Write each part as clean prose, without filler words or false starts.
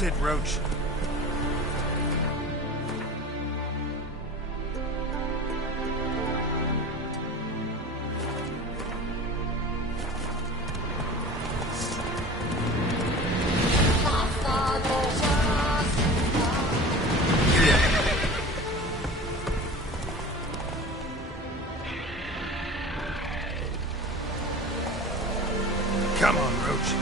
That's it, Roach. Come on, Roach.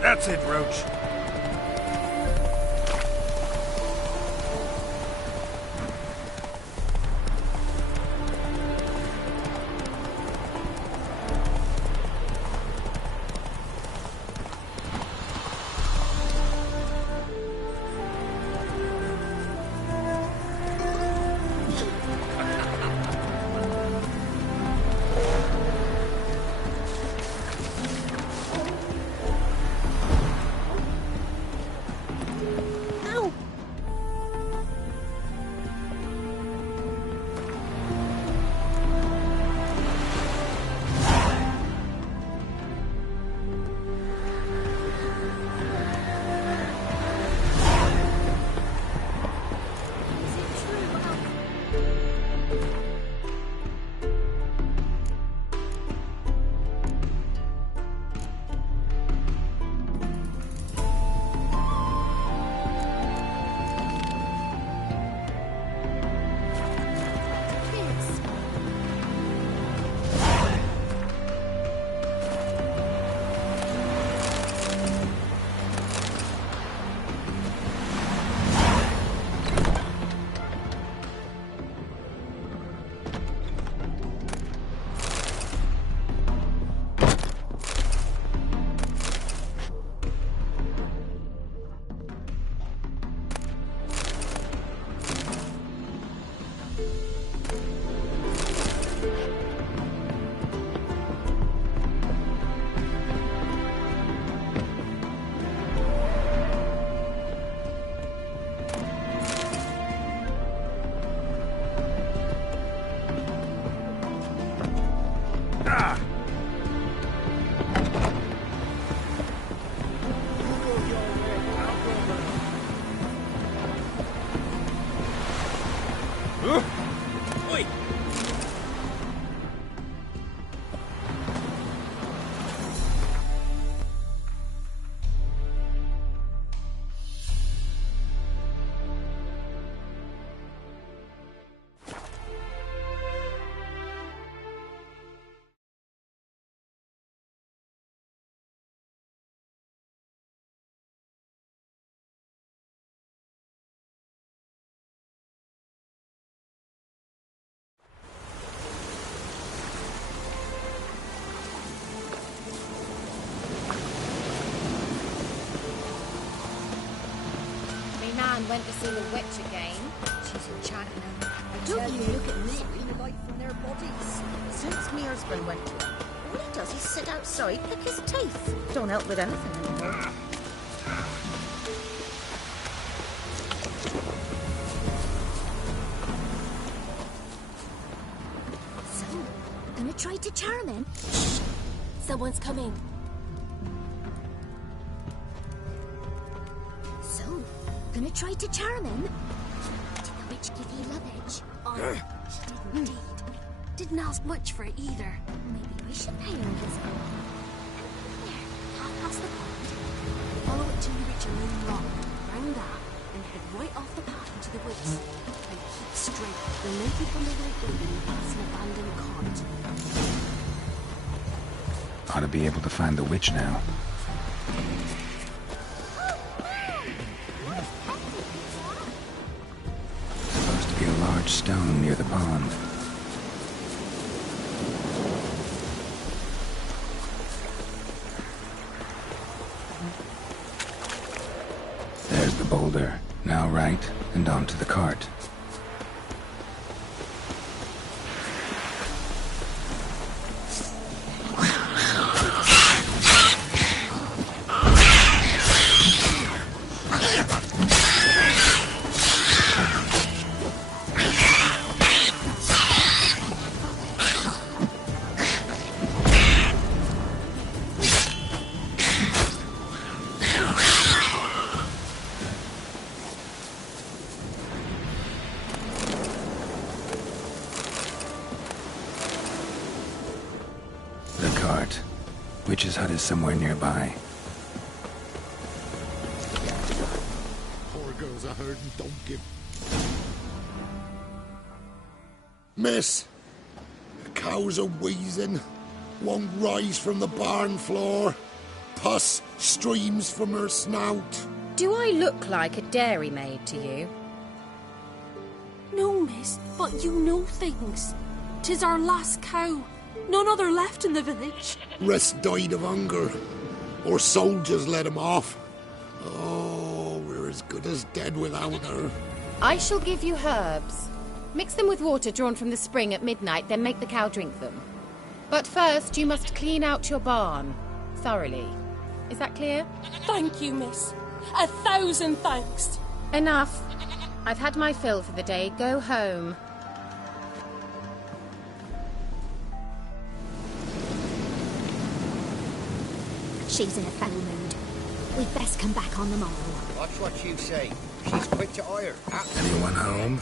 That's it, Roach. Went to see the witch again. She's enchanting them. Don't you look at me. Light from their bodies. Since me husband went to her, all he does is sit outside, pick his teeth. Don't help with anything anymore. So, gonna try to charm him? Shh! Someone's coming. Gonna try to charm him? Did the witch give you luggage? Oh, she did indeed. Didn't ask much for it either. Maybe we should pay her a visit. Here, half past the pond. Follow it till you reach a moon rock. Round that, and head right off the path into the woods. And keep straight. The lady from the white building has an abandoned cart. Ought to be able to find the witch now. Stone near the pond. There's the boulder. Now right, and onto the cart. Witch's hut is somewhere nearby. Poor girls I heard and don't give. Miss, the cows are wheezing, won't rise from the barn floor. Pus streams from her snout. Do I look like a dairymaid to you? No, miss, but you know things. 'Tis our last cow. None other left in the village. Rest died of hunger, or soldiers let him off. Oh, we're as good as dead without her. I shall give you herbs. Mix them with water drawn from the spring at midnight, then make the cow drink them. But first, you must clean out your barn. Thoroughly. Is that clear? Thank you, miss. 1,000 thanks. Enough. I've had my fill for the day. Go home. She's in a foul mood. We'd best come back on them all. Watch what you say. She's quick to ire. Anyone home?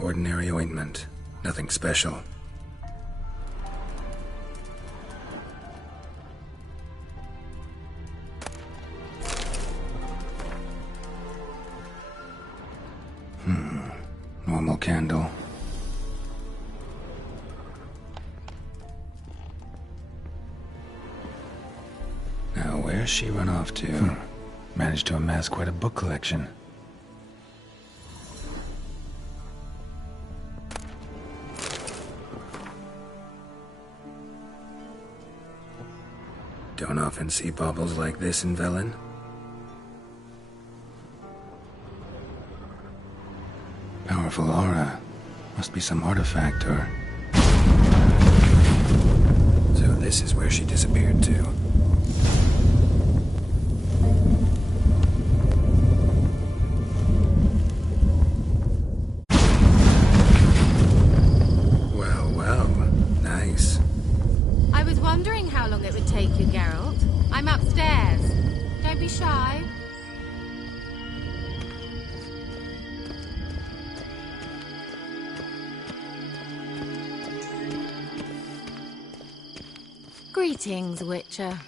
Ordinary ointment. Nothing special. Normal candle. Now, where's she run off to? Managed to amass quite a book collection. Don't often see baubles like this in Velen. Powerful aura. Must be some artifact or... So this is where she disappeared to. Well, well. Nice. I was wondering how long it would take you, Geralt. I'm upstairs. Don't be shy. Greetings, Witcher.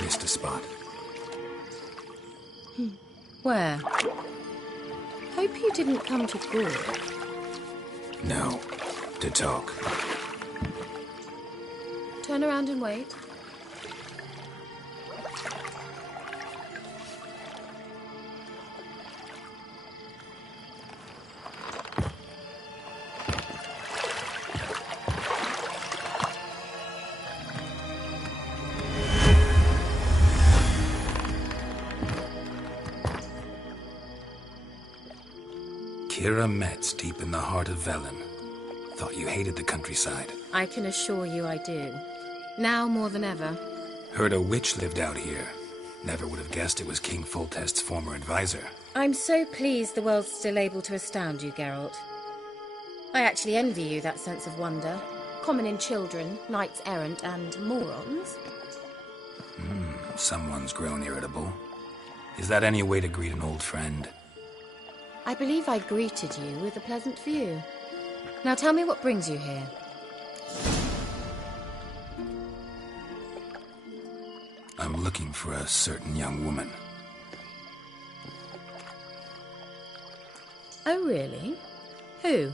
Missed a spot. Where? Hope you didn't come to Gore. No. To talk. Turn around and wait. Kira Metz, deep in the heart of Velen. Thought you hated the countryside. I can assure you I do. Now more than ever. Heard a witch lived out here. Never would have guessed it was King Foltest's former advisor. I'm so pleased the world's still able to astound you, Geralt. I actually envy you that sense of wonder. Common in children, knights errant, and morons. Someone's grown irritable. Is that any way to greet an old friend? I believe I greeted you with a pleasant view. Now tell me what brings you here. I'm looking for a certain young woman. Oh, really? Who?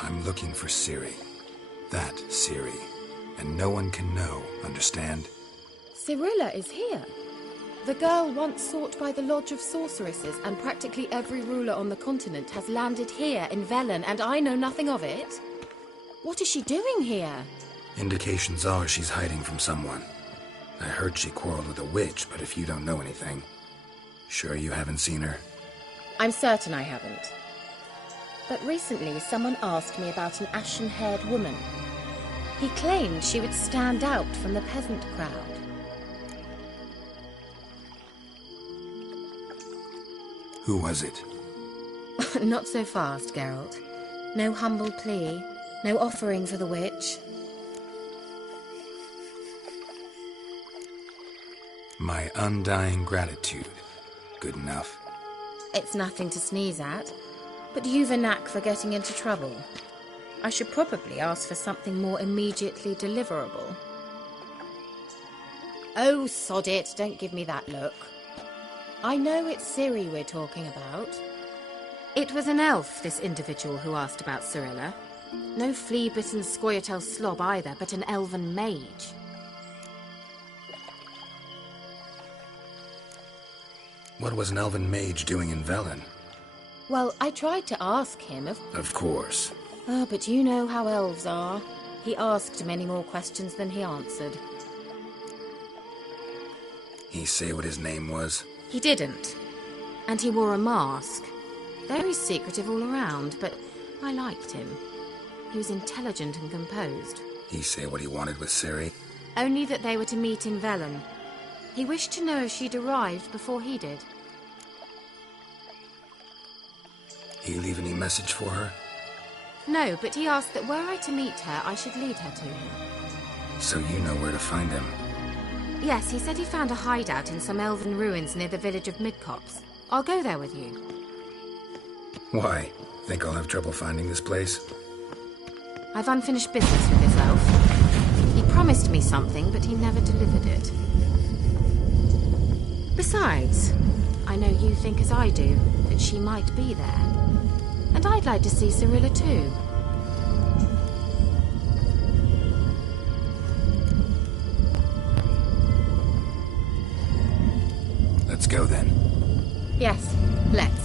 I'm looking for Ciri. That Ciri. And no one can know, understand? Cirilla is here. The girl once sought by the Lodge of Sorceresses, and practically every ruler on the continent has landed here in Velen, and I know nothing of it. What is she doing here? Indications are she's hiding from someone. I heard she quarreled with a witch, but if you don't know anything, sure you haven't seen her? I'm certain I haven't. But recently someone asked me about an ashen-haired woman. He claimed she would stand out from the peasant crowd. Who was it? Not so fast, Geralt. No humble plea, No offering for the witch. My undying gratitude. Good enough. It's nothing to sneeze at, but you've a knack for getting into trouble. I should probably ask for something more immediately deliverable. Oh, sod it, don't give me that look. I know it's Ciri we're talking about. It was an elf, this individual who asked about Cirilla. No flea-bitten Scoia'tael slob either, but an elven mage. What was an elven mage doing in Velen? Well, I tried to ask him Of course. Oh, but you know how elves are. He asked many more questions than he answered. He say what his name was? He didn't. And he wore a mask. Very secretive all around, but I liked him. He was intelligent and composed. He say what he wanted with Ciri? Only that they were to meet in Velen. He wished to know if she'd arrived before he did. He leave any message for her? No, but he asked that were I to meet her, I should lead her to him. So you know where to find him? Yes, he said he found a hideout in some elven ruins near the village of Midcopse. I'll go there with you. Why? Think I'll have trouble finding this place? I've unfinished business with this elf. He promised me something, but he never delivered it. Besides, I know you think as I do, that she might be there. And I'd like to see Cirilla too. Let's go then. Yes, let's.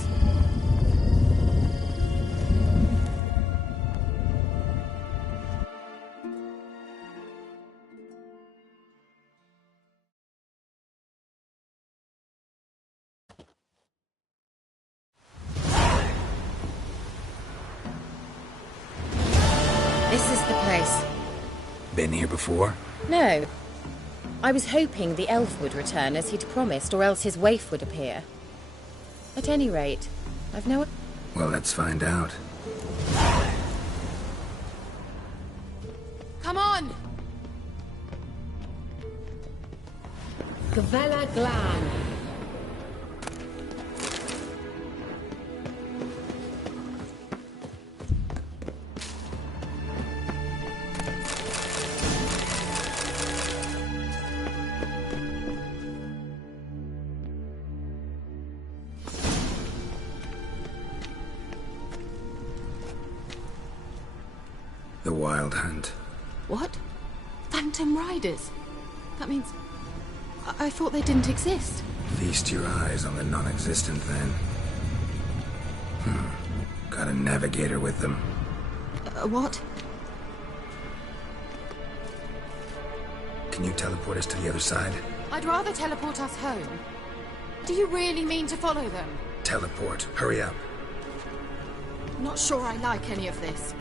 This is the place. Been here before? No. I was hoping the elf would return as he'd promised, or else his waif would appear. At any rate, I've no... Well, let's find out. Come on! Gavella Glan. The Wild Hunt. What? Phantom Riders? That means... I thought they didn't exist. Feast your eyes on the non-existent then. Got a navigator with them. What? Can you teleport us to the other side? I'd rather teleport us home. Do you really mean to follow them? Teleport. Hurry up. Not sure I like any of this.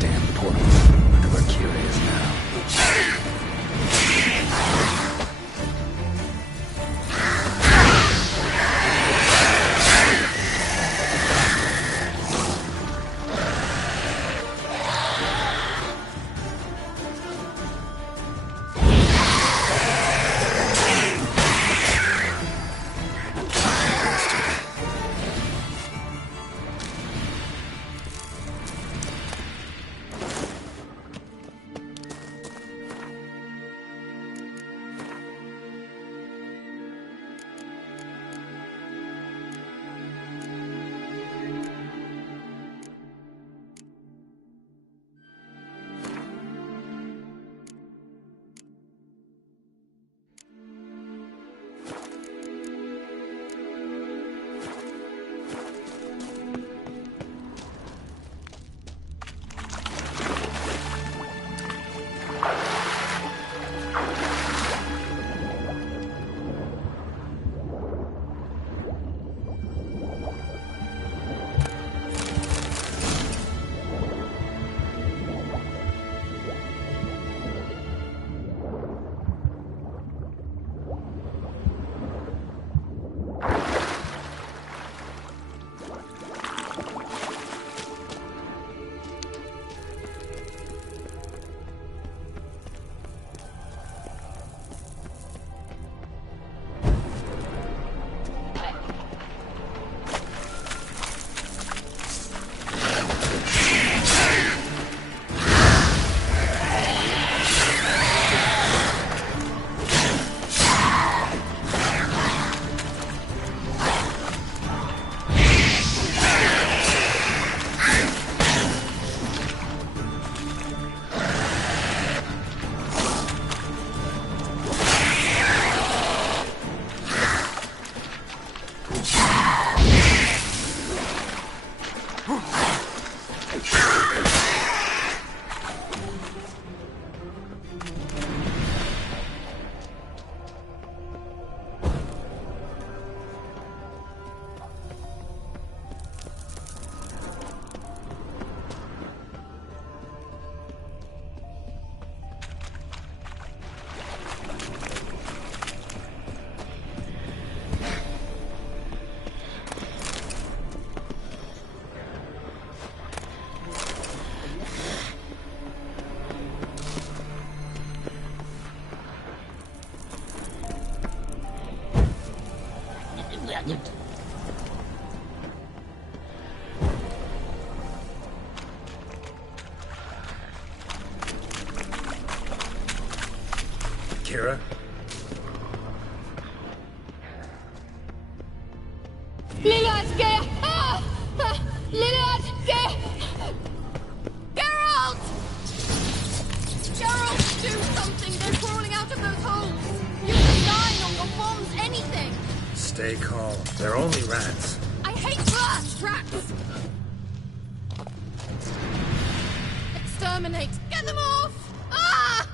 Damn portal. Wonder where Kira is now. jacket. Kira? Lillard, get! Lillard, get! Geralt! Geralt, do something! They're crawling out of those holes! Use a sign or your bombs, anything! Stay calm. They're only rats. I hate rats! Exterminate! Get them off! Ah!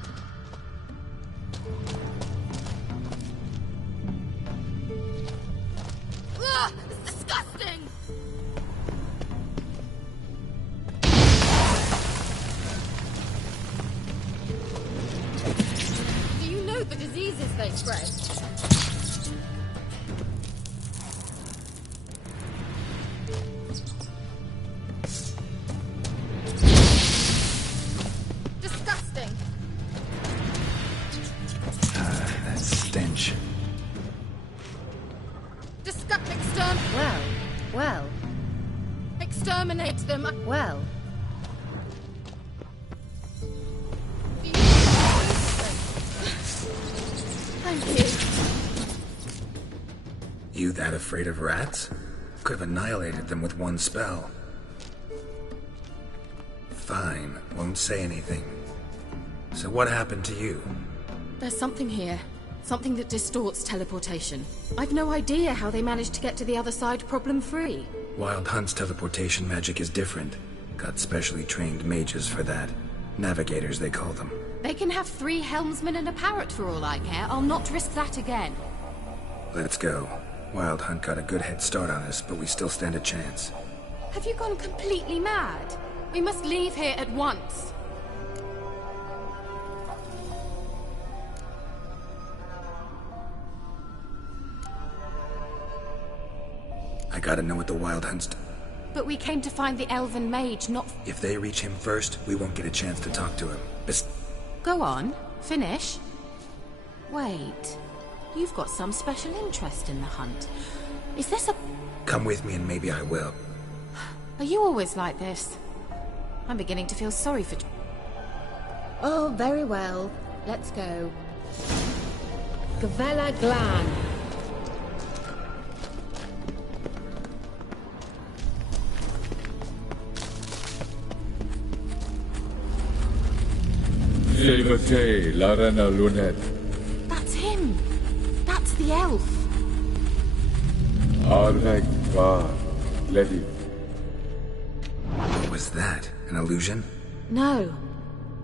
Ugh, it's disgusting! Do you know the diseases they spread? Disgusting! That stench. Well. Exterminate them. Well. Thank you. You that afraid of rats? Could have annihilated them with one spell. Fine, won't say anything. So what happened to you? There's something here. Something that distorts teleportation. I've no idea how they managed to get to the other side problem-free. Wild Hunt's teleportation magic is different. Got specially trained mages for that. Navigators, they call them. They can have 3 helmsmen and a parrot for all I care. I'll not risk that again. Let's go. Wild Hunt got a good head start on us, but we still stand a chance. Have you gone completely mad? We must leave here at once. I gotta know what the Wild Hunt's But we came to find the elven mage, not... If they reach him first, we won't get a chance to talk to him. Go on. Finish. Wait. You've got some special interest in the hunt. Is this a... Come with me and maybe I will. Are you always like this? I'm beginning to feel sorry for... Oh, very well. Let's go. Gavella Glan. Larena Lunet. That's him. That's the elf. Arveg Var. Ledi. What was that? An illusion? No.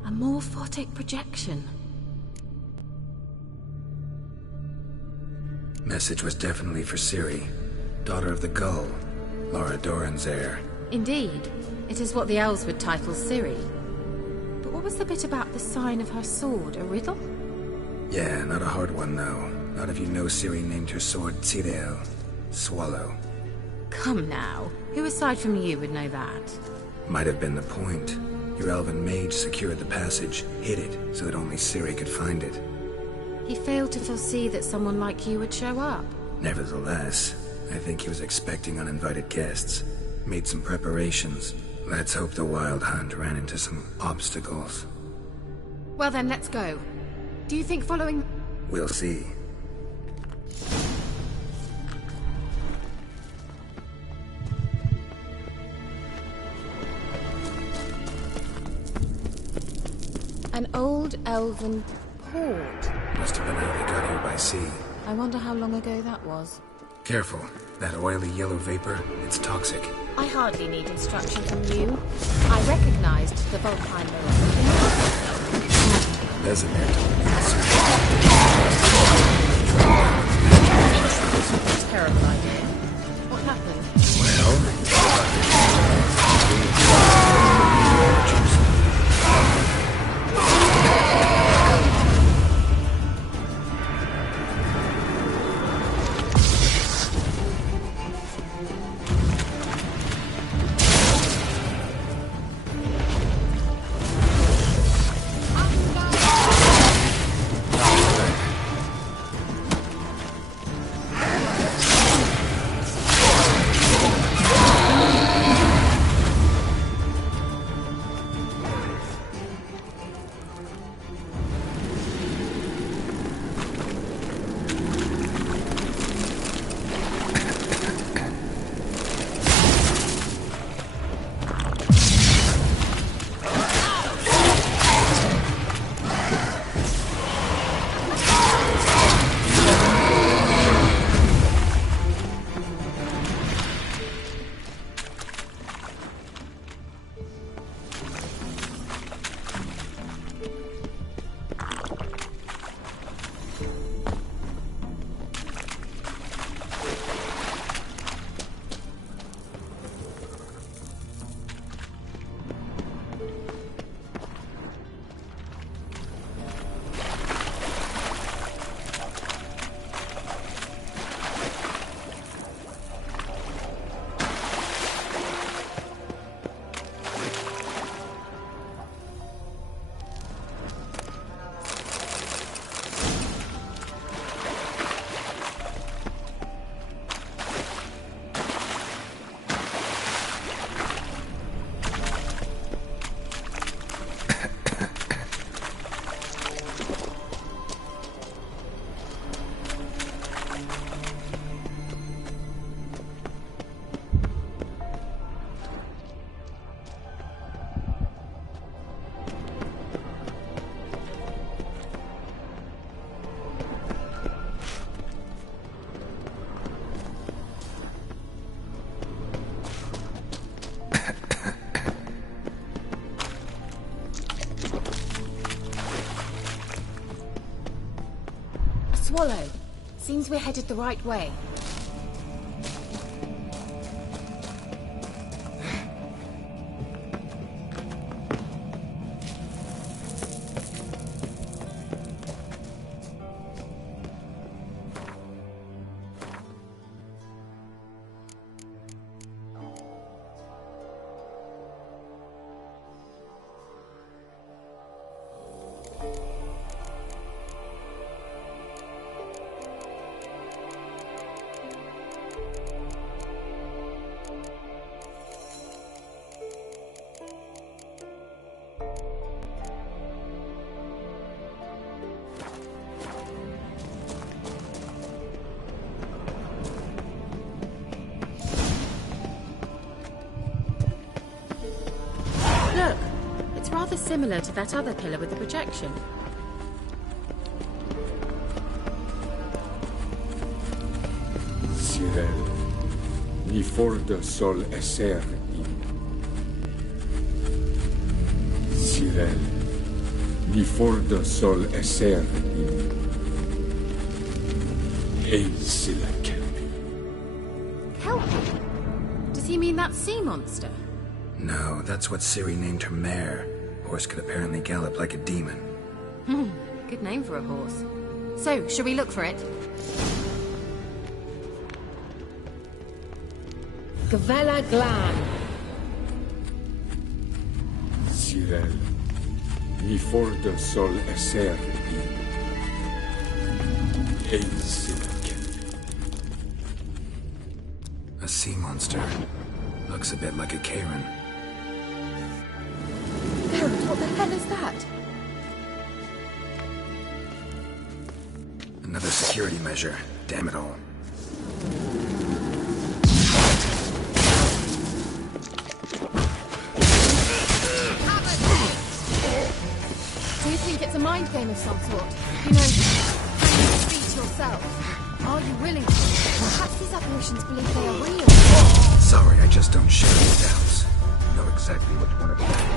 A morphotic projection. Message was definitely for Ciri, daughter of the Gull, Lara Doran's heir. Indeed. It is what the elves would title Ciri. But what was the bit about the sign of her sword? A riddle? Yeah, not a hard one, though. Not if you know Ciri named her sword Tiriel. Swallow. Come now. Who aside from you would know that? Might have been the point. Your elven mage secured the passage, hid it, so that only Ciri could find it. He failed to foresee that someone like you would show up. Nevertheless, I think he was expecting uninvited guests. Made some preparations. Let's hope the Wild Hunt ran into some obstacles. Well then, let's go. Do you think following... We'll see. An old elven port. Must have been how they got here by sea. I wonder how long ago that was. Careful. That oily yellow vapor, it's toxic. I hardly need instruction from you. I recognized the Volkheimer. Vesemir told me this. Terrible idea. What happened? Follow. Seems we're headed the right way. Look, it's rather similar to that other pillar with the projection. Cyril, ni forda sol esser in. Cyril, ni forda sol esser in. Eisila kelpi. Kelpie? Does he mean that sea monster? No, that's what Ciri named her mare. Horse could apparently gallop like a demon. Good name for a horse. So, shall we look for it? Gavella Glan. Cyril, ni forda sol esser in. Eisila kelpi. A sea monster. Looks a bit like a Karen. Garrett, what the hell is that? Another security measure. Damn it all. Do you think it's a mind game of some sort? You know, can you defeat yourself? Are you willing to? Perhaps these apparitions believe they are real. Sorry, I just don't share your doubts. Know exactly which one of you is real.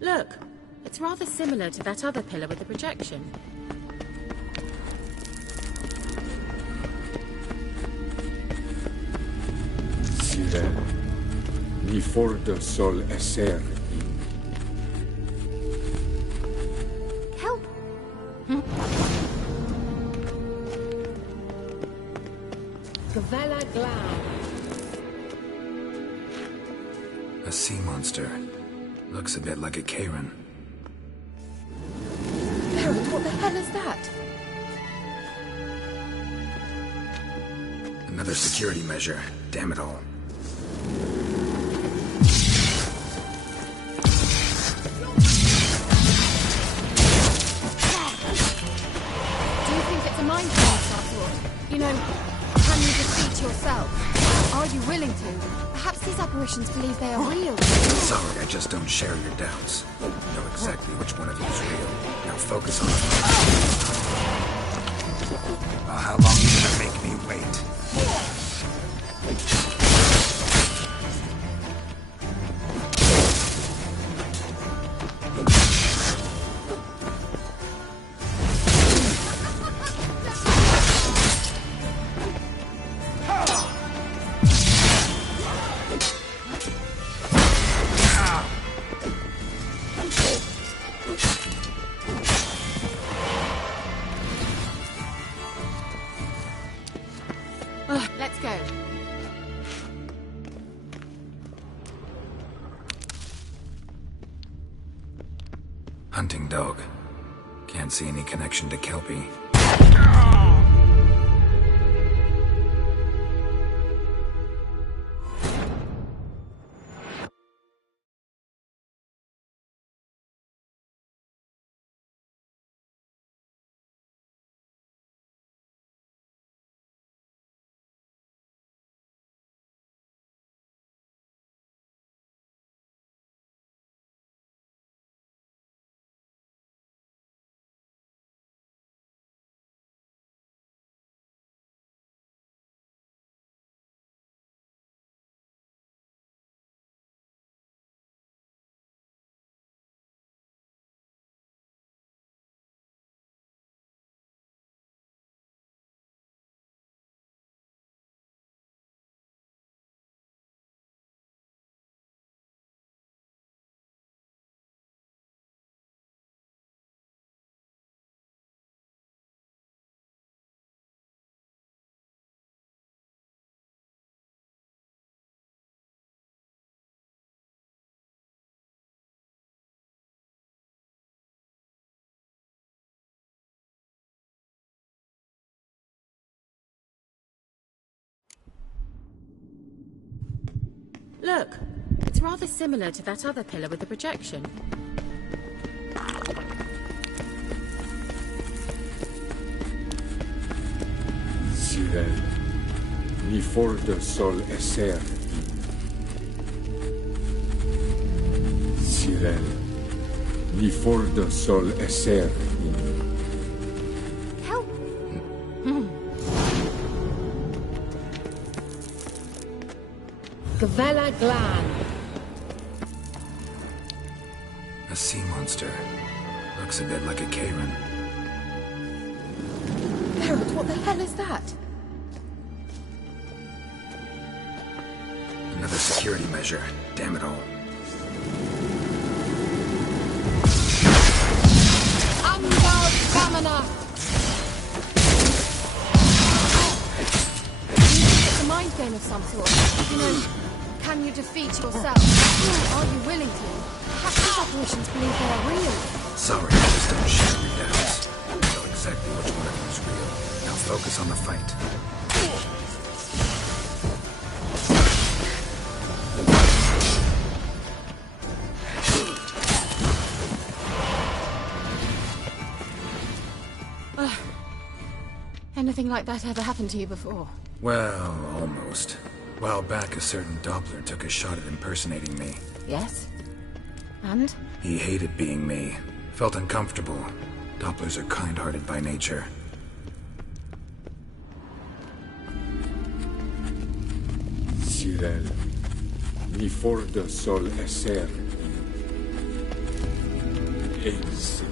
Look, it's rather similar to that other pillar with the projection. Cyril, ni forda sol esser in. Help! Gavella Glan. A sea monster. Looks a bit like a Karen. Garrett, what the hell is that? Another security measure. Damn it all. Do you think it's a mind game of some sort? You know, can you defeat yourself? Are you willing to? Perhaps these apparitions believe they are real. Sorry, I just don't share your doubts. Know exactly which one of you is real. Now focus on it. How long are you gonna make me wait? Let's go. Hunting dog. Can't see any connection to Kelpie. Look, it's rather similar to that other pillar with the projection. Sirel, ni for de sol esser. Sirel, ni for de sol esser. Help! Gavella Glan. A sea monster. Looks a bit like a Karen. Barrett, what the hell is that? Another security measure. Damn it all. Angard Stamina! It's a mind game of some sort. You know, can you defeat yourself? Are you willing to? These operations believe they are real. Sorry, I just don't share your doubts. I know exactly which one of them is real. Now focus on the fight. Anything like that ever happened to you before? Well, almost. A while back, a certain Doppler took a shot at impersonating me. Yes? And? He hated being me. Felt uncomfortable. Dopplers are kind-hearted by nature. Sirel, ni for de sol esser. Eis.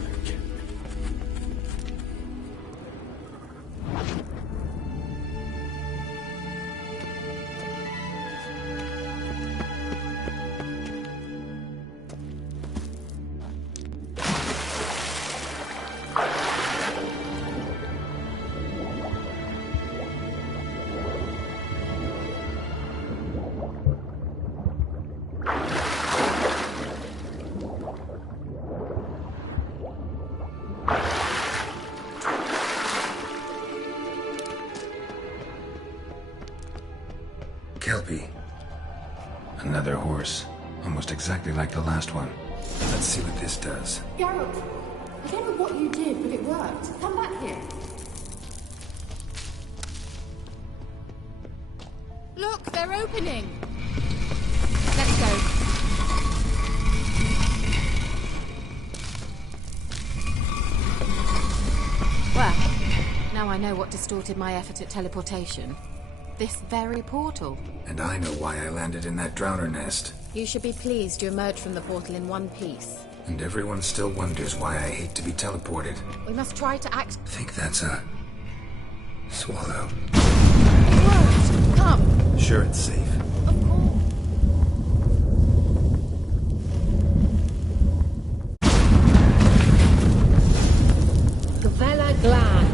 Kelpie. Another horse. Almost exactly like the last one. Let's see what this does. Geralt, I don't know what you did, but it worked. Come back here. Look, they're opening. Let's go. Well, now I know what distorted my effort at teleportation. This very portal. And I know why I landed in that drowner nest. You should be pleased you emerged from the portal in one piece. And everyone still wonders why I hate to be teleported. We must try to act... Think that's a... swallow. It worked! Come! Sure it's safe. Of course. Gavella Glan.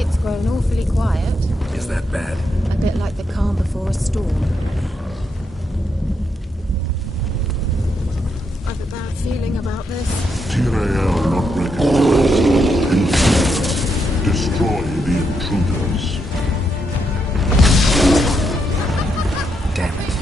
It's grown awfully quiet. Is that bad? A bit like or a storm. I've a bad feeling about this. Tyrael not recognized. Destroy the intruders. Damn it.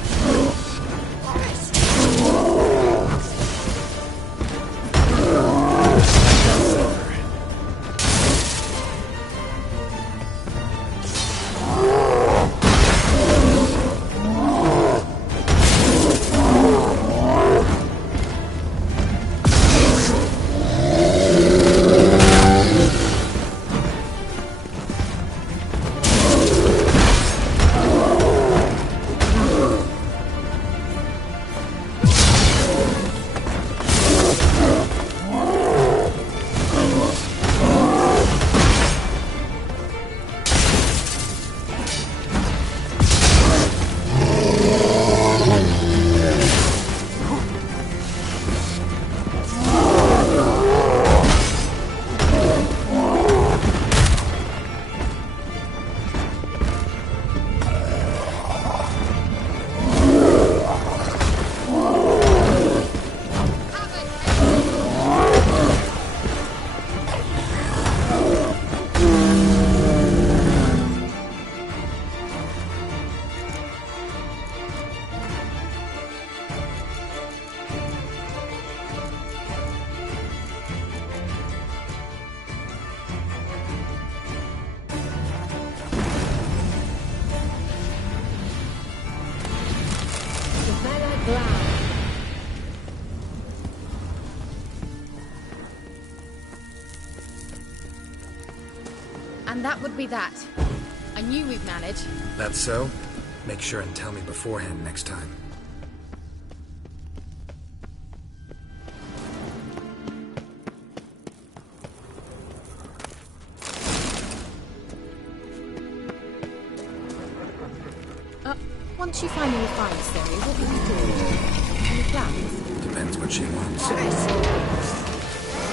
And that would be that. I knew we'd manage. That's so? Make sure and tell me beforehand next time. Once you finally find Siri, what will you do? Any plans? Depends what she wants. Let's go.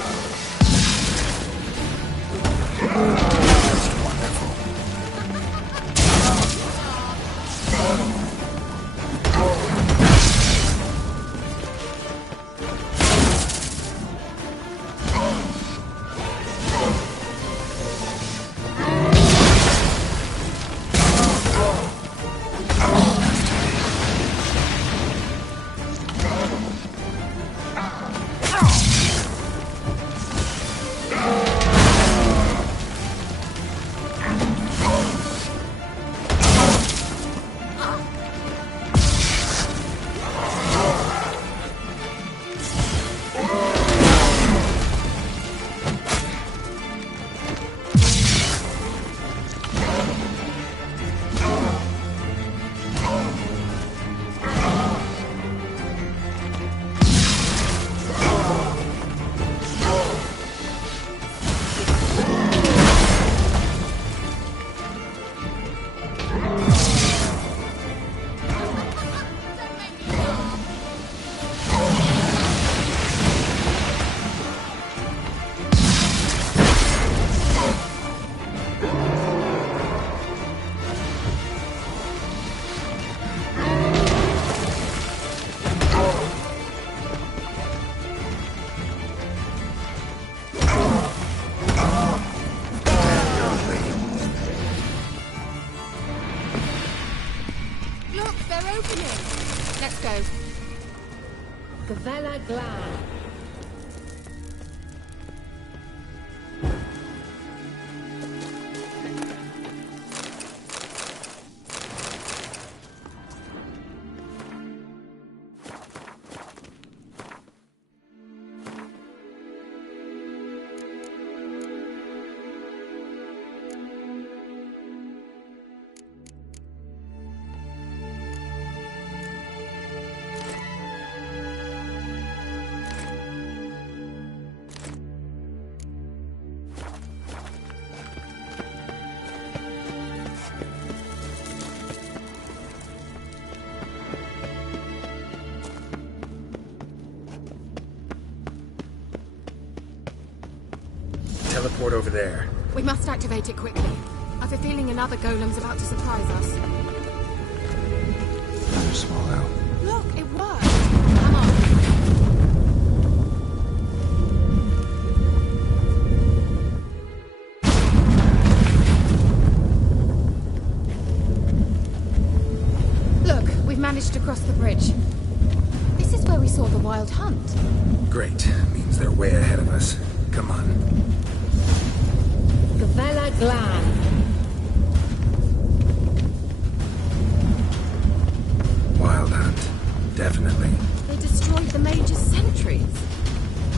Gavella Glad. Teleport over there. We must activate it quickly. I've a feeling another golem's about to surprise us. to swallow. Look, it worked. Come on. Look, we've managed to cross the bridge. This is where we saw the wild hunt. Great. Means they're way ahead of us. Come on. Gavella Glan. Wild hunt. Definitely. They destroyed the Major's sentries.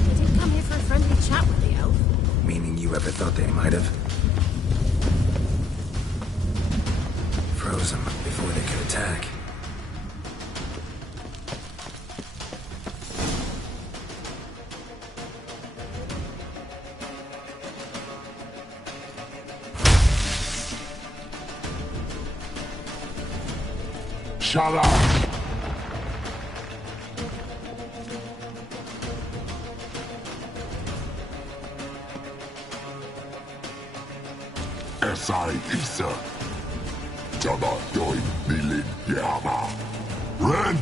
They didn't come here for a friendly chat with the elf. Meaning you ever thought they might have? Froze them before they could attack. Shut up! Esai Isa. Jaba Doi Milin Yama. Ren!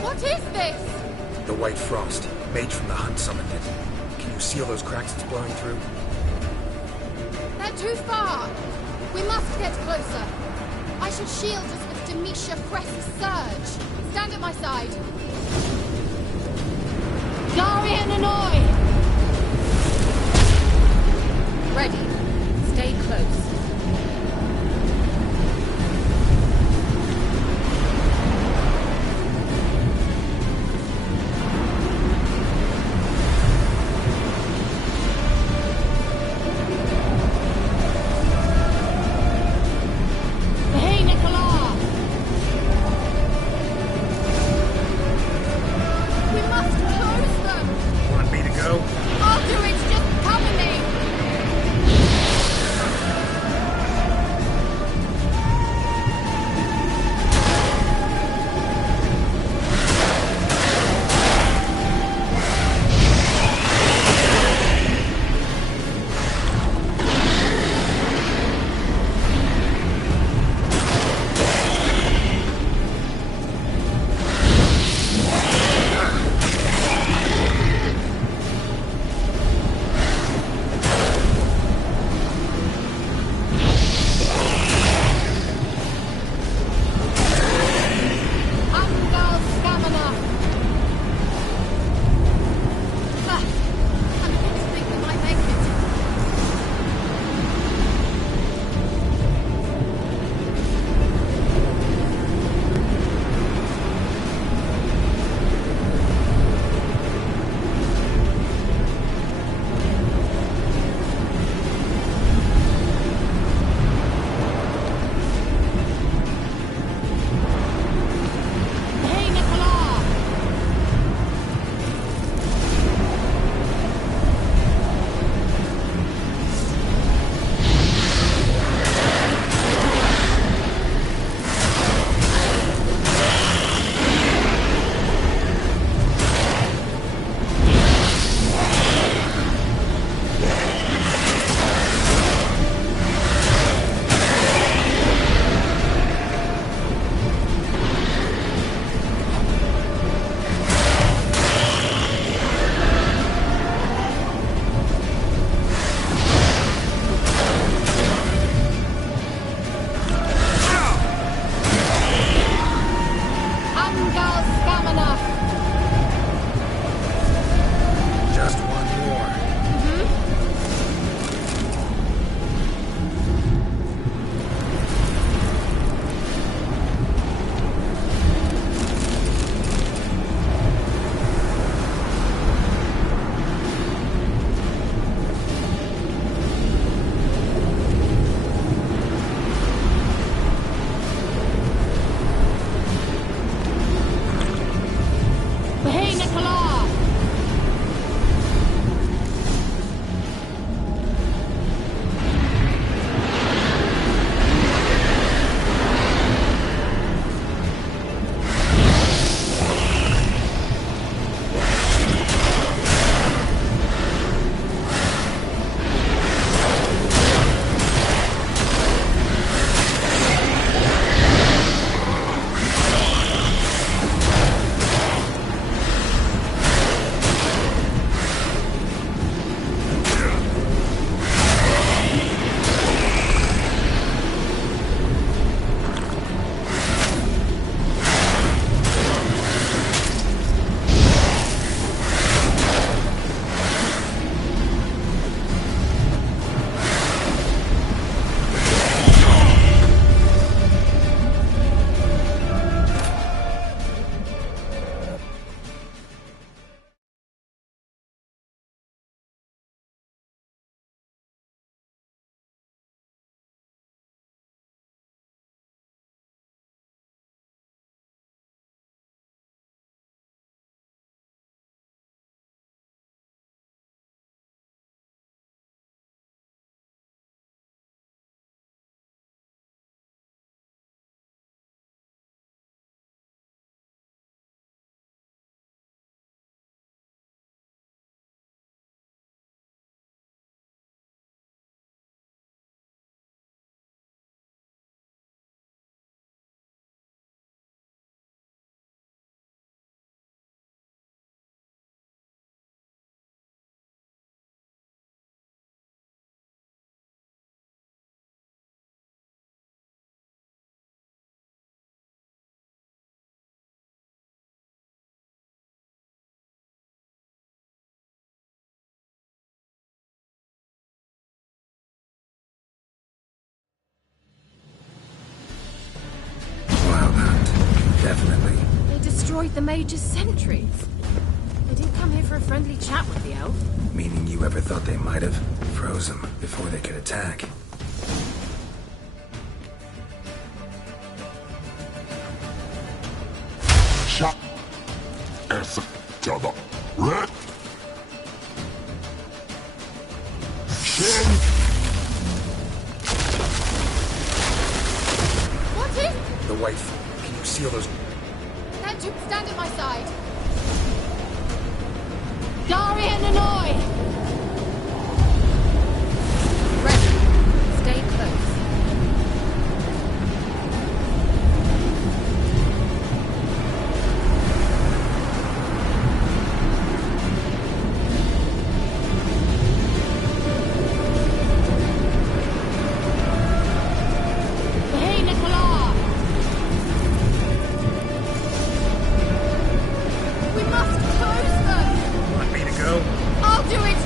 What is this? The White Frost. Mage from the hunt summoned it. Can you seal those cracks it's blowing through? They're too far. We must get closer. I shall shield us with Demetia Cress's surge. Stand at my side. Darian Annoy! Ready. Stay close. Hey, Nicola! We must close them! Want me to go? I'll do it, just cover me! Nicolas! Wild hunt. Definitely. They destroyed the Mage's sentries. They didn't come here for a friendly chat with the elf. Meaning you ever thought they might have? Froze them before they could attack. Shut. F. Double. Red. Shin. What is... The wife. Can you seal those? Neptune, stand at my side. Dari and Hanoi! Ready. Stay close. Hey, Nicolas! We must close them! Want me to go? I'll do it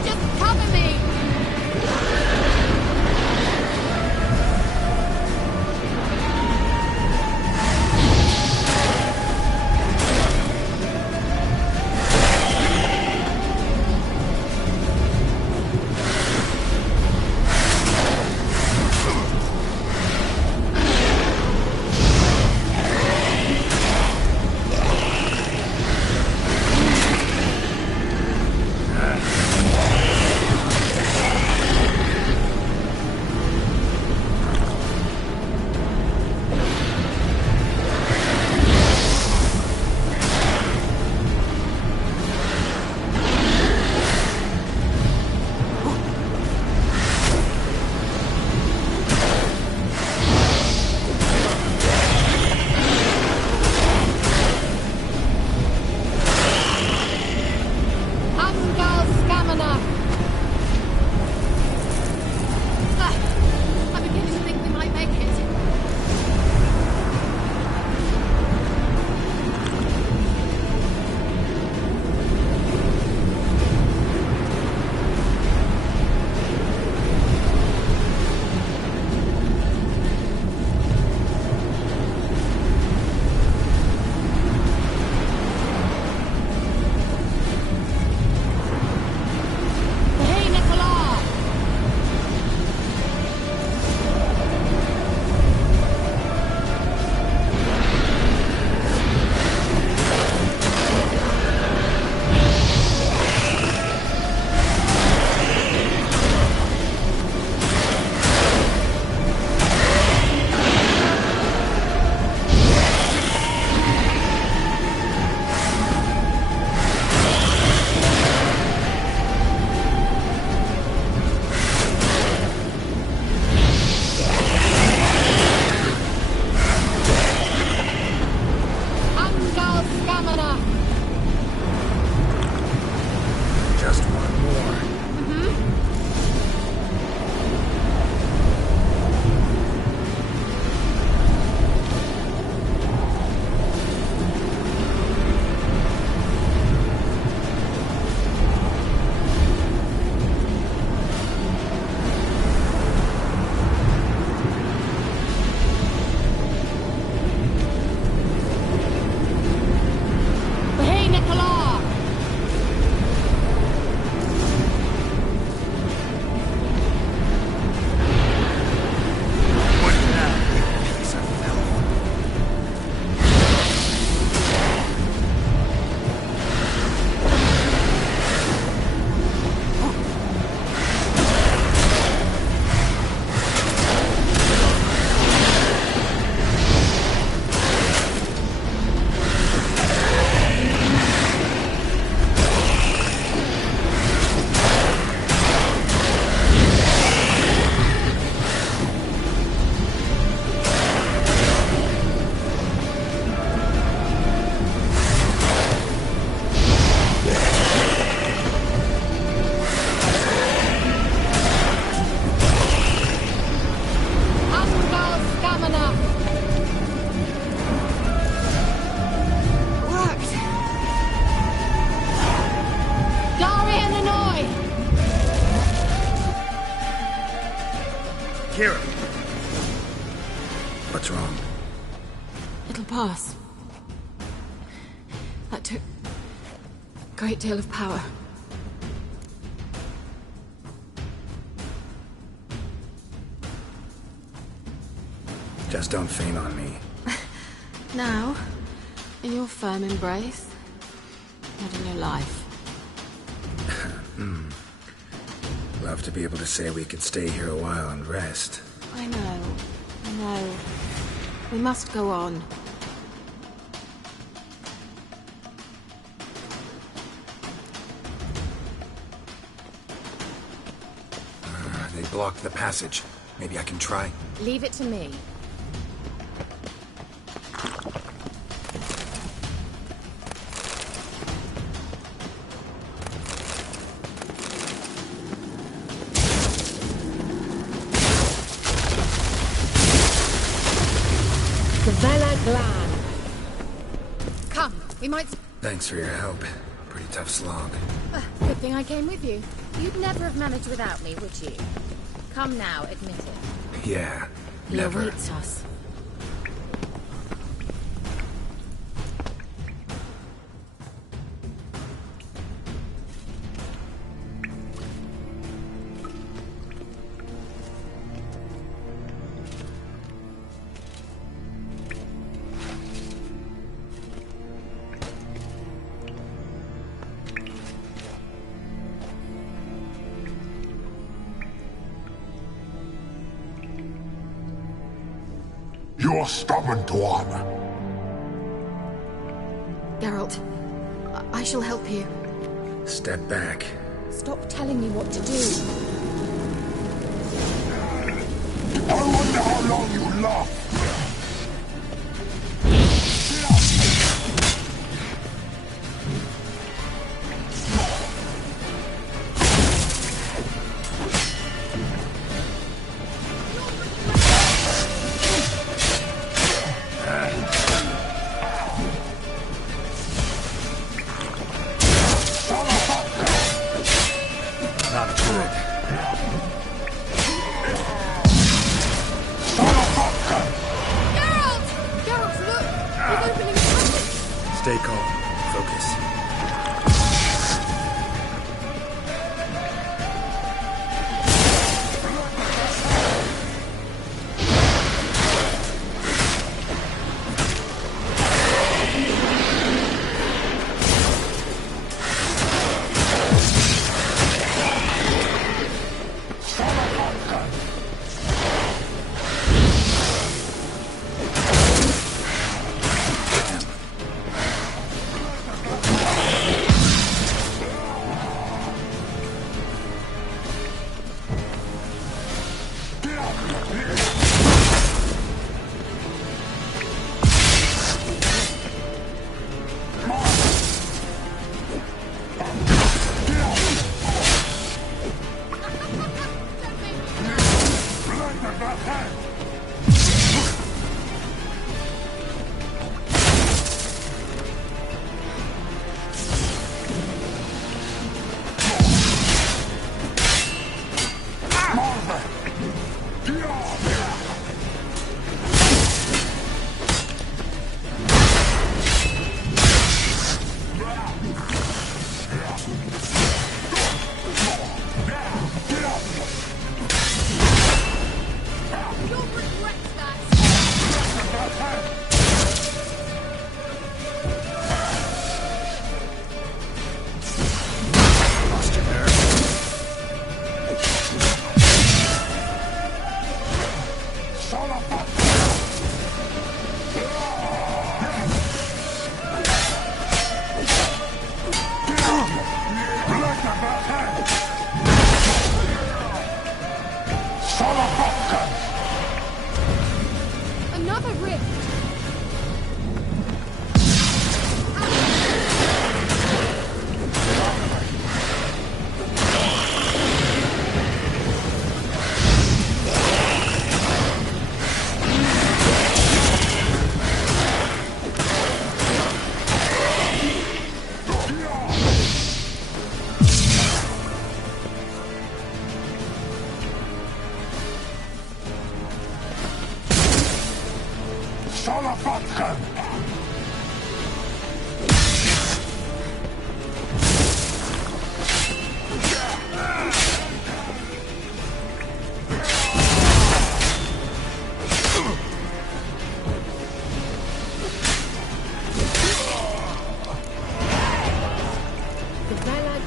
stamina! Just one more. Hey, Nicola! What now, you piece of filth? Asgal stamina! Worked! Darian Hanoi! Kira! What's wrong? It'll pass. That took a great deal of power. Just don't faint on me. Now, in your firm embrace, not in your life. Love to be able to say we could stay here a while and rest. I know. We must go on. They blocked the passage. Maybe I can try. Leave it to me. Vela Glan. Come, we might... Thanks for your help. Pretty tough slog. Good thing I came with you. You'd never have managed without me, would you? Come now, admit it. Yeah, He never. awaits us. You're stubborn, Tuan. Geralt, I shall help you. Step back. Stop telling me what to do. I wonder how long you last. Not good. Geralt! Geralt, look! He's opening the passage! Stay calm. Focus.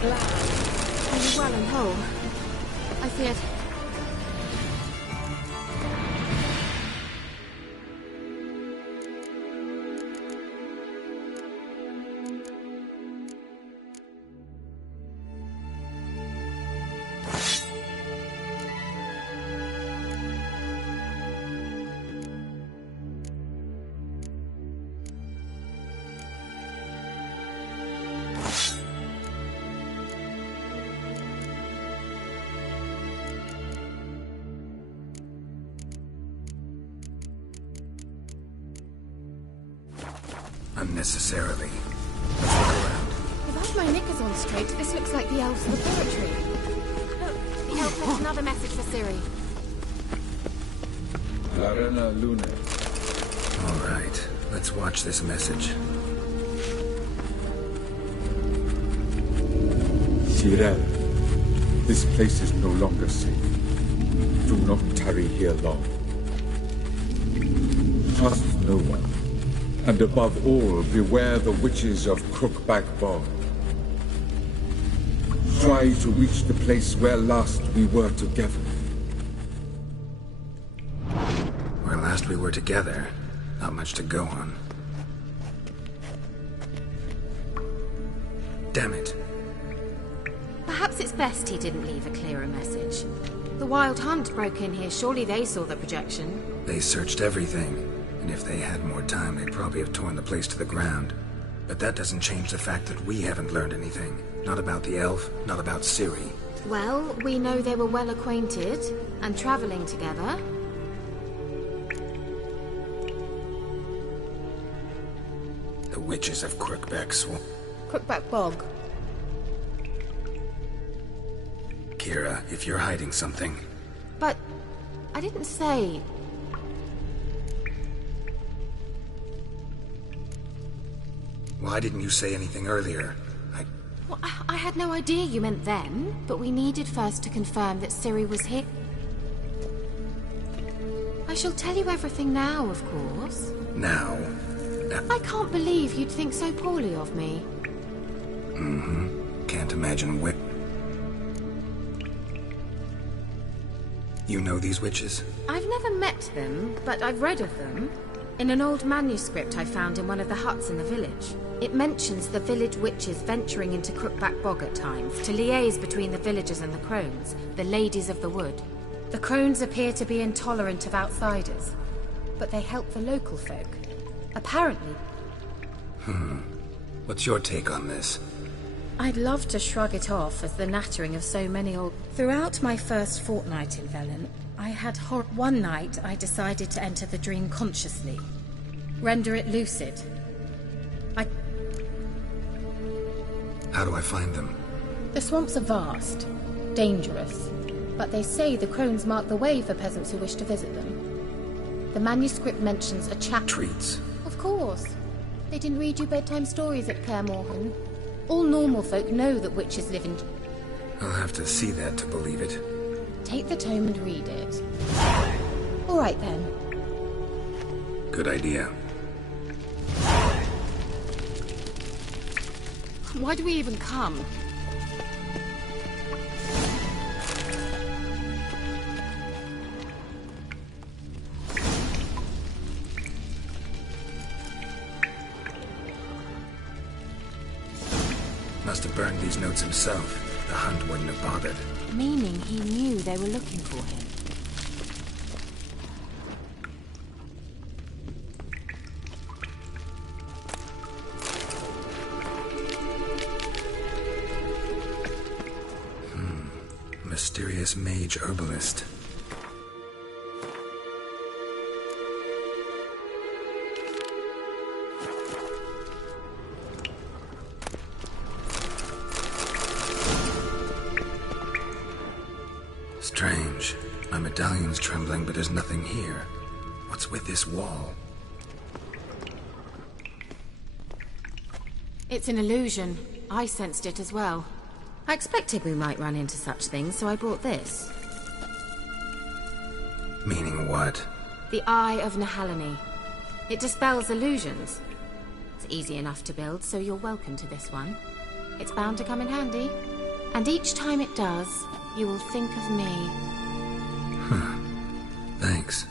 glad. Are you well and whole? I feared... Unnecessarily. Let's look around. Without my knickers on straight, this looks like the elves' laboratory. Look, the elf left another message for Ciri. Larena Lune. All right, let's watch this message. Cirel, this place is no longer safe. Do not tarry here long. Trust no one. And above all, beware the witches of Crookback Bog. Try to reach the place where last we were together. Where last we were together, not much to go on. Damn it. Perhaps it's best he didn't leave a clearer message. The Wild Hunt broke in here. Surely they saw the projection. They searched everything. And if they had more time, they'd probably have torn the place to the ground. But that doesn't change the fact that we haven't learned anything. Not about the elf, not about Ciri. Well, we know they were well acquainted and traveling together. The witches of Crookback Swamp. Crookback Bog. Kira, if you're hiding something... But... I didn't say... Why didn't you say anything earlier? Well, I had no idea you meant then, but we needed first to confirm that Ciri was here. I shall tell you everything now, of course. Now? I can't believe you'd think so poorly of me. Mm-hmm. Can't imagine whip. You know these witches? I've never met them, but I've read of them. In an old manuscript I found in one of the huts in the village. It mentions the village witches venturing into Crookback Bog at times to liaise between the villagers and the crones, the ladies of the wood. The crones appear to be intolerant of outsiders, but they help the local folk. Apparently. What's your take on this? I'd love to shrug it off as the nattering of so many old... Throughout my first fortnight in Velen, I had one night I decided to enter the dream consciously. Render it lucid. How do I find them? The swamps are vast, dangerous, but they say the crones mark the way for peasants who wish to visit them. The manuscript mentions a chap... Treats. Of course. They didn't read you bedtime stories at Kaer Morhen. All normal folk know that witches live in... I'll have to see that to believe it. Take the tome and read it. All right, then. Good idea. Why do we even come? Must have burned these notes himself. The Hunt wouldn't have bothered. Meaning he knew they were looking for him. Mysterious mage herbalist. Strange. My medallion's trembling, but there's nothing here. What's with this wall? It's an illusion. I sensed it as well. I expected we might run into such things, so I brought this. Meaning what? The Eye of Nehaleni. It dispels illusions. It's easy enough to build, so you're welcome to this one. It's bound to come in handy. And each time it does, you will think of me. Huh. Thanks.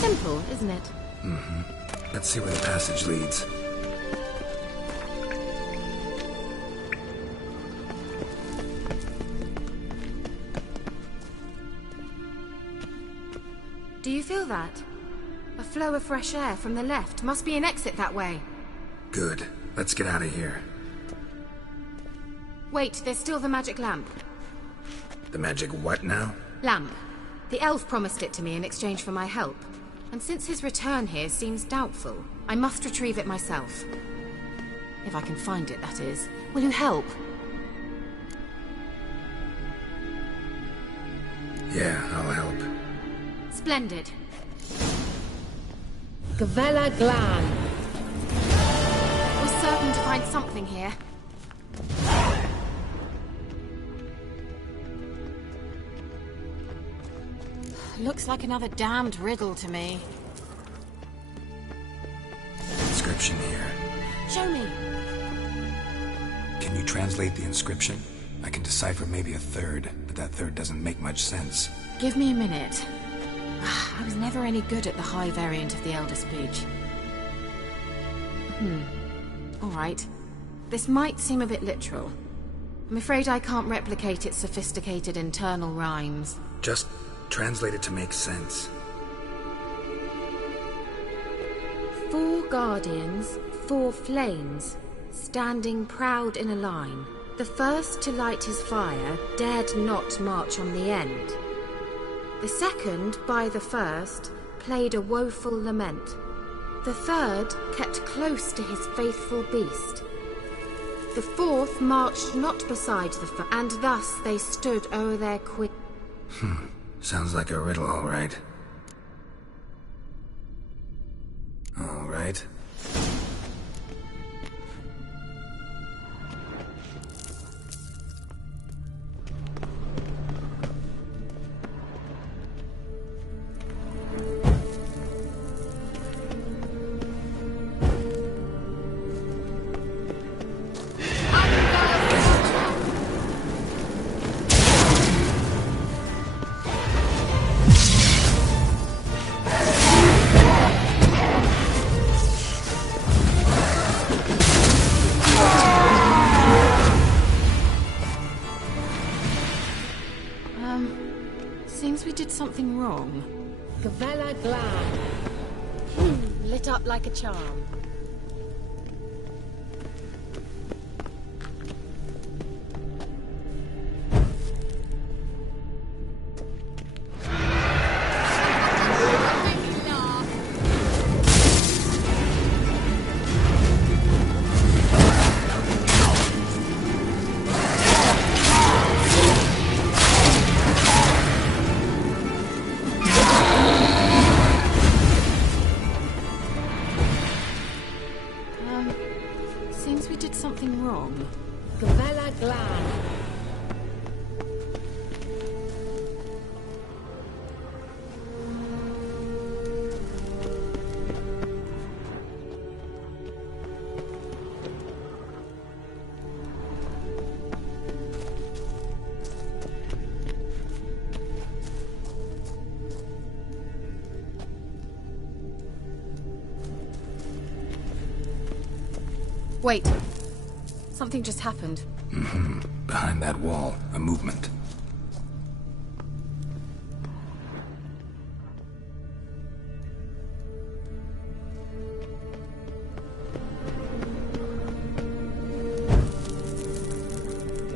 Simple, isn't it? Mm-hmm. Let's see where the passage leads. Do you feel that? A flow of fresh air from the left. Must be an exit that way. Good. Let's get out of here. Wait, there's still the magic lamp. The magic what now? Lamp. The elf promised it to me in exchange for my help. And since his return here seems doubtful, I must retrieve it myself. If I can find it, that is. Will you help? Yeah, I'll help. Splendid. Gavella Glan. We're certain to find something here. Looks like another damned riddle to me. Inscription here. Show me. Can you translate the inscription? I can decipher maybe a third, but that third doesn't make much sense. Give me a minute. I was never any good at the high variant of the Elder speech. All right. This might seem a bit literal. I'm afraid I can't replicate its sophisticated internal rhymes. Just translate it to make sense. 4 guardians, 4 flames, standing proud in a line. The first to light his fire dared not march on the end. The second, by the first, played a woeful lament. The third kept close to his faithful beast. The fourth marched not beside the first, and thus they stood o'er their queen. Sounds like a riddle, all right. All right. Seems we did something wrong. Gavella Glan. Lit up like a charm. Seems we did something wrong. Gavella Glan. Wait. Something just happened. Behind that wall, a movement.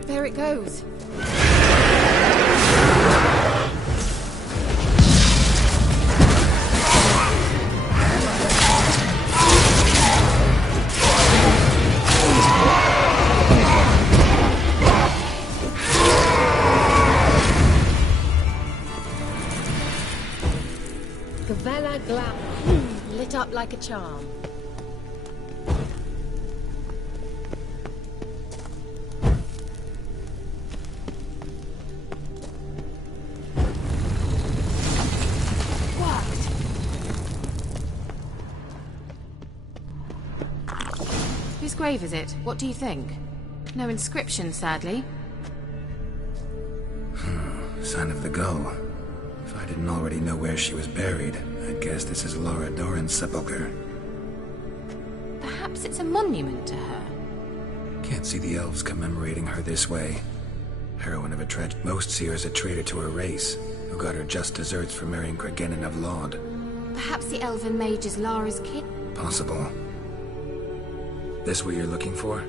There it goes. Gavella Glan. Lit up like a charm. Wow. grave is it? What do you think? No inscription, sadly. Sign of the gull. If I didn't already know where she was buried, I'd guess this is Laura Doran's sepulchre. Perhaps it's a monument to her. Can't see the elves commemorating her this way. Heroine of a tragedy. Most see her as a traitor to her race, who got her just deserts for marrying Cregennan of Laud. Perhaps the elven mage is Lara's kid? Possible. This what you're looking for?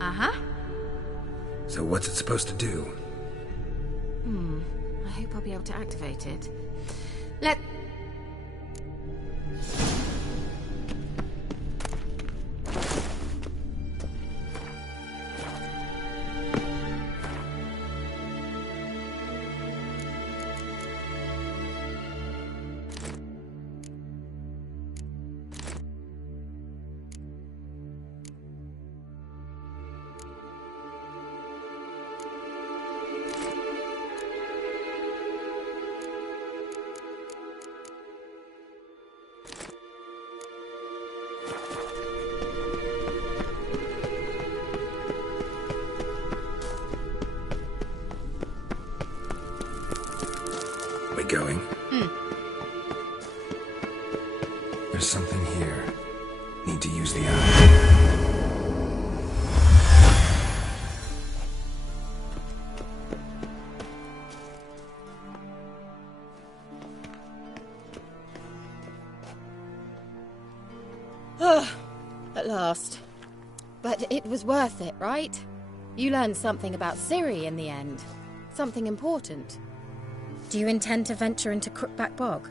Uh-huh. So what's it supposed to do? I hope I'll be able to activate it. We going? There's something here. Need to use the eye. At last. But it was worth it, right? You learned something about Ciri in the end. Something important. Do you intend to venture into Crookback Bog?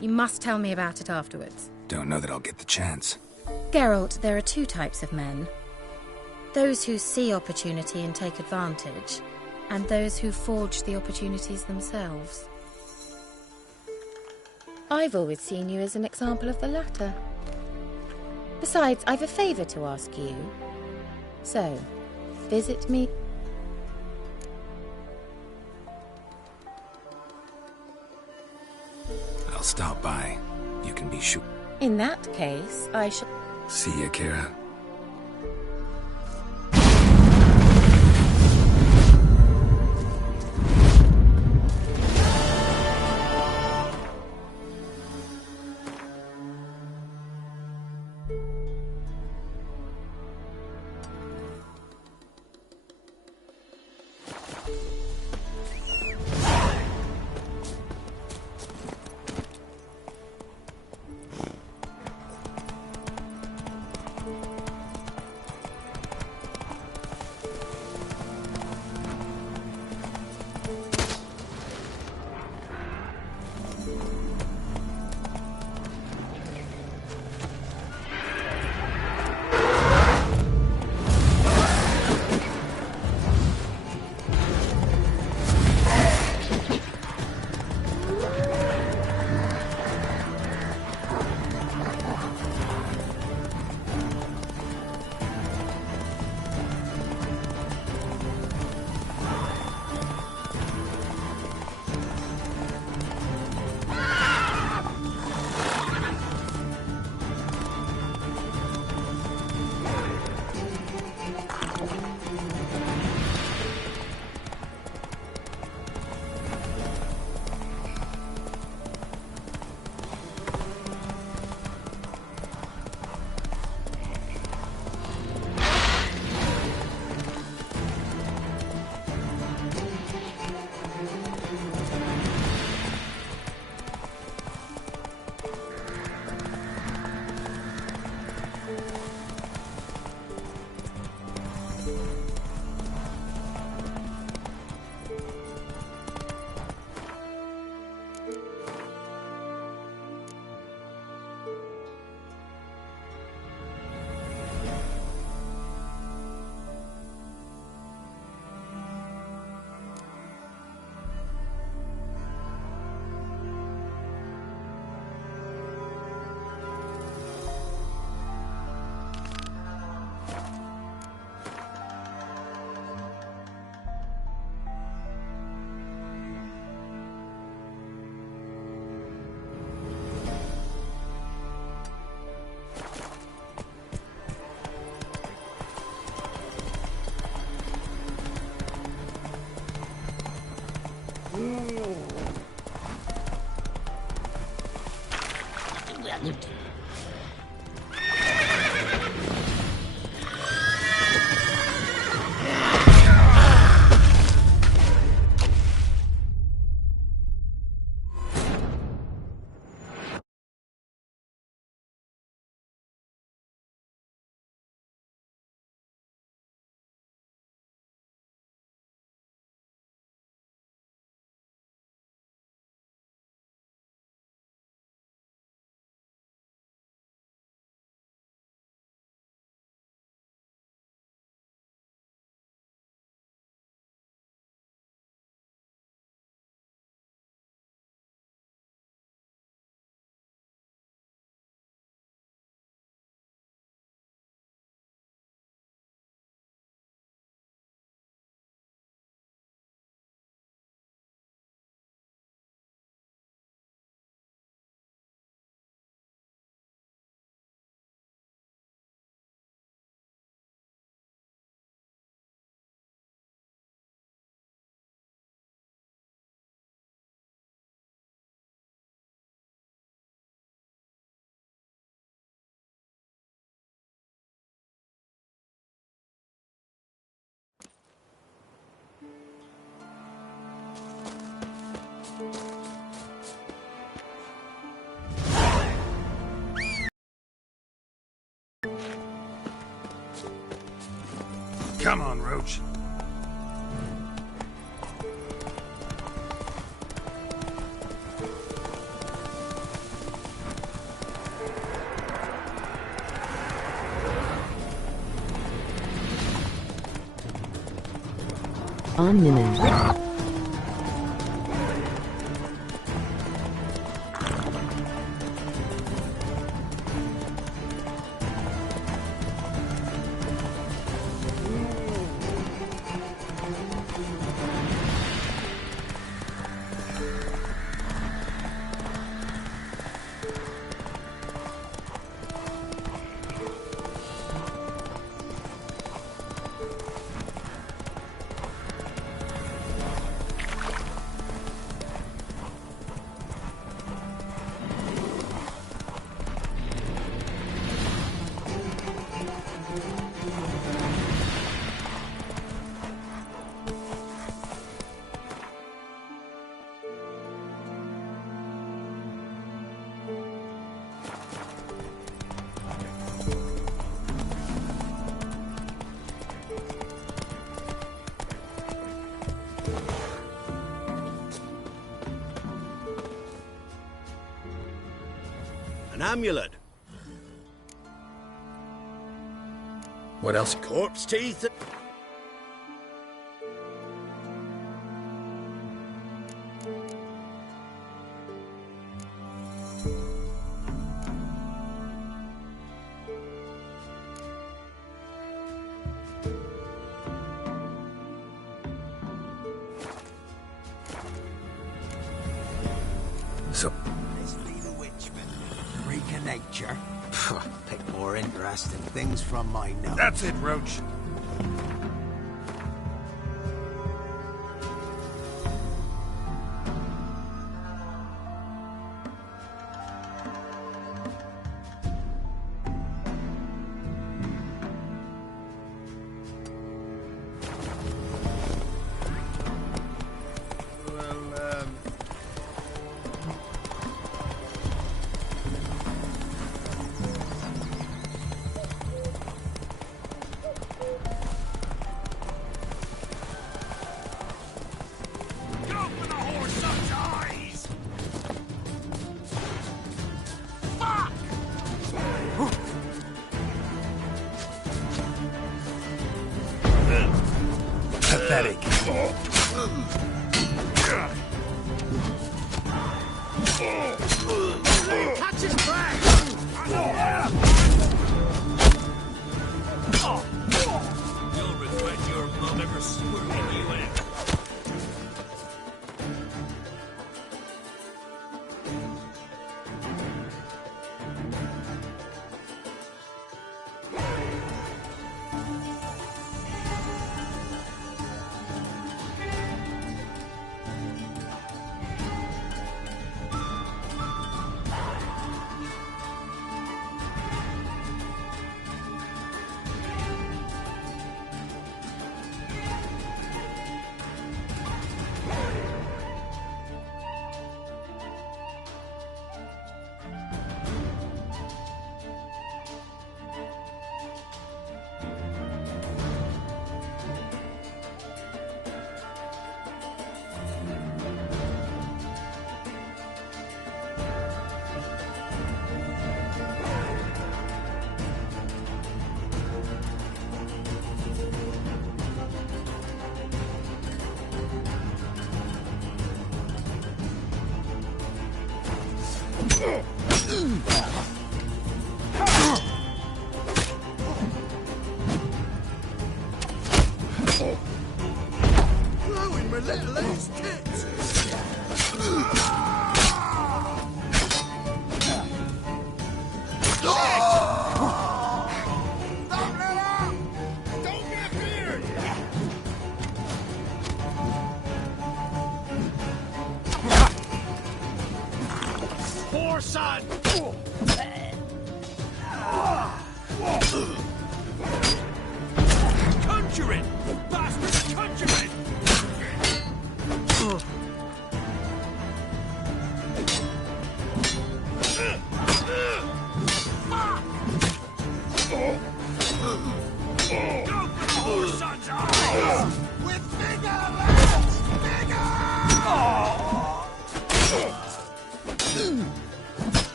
You must tell me about it afterwards. Don't know that I'll get the chance. Geralt, there are two types of men. Those who see opportunity and take advantage, and those who forge the opportunities themselves. I've always seen you as an example of the latter. Besides, I've a favor to ask you. So, visit me. I'll stop by. You can be sure. In that case, I shall... See ya, Kira. Come on, Roach. Omniment. An amulet. What else? Corpse teeth. So... Freak of nature. Pick more interesting things from my notes. That's it, Roach. Pathetic. Catch his back! You'll regret your mum ever swirling you in. Blowing my little ass tits. Poor son! Conjuring! Bastard conjuring! Go for the horse, son!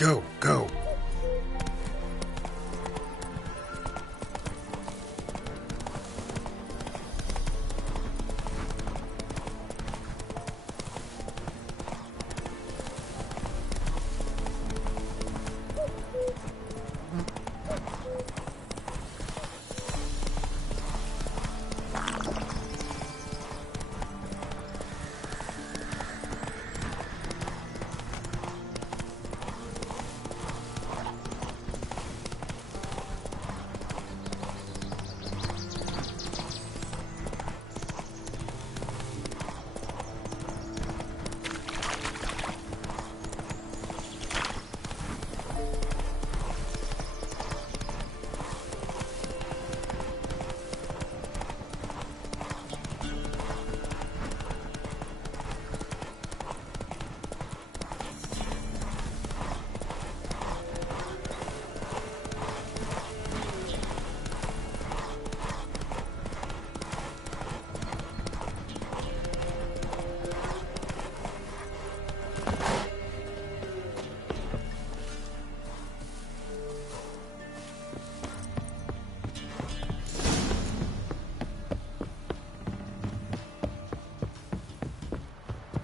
Go, go.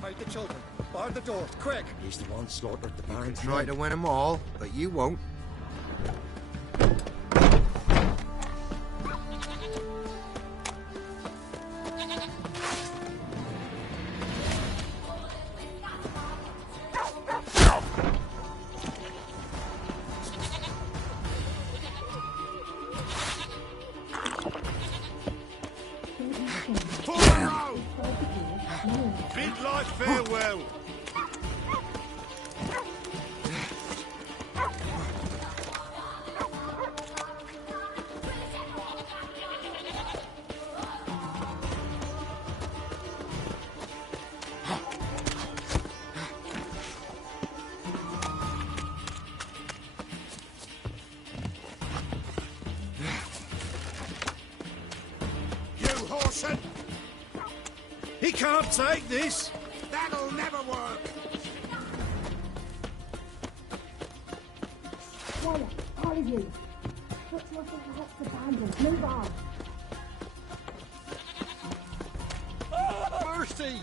Hide the children. Bar the door, quick! He's the one slaughtered the You can Baron's try men. to win them all, but you won't. Bid life farewell. You Horson! He can't take this! That'll never work! Quiet, all of you. Put yourself next to bandits. Move on. Mercy!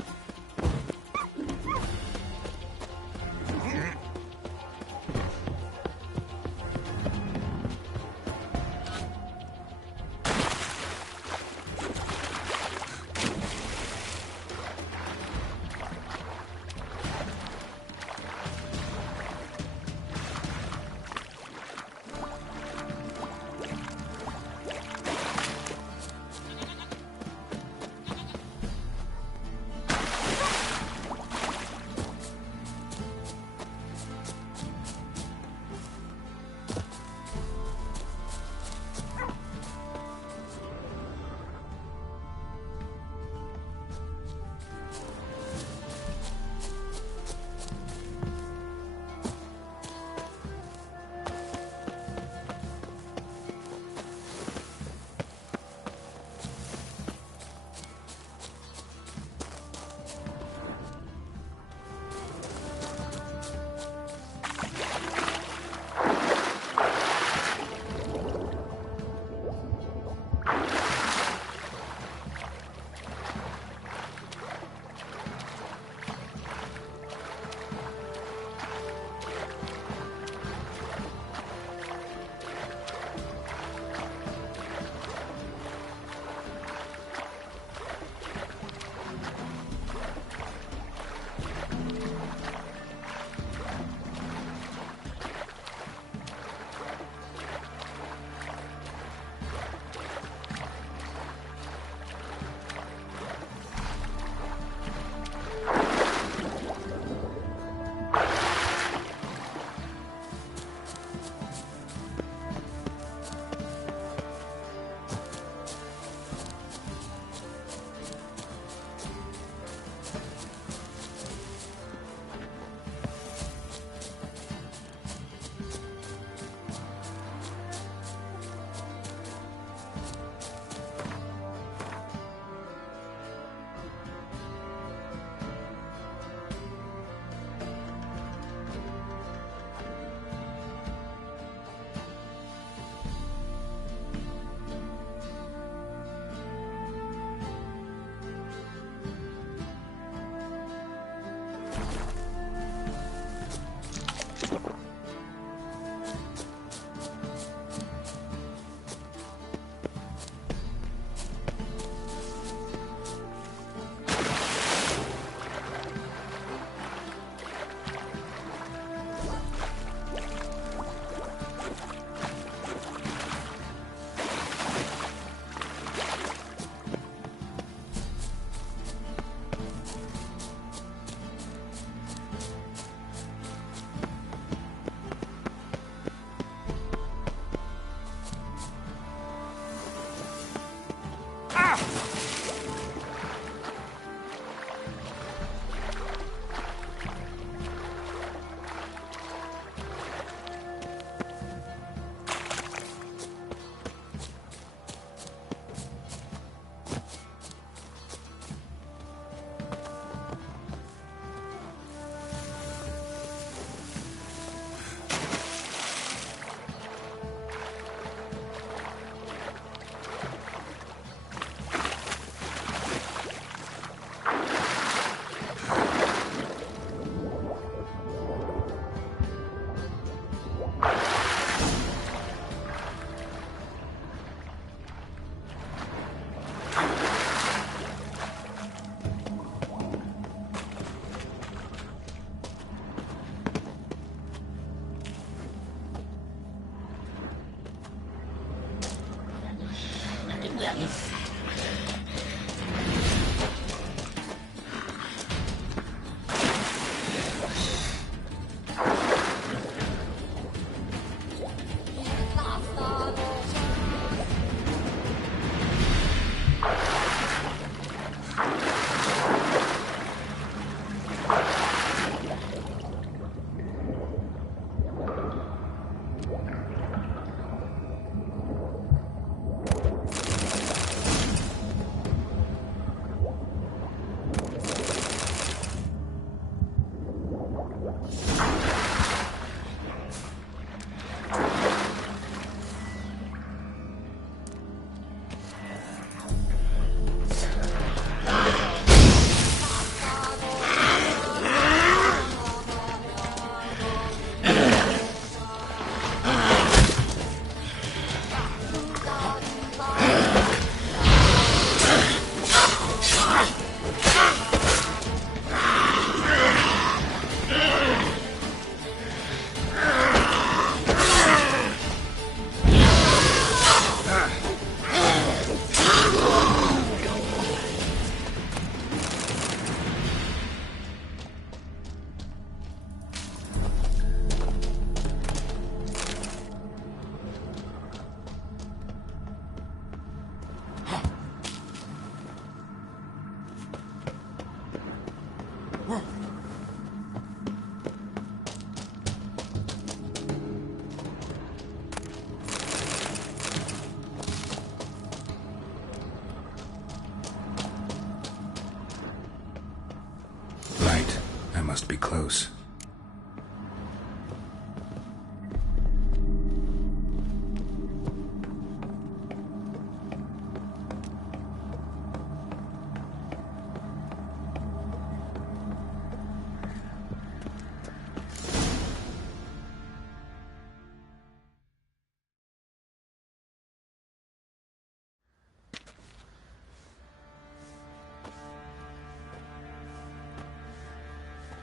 Right. I must be close.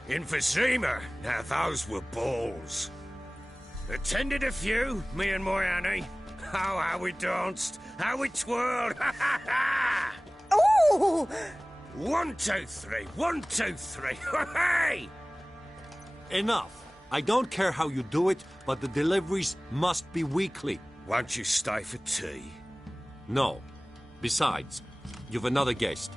In Vizima, now those were balls. Attended a few, me and my Annie. Oh, how we danced, how we twirled, ha ha ha! Oh! 1, 2, 3, 1, 2, 3, hey! Enough. I don't care how you do it, but the deliveries must be weekly. Won't you stay for tea? No. Besides, you've another guest.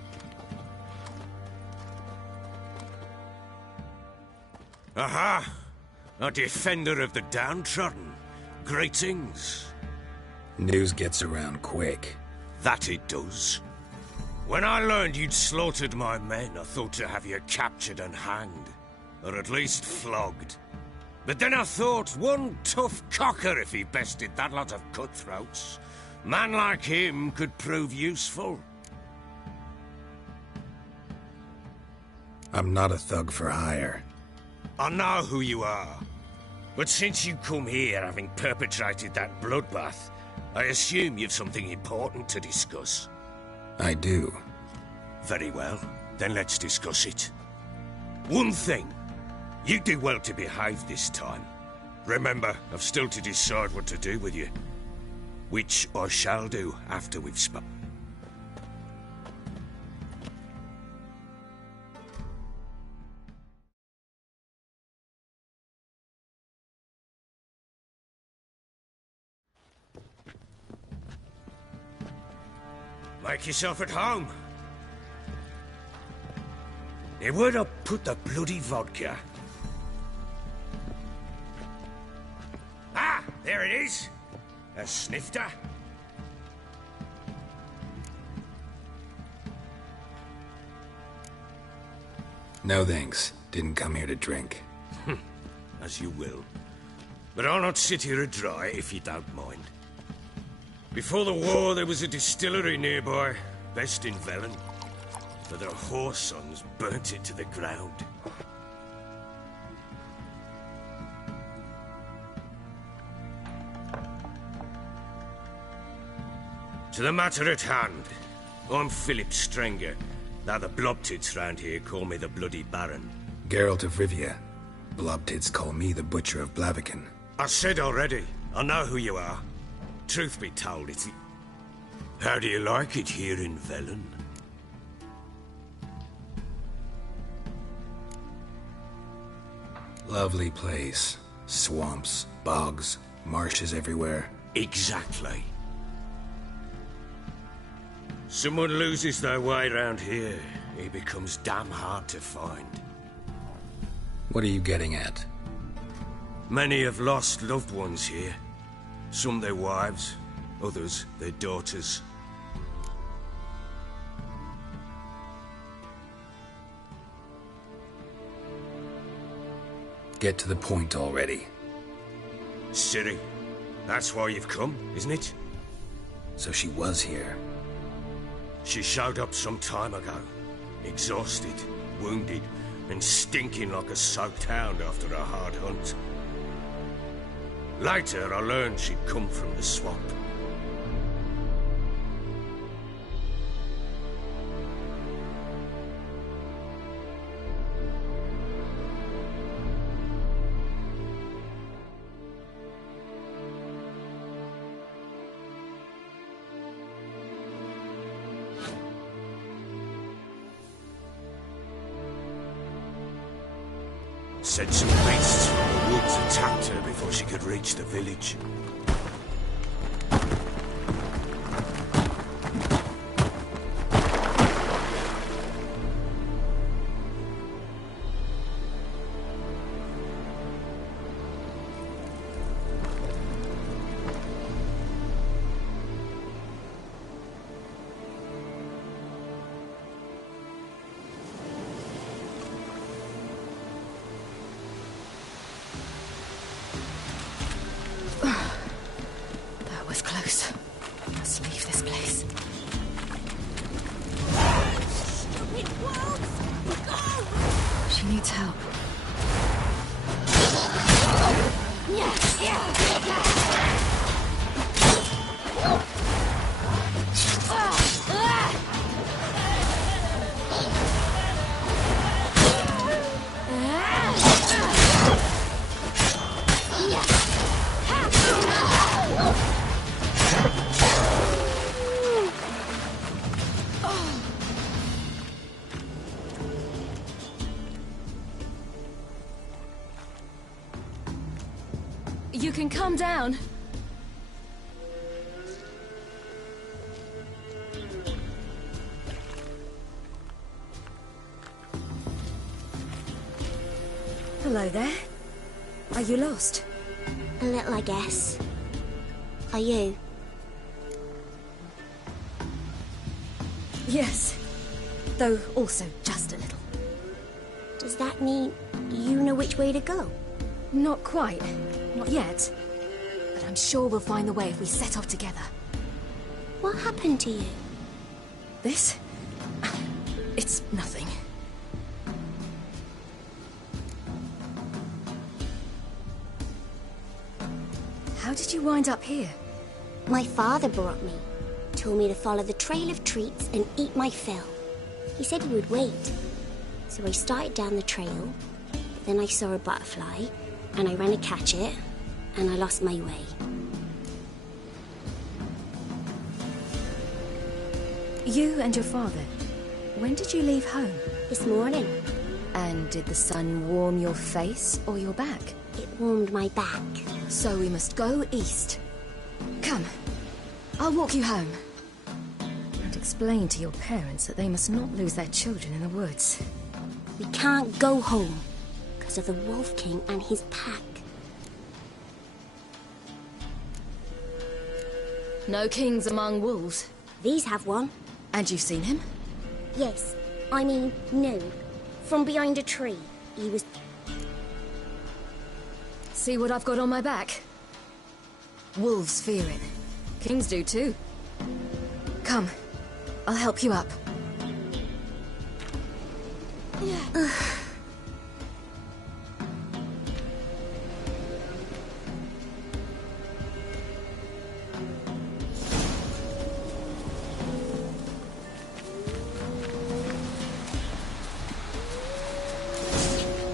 Aha! A defender of the downtrodden. Greetings. News gets around quick. That it does. When I learned you'd slaughtered my men, I thought to have you captured and hanged. Or at least flogged. But then I thought, one tough cocker if he bested that lot of cutthroats. Man like him could prove useful. I'm not a thug for hire. I know who you are. But since you come here having perpetrated that bloodbath, I assume you've something important to discuss. I do. Very well. Then let's discuss it. One thing. You do well to behave this time. Remember, I've still to decide what to do with you. Which I shall do after we've spoken. Make yourself at home. Now, where'd I put the bloody vodka? Ah, there it is. A snifter. No thanks. Didn't come here to drink. As you will. But I'll not sit here dry if you don't mind. Before the war, there was a distillery nearby, best in Velen. But their whore sons burnt it to the ground. To the matter at hand, I'm Philip Strenger. Now the blobtits round here call me the Bloody Baron. Geralt of Rivia. Blobtits call me the Butcher of Blaviken. I said already, I know who you are. Truth be told, it's the... How do you like it here in Velen? Lovely place. Swamps, bogs, marshes everywhere. Exactly. Someone loses their way round here, he becomes damn hard to find. What are you getting at? Many have lost loved ones here. Some their wives, others their daughters. Get to the point already. Ciri, that's why you've come, isn't it? So she was here. She showed up some time ago. Exhausted, wounded, and stinking like a soaked hound after a hard hunt. Later, I learned she'd come from the swamp. Said some beasts from the woods attacked her before she could reach the village. You can come down. Hello there. Are you lost? A little, I guess. Are you? Yes. Though also just a little. Does that mean you know which way to go? Not quite. Not yet. But I'm sure we'll find the way if we set off together. What happened to you? This? It's nothing. How did you wind up here? My father brought me. Told me to follow the trail of treats and eat my fill. He said he would wait. So I started down the trail, but then I saw a butterfly, and I ran to catch it, and I lost my way. You and your father, when did you leave home? This morning. And did the sun warm your face or your back? It warmed my back. So we must go east. Come, I'll walk you home. And explain to your parents that they must not lose their children in the woods. We can't go home because of the Wolf King and his pack. No kings among wolves. These have one. And you've seen him? Yes. I mean, no. From behind a tree. He was... See what I've got on my back? Wolves fear it. Kings do too. Come, I'll help you up.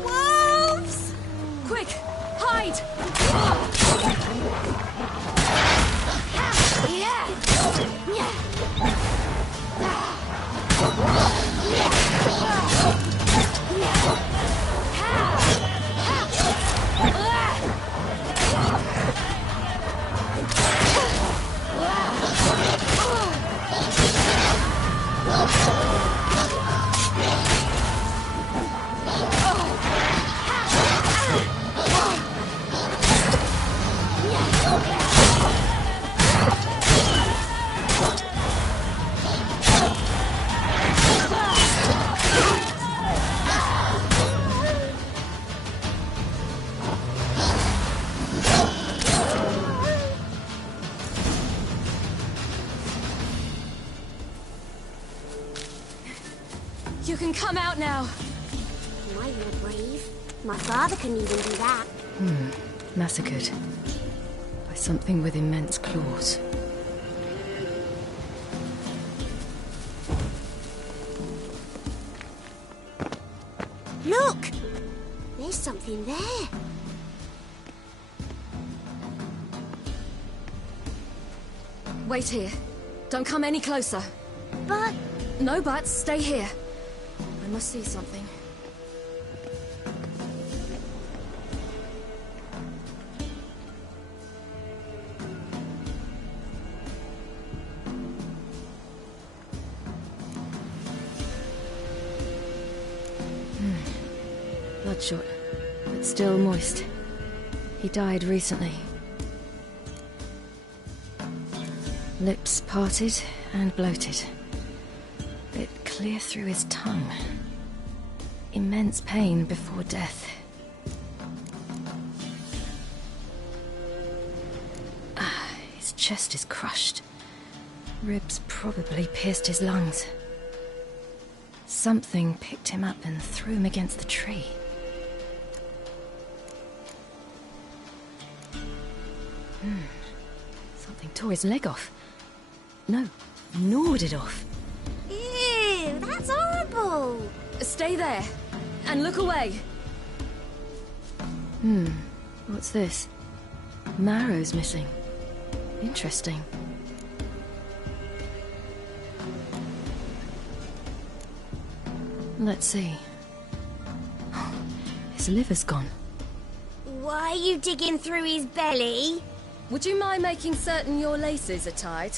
Wolves! Quick, hide! You can come out now. My, you're brave. My father couldn't even do that. Massacred. By something with immense claws. Look! There's something there. Wait here. Don't come any closer. But... No buts. Stay here. I must see something. Bloodshot, but still moist. He died recently. Lips parted and bloated. Bit clear through his tongue. Immense pain before death. His chest is crushed. Ribs probably pierced his lungs. Something picked him up and threw him against the tree. Something tore his leg off. No, gnawed it off. Ew, that's horrible. Stay there, and look away. What's this? Marrow's missing. Interesting. Let's see. His liver's gone. Why are you digging through his belly? Would you mind making certain your laces are tied?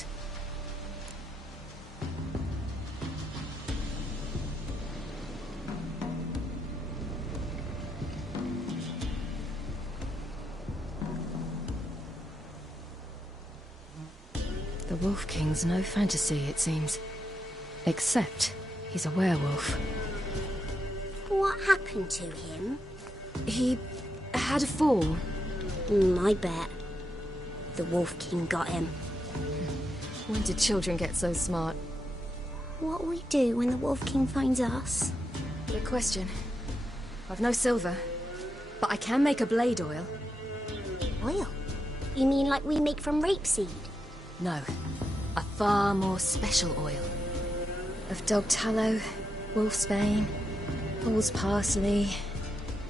The Wolf King's no fantasy, it seems. Except he's a werewolf. What happened to him? He had a fall. I bet. The Wolf King got him. When did children get so smart? What'll we do when the Wolf King finds us? Good question. I've no silver, but I can make a blade oil. Oil? You mean like we make from rapeseed? No, a far more special oil. Of dog tallow, wolf's bane, bull's parsley,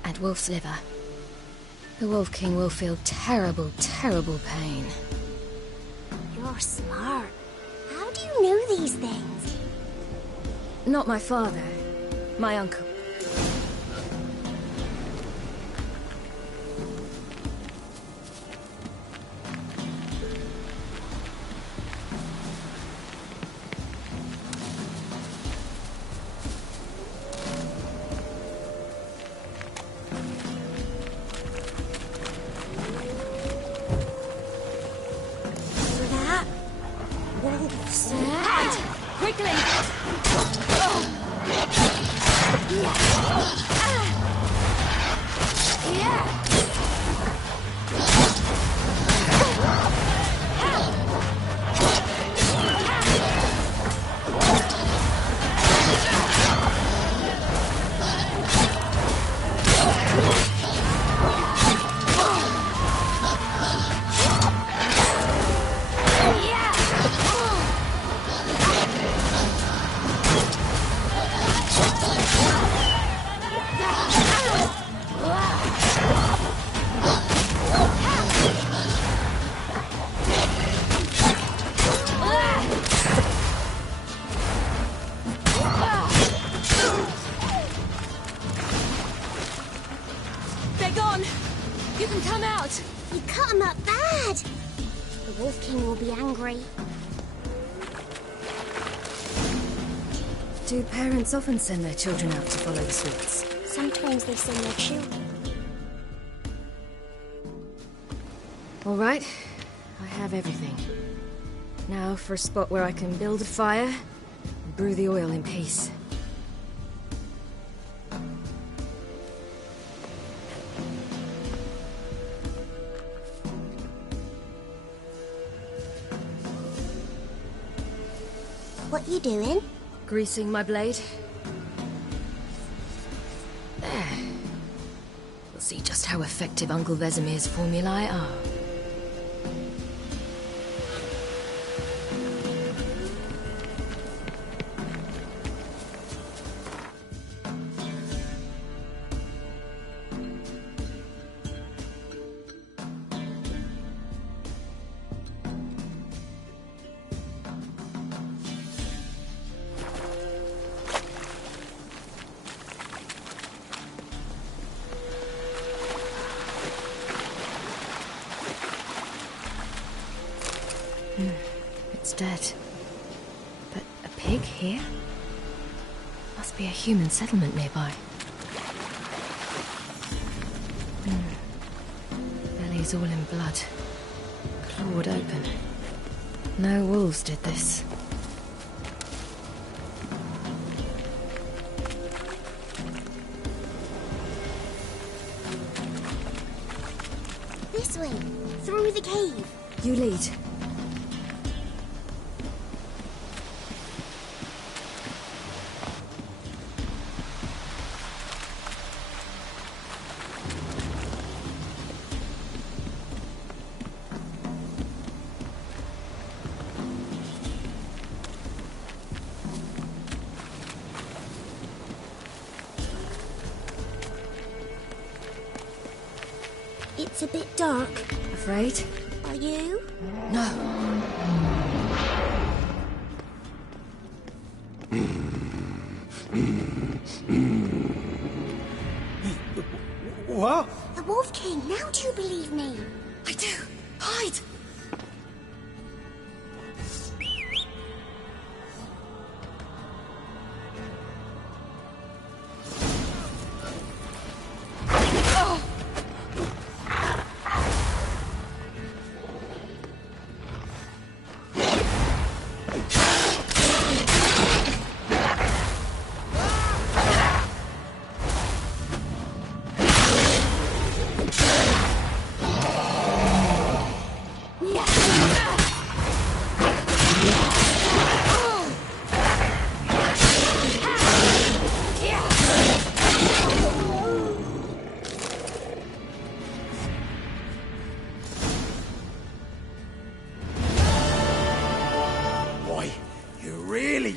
and wolf's liver. The Wolf King will feel terrible, terrible pain. You're smart. How do you know these things? Not my father, my uncle. Do parents often send their children out to follow the sweets? Sometimes they send their children. All right, I have everything. Now for a spot where I can build a fire and brew the oil in peace. What you doing? Greasing my blade. There. We'll see just how effective Uncle Vesemir's formulae are. It's dead. But a pig here? Must be a human settlement nearby. Belly's all in blood. Clawed open. No wolves did this. This way, through the cave. You lead. It's a bit dark. Afraid? Are you? No. What? the Wolf King. Now do you believe me? I do. Hide!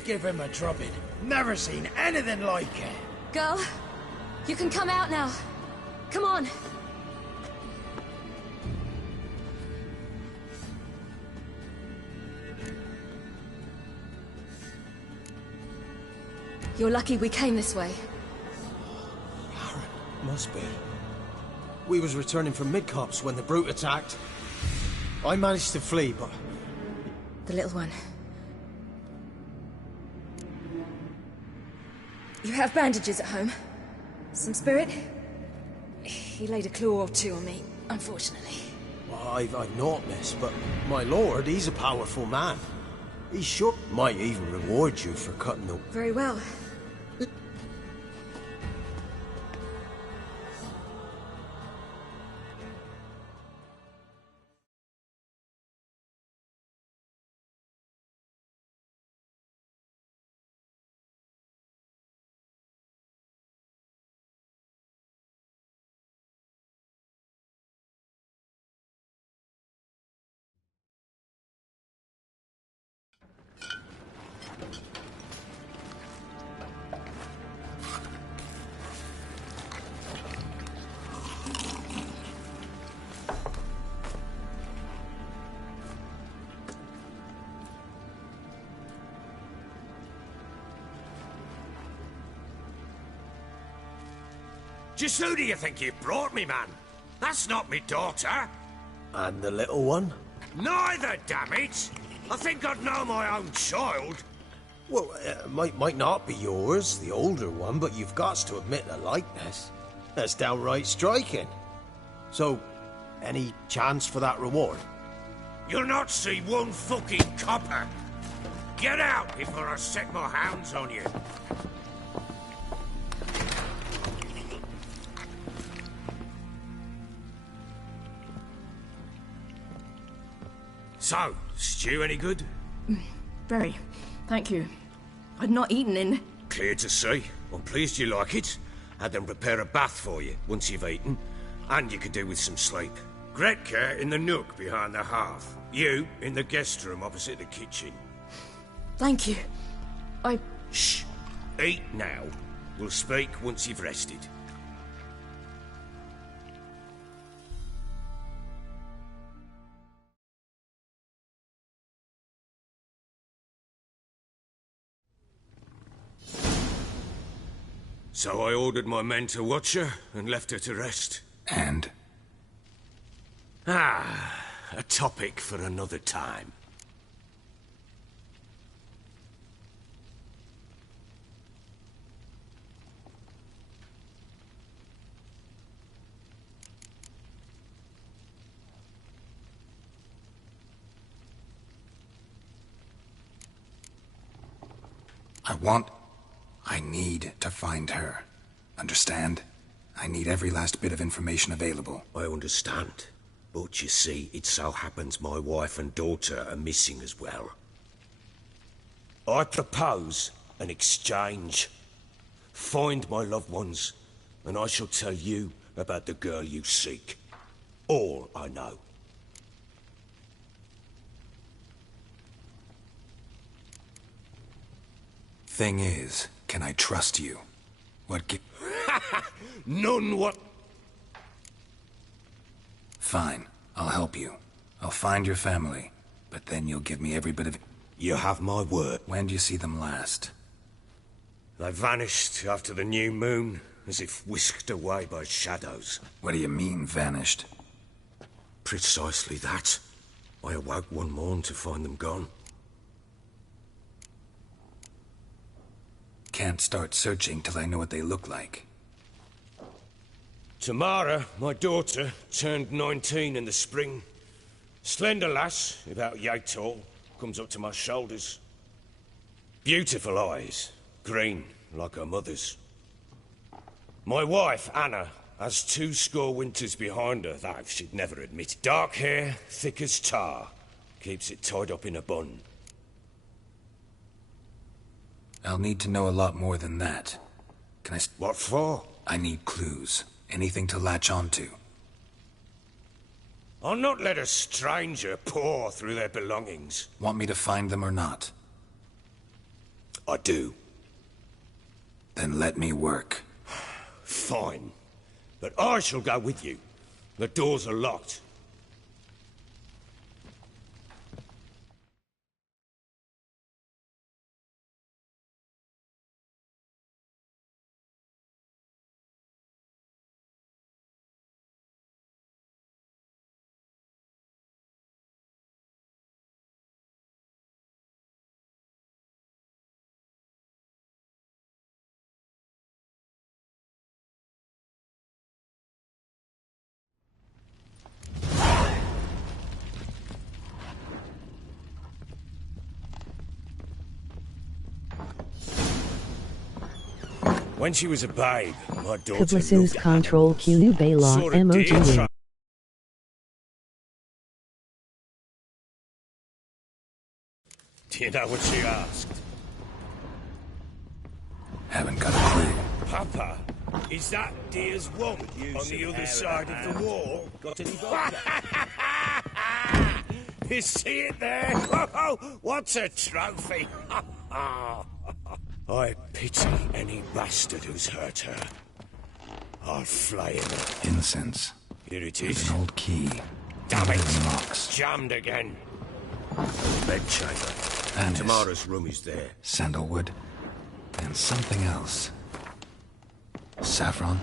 Give him a drubbing. Never seen anything like it. Girl, you can come out now. Come on. You're lucky we came this way. Must be. We was returning from Midcops when the brute attacked. I managed to flee, but... The little one. You have bandages at home? Some spirit? He laid a claw or two on me, unfortunately. Well, I've not, miss, but my lord, he's a powerful man. He sure might even reward you for cutting the... Very well. Just who do you think you brought me, man? That's not me daughter. And the little one? Neither, damn it! I think I'd know my own child. Well, might not be yours, the older one, but you've got to admit the likeness. That's downright striking. So, any chance for that reward? You'll not see one fucking copper. Get out before I set my hounds on you. So, stew any good? Very. Thank you. I'd not eaten in... Clear to see. I'm pleased you like it. Had them prepare a bath for you once you've eaten. And you could do with some sleep. Gretka in the nook behind the hearth. You in the guest room opposite the kitchen. Thank you. Shh. Eat now. We'll speak once you've rested. So I ordered my men to watch her and left her to rest. And? A topic for another time. I need to find her. Understand? I need every last bit of information available. I understand. But you see, it so happens my wife and daughter are missing as well. I propose an exchange. Find my loved ones, and I shall tell you about the girl you seek. All I know. Thing is, can I trust you? None what... Fine, I'll help you. I'll find your family, but then you'll give me every bit of... You have my word. When do you see them last? They vanished after the new moon. as if whisked away by shadows. What do you mean, vanished? Precisely that. I awoke one morn to find them gone. Can't start searching till I know what they look like. Tamara, my daughter, turned 19 in the spring. Slender lass, about yay tall, comes up to my shoulders. Beautiful eyes, green, like her mother's. My wife, Anna, has 20 winters behind her that she'd never admit. Dark hair, thick as tar, keeps it tied up in a bun. I'll need to know a lot more than that. Can I... What for? I need clues. Anything to latch onto. I'll not let a stranger pore through their belongings. Want me to find them or not? I do. Then let me work. Fine. But I shall go with you. The doors are locked. When she was a babe, my daughter Kublasus control Kulu Baylaw emoji win. Do you know what she asked? Haven't got a clue. Papa, is that deer's womp on the other side of the wall? Got any vodka? You see it there? Oh, what's a trophy? I pity any bastard who's hurt her. I'll flay him. Incense. Here it With is. an old key. Damn it! Locks. Jammed again. Bedchamber. And Tamara's room is there. Sandalwood. And something else. Saffron.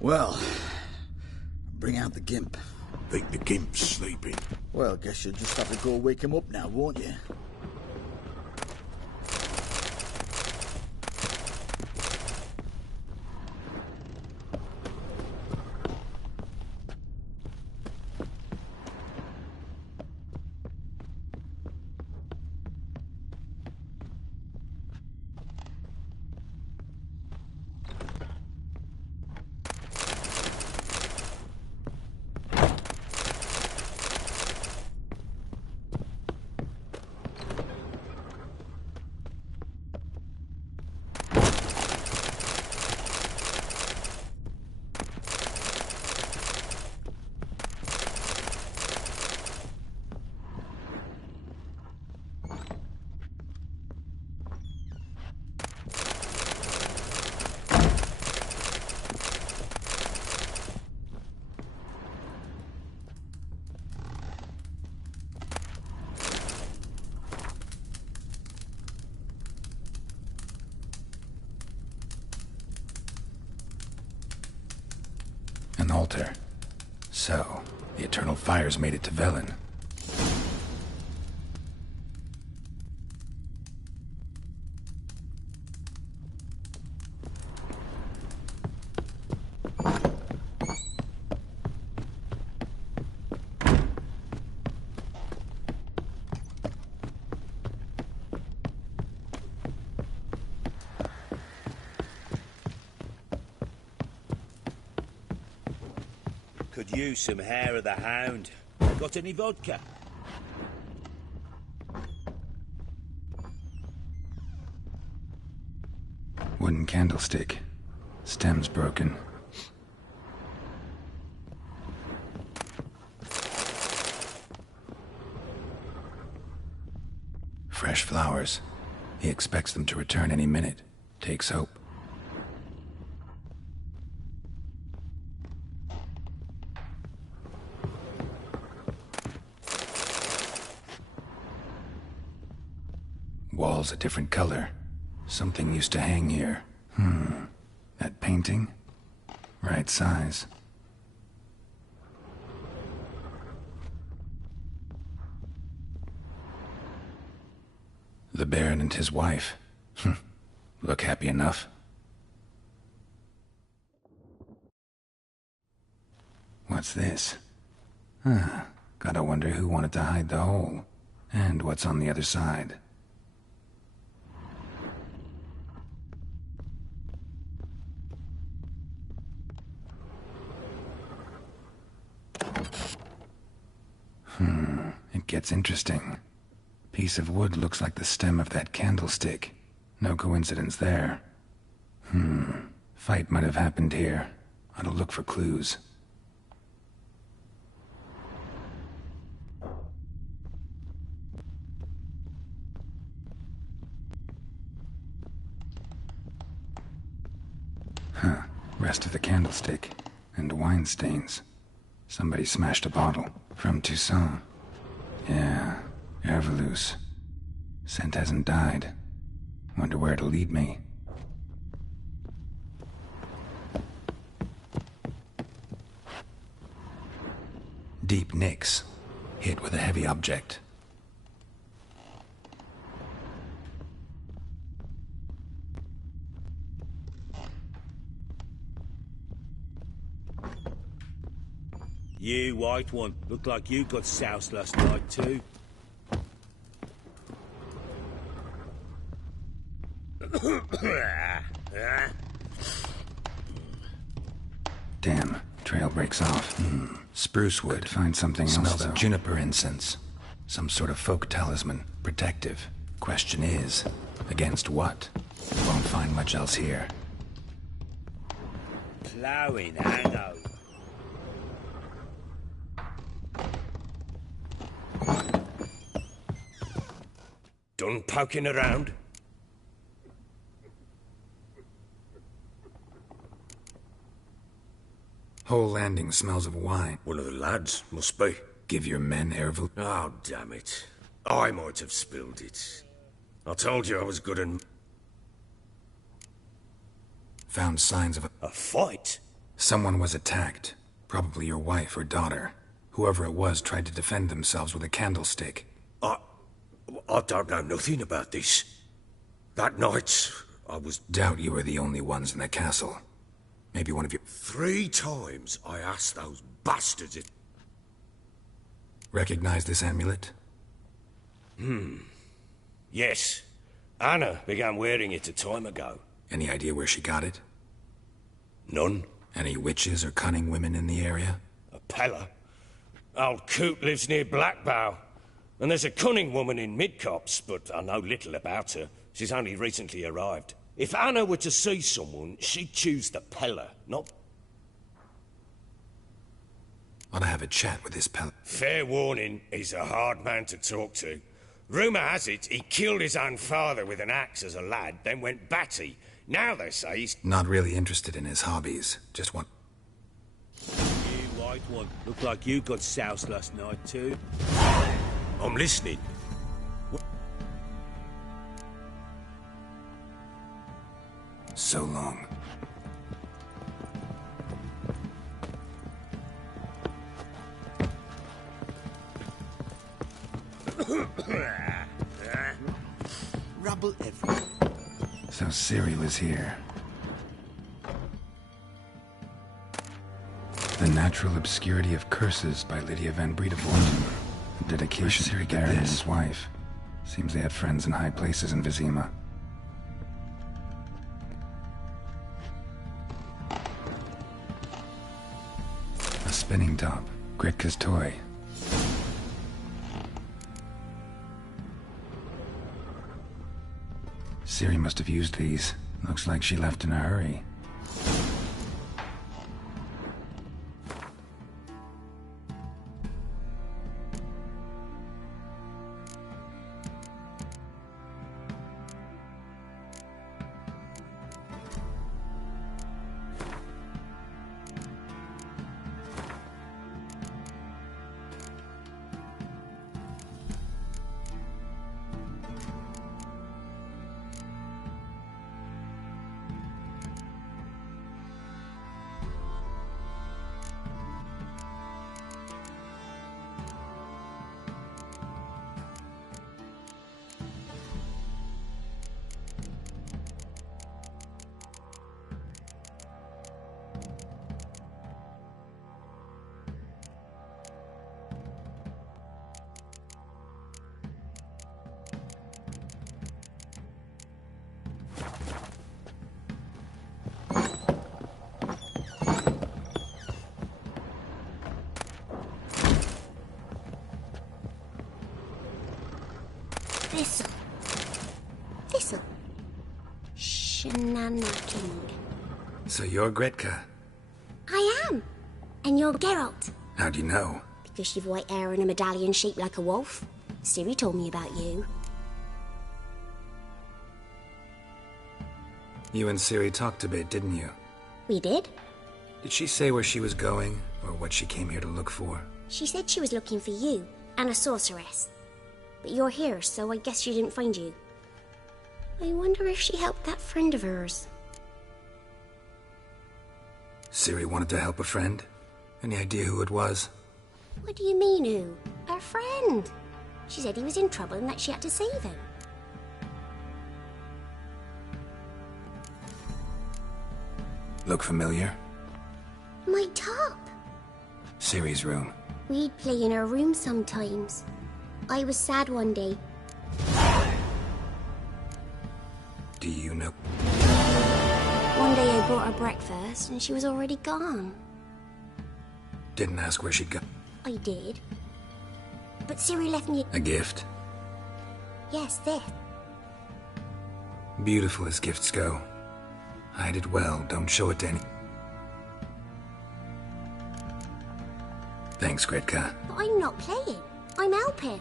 Well, bring out the gimp. Think the gimp's sleeping. Well, guess you'll just have to go wake him up now, won't you? An altar. So, the Eternal Fires made it to Velen. Could use some hair of the hound. Got any vodka? Wooden candlestick. Stem's broken. Fresh flowers. He expects them to return any minute. Takes hope. Walls a different color. Something used to hang here. That painting? Right size. The Baron and his wife. Look happy enough. What's this? Gotta wonder who wanted to hide the hole. And what's on the other side. It gets interesting. Piece of wood looks like the stem of that candlestick. No coincidence there. Fight might have happened here. Ought to look for clues. Rest of the candlestick. And wine stains. Somebody smashed a bottle. From Toussaint. Yeah, Herveloos. Scent hasn't died. Wonder where it'll lead me. Deep nicks. Hit with a heavy object. You, white one. Look like you got soused last night, too. Damn, trail breaks off. Spruce wood. Could find something else, smells of juniper incense. Some sort of folk talisman. Protective. Question is, against what? Won't find much else here. Ploughing hangover. Done poking around? Whole landing smells of wine. One of the lads, must be. Give your men Hervel. Oh, damn it. I might have spilled it. I told you I was good and... Found signs of a fight? Someone was attacked. Probably your wife or daughter. Whoever it was tried to defend themselves with a candlestick. I don't know nothing about this. That night, I was... Doubt you were the only ones in the castle. Maybe one of you... 3 times I asked those bastards if... Recognize this amulet? Yes. Anna began wearing it a time ago. Any idea where she got it? None. Any witches or cunning women in the area? A Pella. Old Coot lives near Blackbow. And there's a cunning woman in Midcopse, but I know little about her. She's only recently arrived. If Anna were to see someone, she'd choose the Pella, not... Ought to have a chat with this Pella. Fair warning, he's a hard man to talk to. Rumour has it, he killed his own father with an axe as a lad, then went batty. Now they say he's... Not really interested in his hobbies. Just want... You, white one. Look like you got soused last night, too. I'm listening. So long. Rubble everywhere. So Ciri was here. The Natural Obscurity of Curses by Lydia van Bredevoort. Dedication to Baron and his wife. Seems they had friends in high places in Vizima. A spinning top. Gretka's toy. Ciri must have used these. Looks like she left in a hurry. Thistle. Shenana King. So you're Gretka? I am. And you're Geralt. How'd you know? Because you've white hair and a medallion shaped like a wolf. Ciri told me about you. You and Ciri talked a bit, didn't you? We did. Did she say where she was going, or what she came here to look for? She said she was looking for you, and a sorceress. But you're here, so I guess she didn't find you. I wonder if she helped that friend of hers. Ciri wanted to help a friend? Any idea who it was? What do you mean, who? Her friend. She said he was in trouble and that she had to save him. Look familiar? My top. Ciri's room. We'd play in her room sometimes. I was sad one day. Do you know? One day I brought her breakfast and she was already gone. Didn't ask where she'd go. I did. But Ciri left me a gift? Yes, this. Beautiful as gifts go. Hide it well, don't show it to any... Thanks, Gretka. But I'm not playing. I'm helping.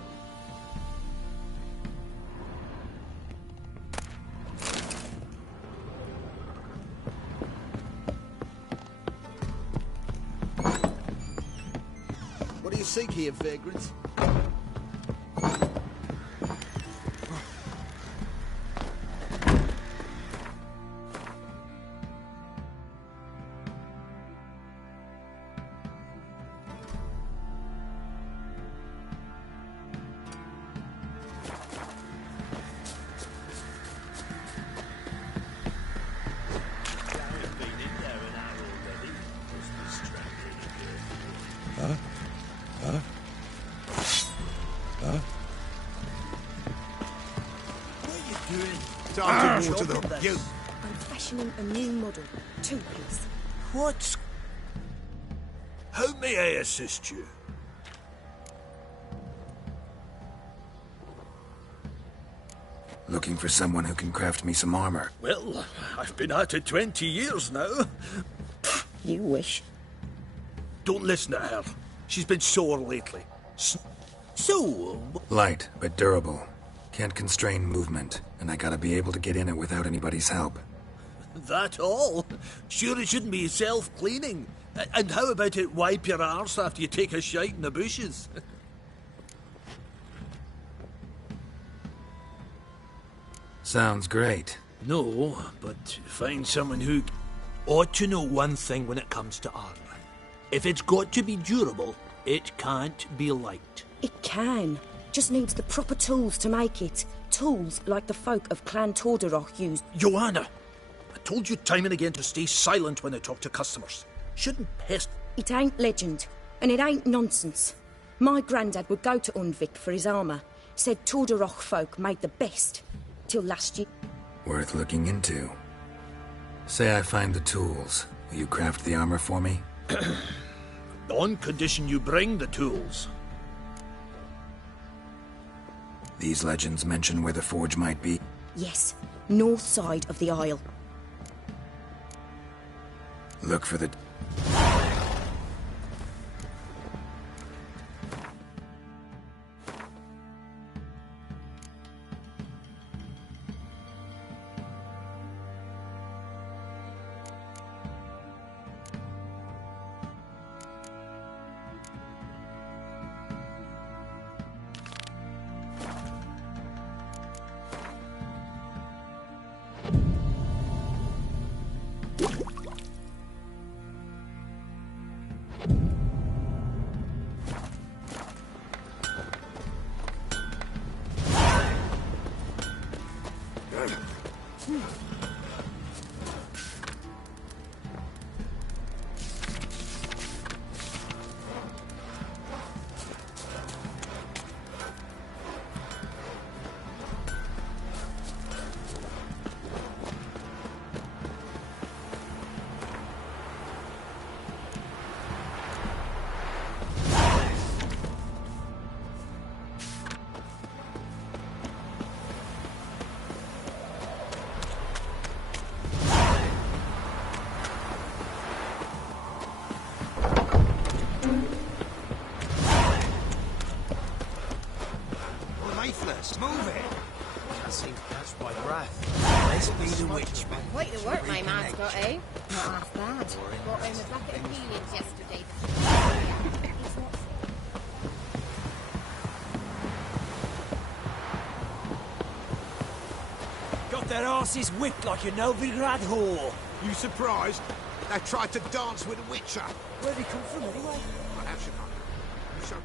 What do you seek here, vagrants? I'm fashioning a new model. 2, please. What? How may I assist you? Looking for someone who can craft me some armor. Well, I've been at it 20 years now. You wish. Don't listen to her. She's been sore lately. So... Light, but durable. Can't constrain movement, and I gotta be able to get in it without anybody's help. That all? Sure it shouldn't be self-cleaning. And how about it wipe your arse after you take a shite in the bushes? Sounds great. No, but find someone who ought to know one thing when it comes to armor. If it's got to be durable, it can't be light. It can. Just needs the proper tools to make it. Tools like the folk of Clan Tordarroch used. Joanna! I told you time and again to stay silent when I talk to customers. Shouldn't pest... It ain't legend, and it ain't nonsense. My granddad would go to Unvik for his armour. Said Tordarroch folk made the best. Till last year. Worth looking into. Say I find the tools. Will you craft the armor for me? On condition you bring the tools. These legends mention where the forge might be. Yes, North side of the Isle. Look for the... Move it! Can't seem to catch my breath. Let's be the witch, man. Quite the work my man's got, eh? Not half bad. Brought home a bucket of peelings yesterday. Got their asses whipped like a Novigrad whore. You surprised? They tried to dance with a witcher. Where'd he come from anyway? Well, how should I know? You so...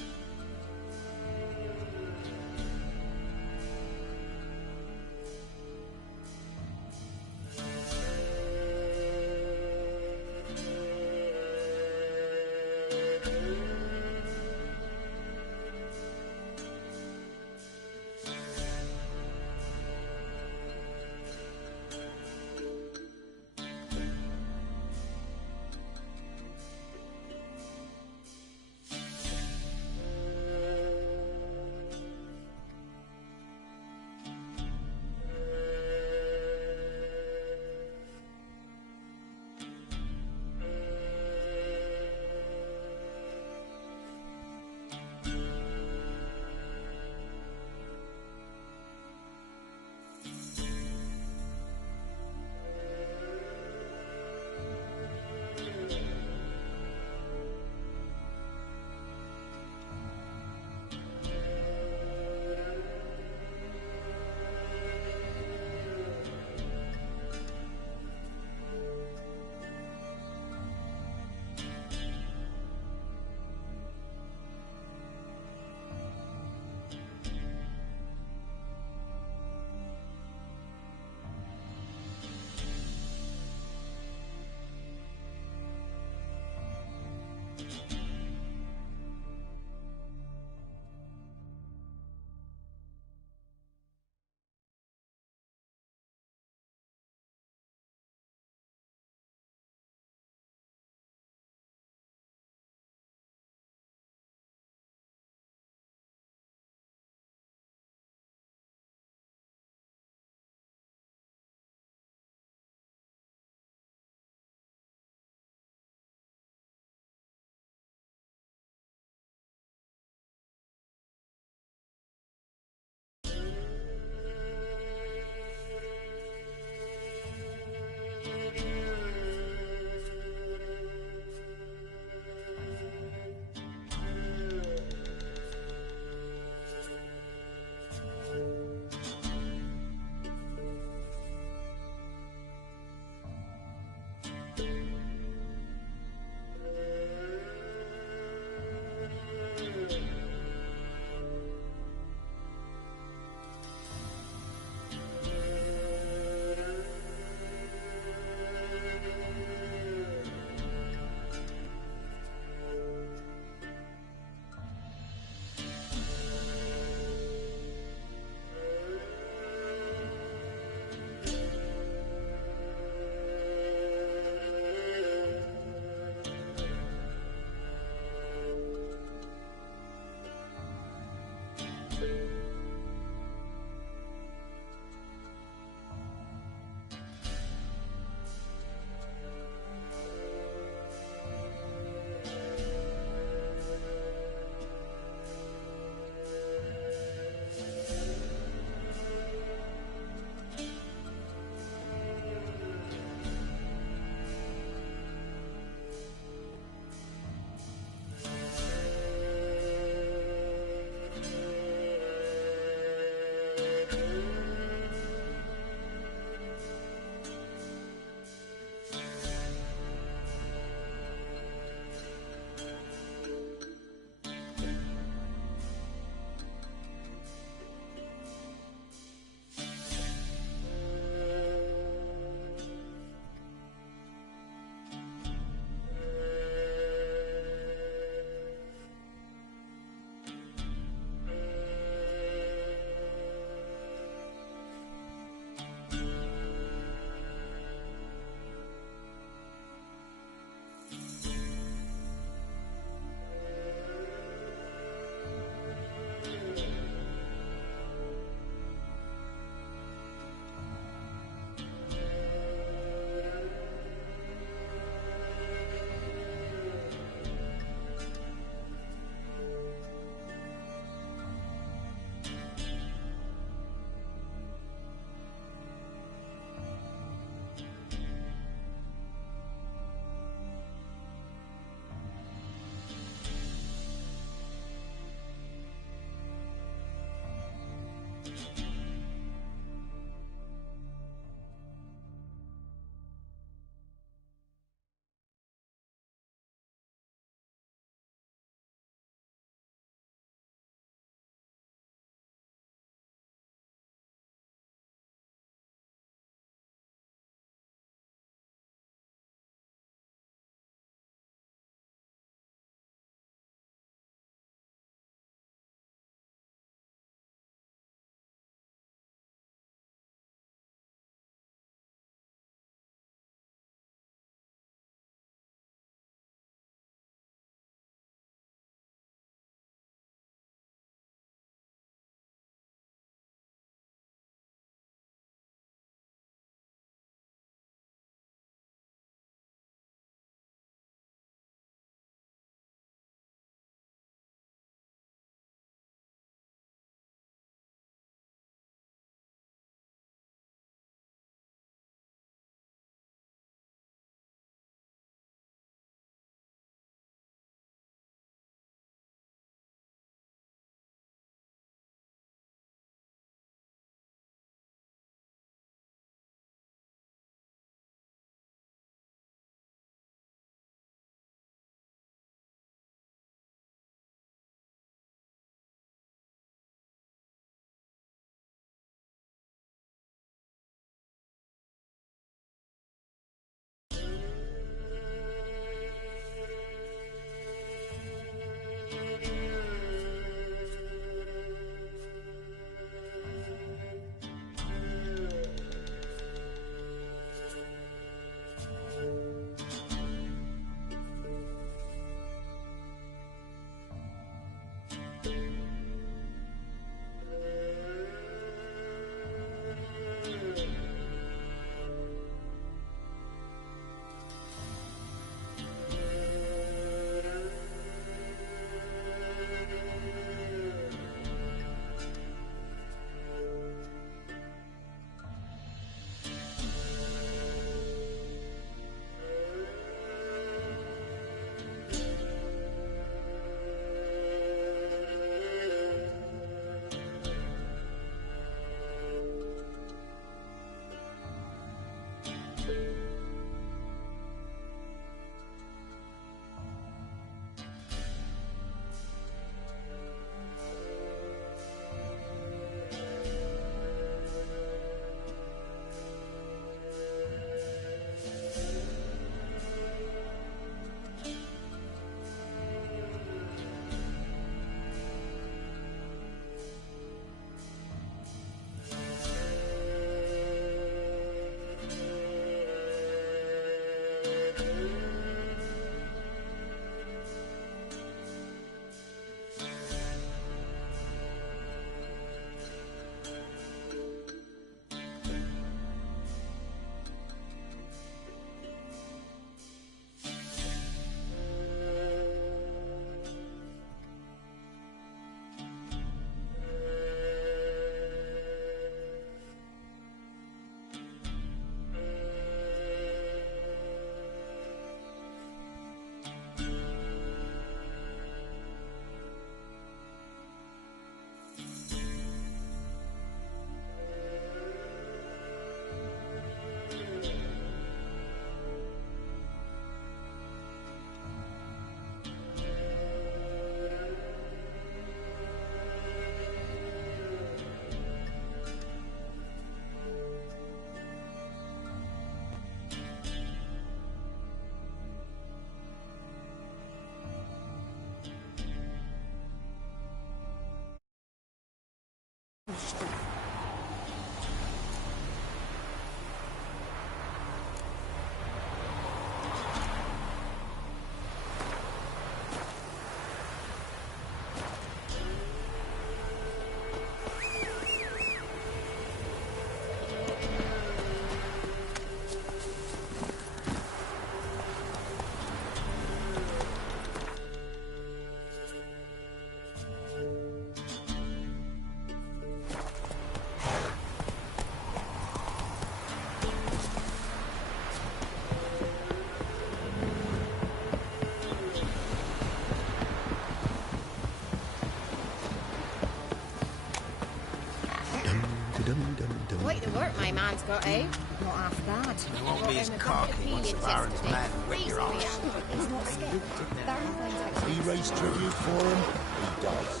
Quite the work my man's got, eh? Not half bad. You won't be as cocky once the Baron's men whip your ass. He's not scared. Baron finds out. He raised tribute for him. He does.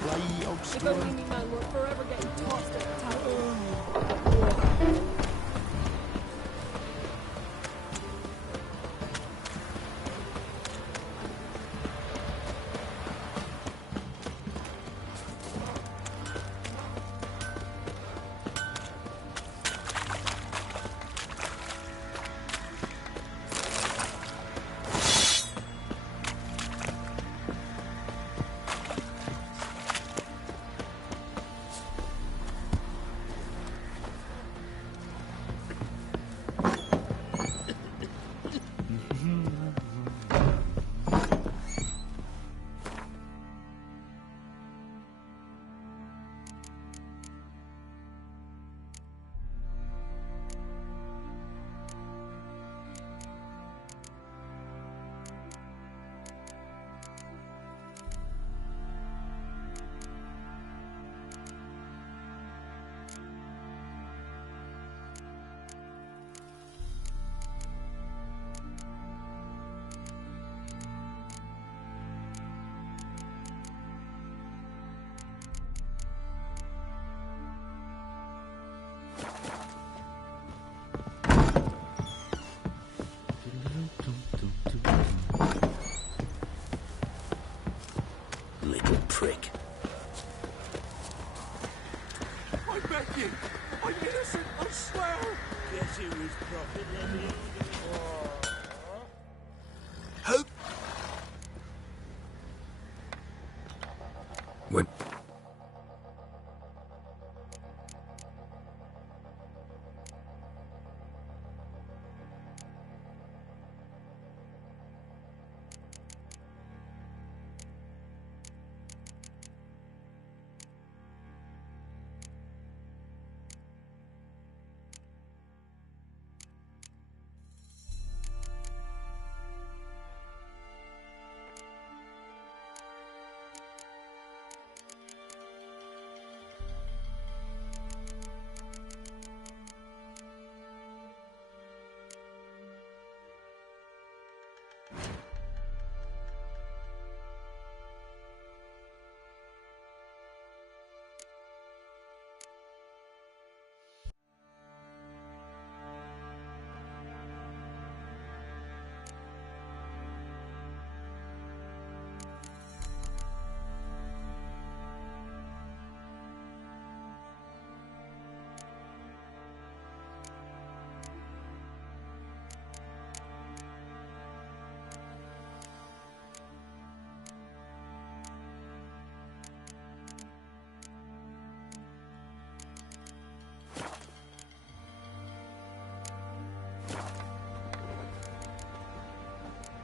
Bloody old If storm. only me man were forever getting tossed at the tower. Little prick. I beg you! I'm innocent, I swear! Guess it was profit, let me... Hope. What?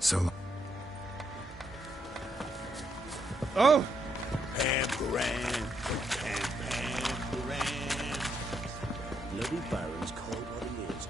So long. Oh! Pam Duran. Pam Duran. Bloody Baron's called what he is,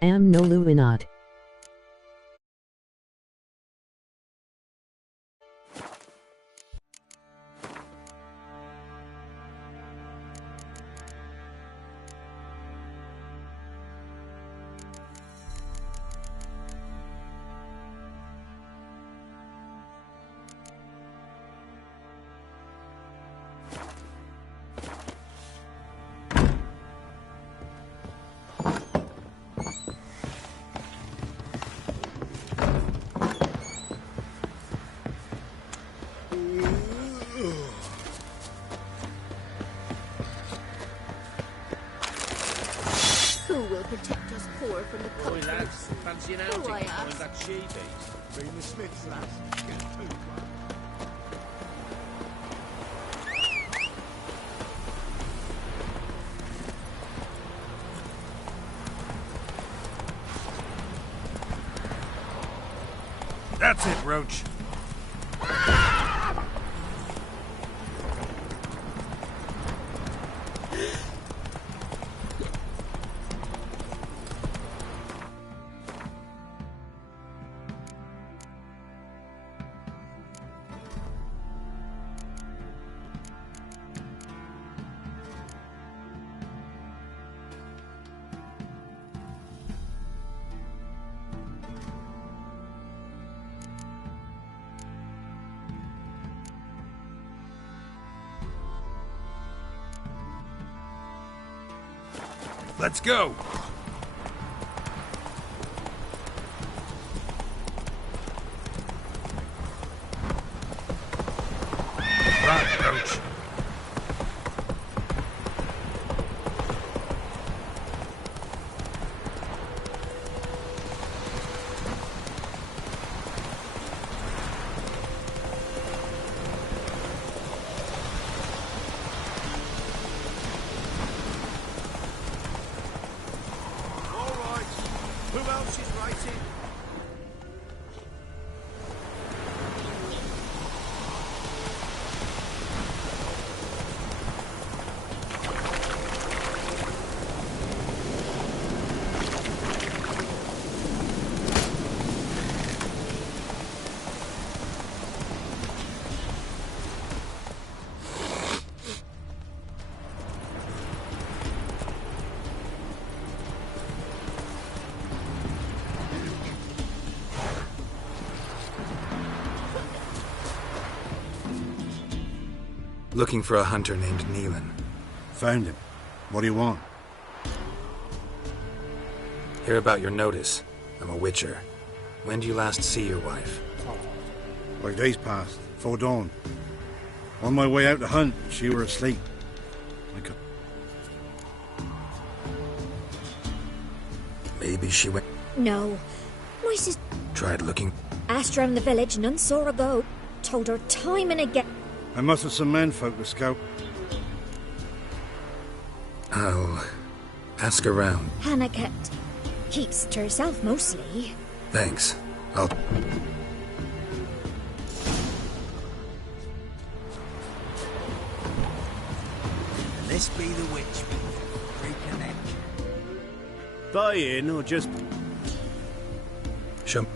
Am no Luminat. Who will protect us poor from the Oi, culprits? lads, fancy an outing Who I behind ask? that she-beast? Bring the Smiths, lads. That's it, Roach. Let's go! Right, Roach. Who else is writing? Looking for a hunter named Neelan. Found him. What do you want? Hear about your notice. I'm a witcher. When do you last see your wife? 5 days passed, 'fore dawn. On my way out to hunt, she were asleep. Maybe she went... No. My sister Tried looking... asked round the village, none saw her go. Told her time and again. I must have some men folk to scout. I'll... ask around. Hannah keeps to herself mostly. Thanks. I'll... This be the witch we reconnect. Die in or just... Show...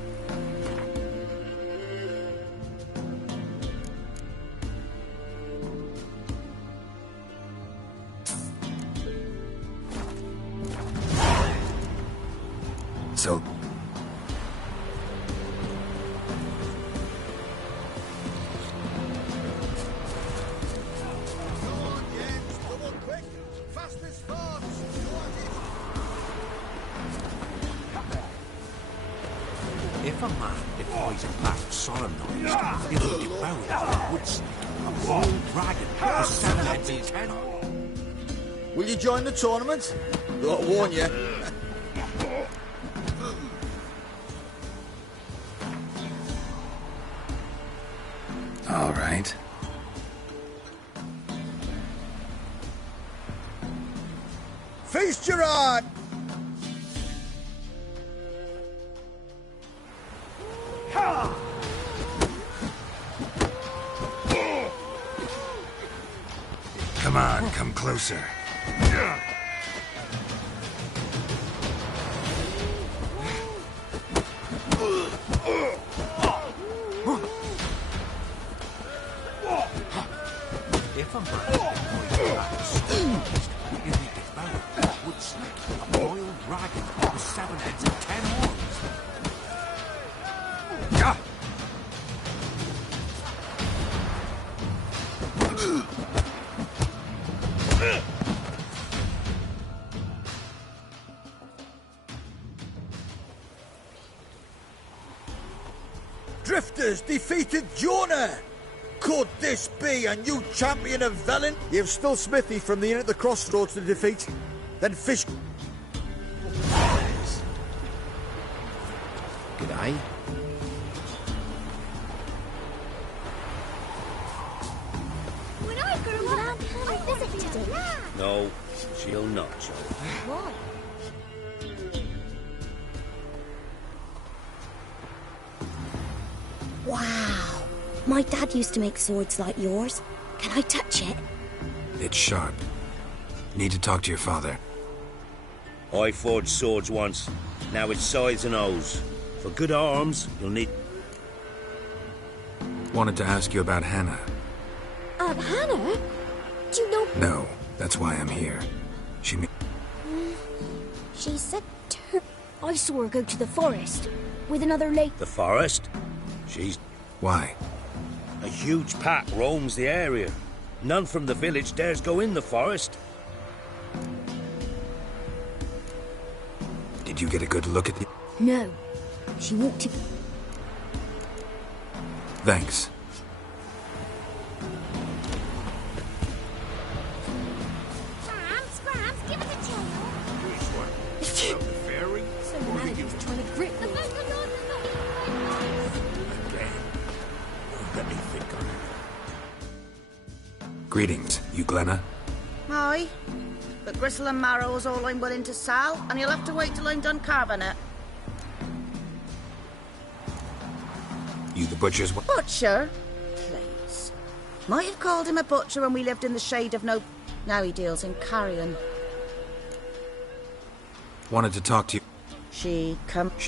So... If a man defies a pack solemnized, he will devour the woodsnake, a wild dragon, a seven-headed tenor. Will you join the tournament? Got to warn you. All right. Feast your eye! Come on, come closer. dragon with 7 heads and 10 horns. Ah! Drifters defeated Jonah! Could this be a new champion of Velen? You've still Smithy from the inn at the crossroads to defeat. Then Fish... G'day. When I grew up, I visited it. No, she'll not, Joe. Why? Wow. My dad used to make swords like yours. Can I touch it? It's sharp. Need to talk to your father. I forged swords once. Now it's size and O's. For good arms, you'll need... Wanted to ask you about Hannah. Aunt Hannah? Do you know... No, that's why I'm here. She said... I saw her go to the forest with another lady. The forest? She's... Why? A huge pack roams the area. None from the village dares go in the forest. Did you get a good look at the... No. She walked in... Thanks. Scrams, give it a tail. Which one? About the fairy? Some man who's trying to grip me. Again. Let me think on it. Greetings, you Glenna. Aye. But gristle and marrow's all I'm willing to sell, and you'll have to wait till I'm done carving it. You the butcher's... Butcher? Please. Might have called him a butcher when we lived in the shade of no... Now he deals in carrion. Wanted to talk to you. She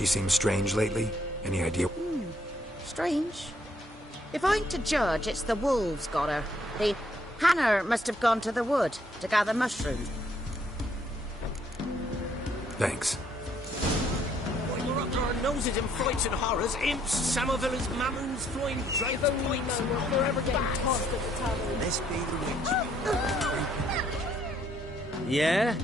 seems strange lately. Any idea? Strange. If I'm to judge, it's the wolves got her. The Hannah must have gone to the wood to gather mushrooms. Thanks. We're up to our noses in frights and horrors. Imps, Samovillas, Mamoons, flying drapes, points. Forever getting tossed at the tavern. Let's be the witch. Yeah?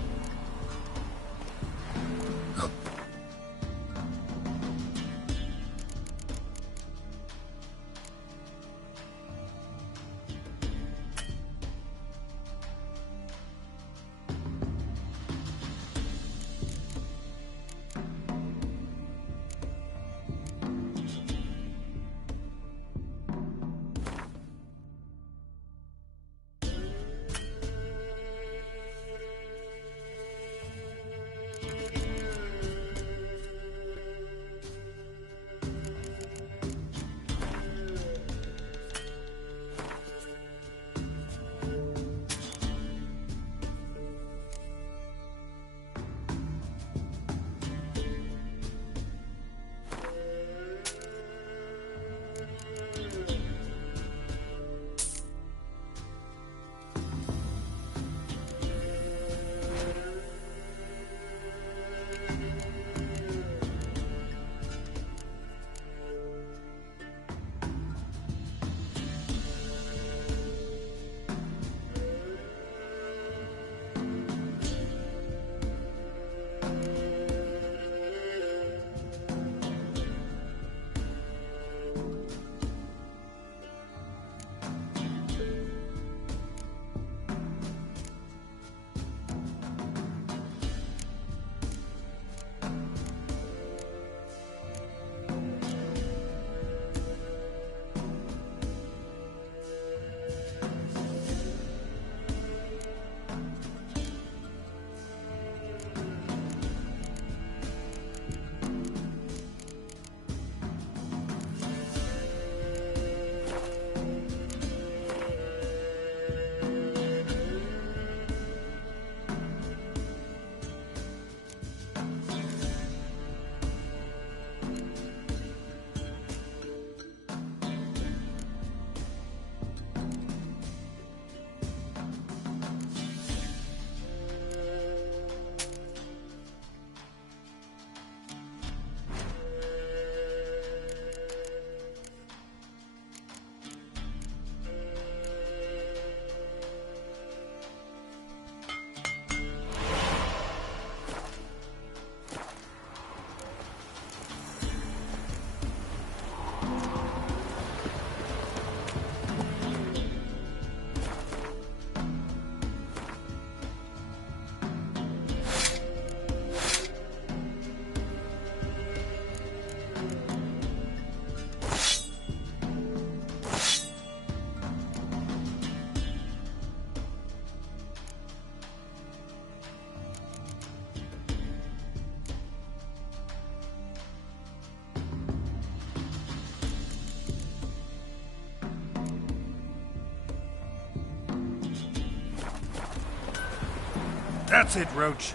That's it, Roach.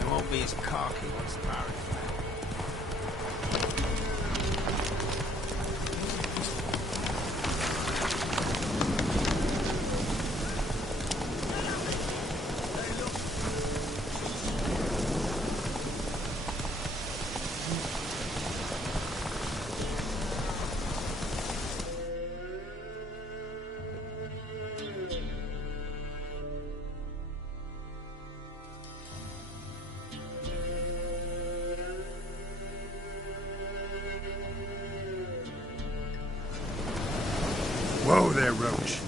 It won't be as cocky once the barracks back. Whoa there, Roach.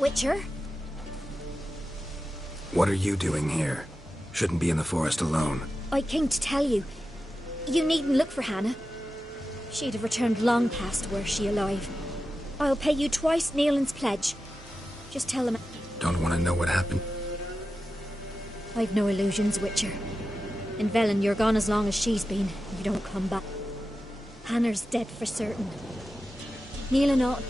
Witcher? What are you doing here? Shouldn't be in the forest alone. I came to tell you. You needn't look for Hannah. She'd have returned long past were she alive. I'll pay you twice Nealon's pledge. Just tell him... Don't want to know what happened? I've no illusions, Witcher. In Velen, you're gone as long as she's been. You don't come back. Hannah's dead for certain. Nealon ought...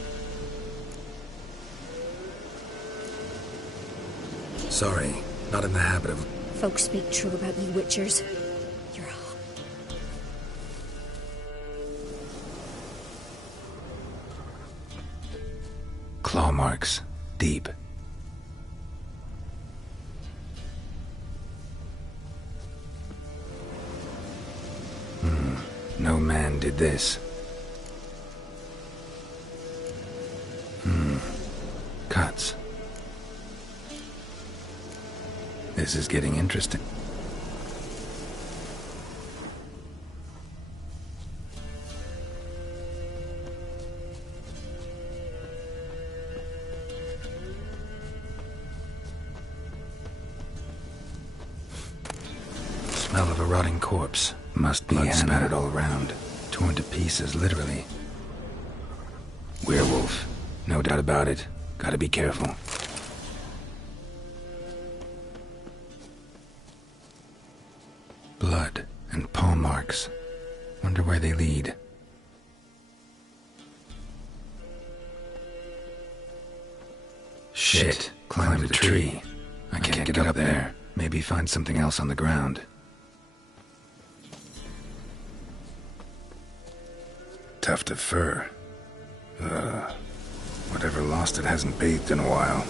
Sorry, not in the habit of... Folks speak true about you, Witchers. You're... Claw marks. Deep. No man did this. Cuts. This is getting interesting. Smell of a rotting corpse. Must be blood spattered all around. Torn to pieces, literally. Werewolf. No doubt about it. Gotta be careful. Blood and paw marks. Wonder where they lead. Shit. Climbed the tree. I can't get up there. Maybe find something else on the ground. Tuft of fur. Whatever lost it hasn't bathed in a while.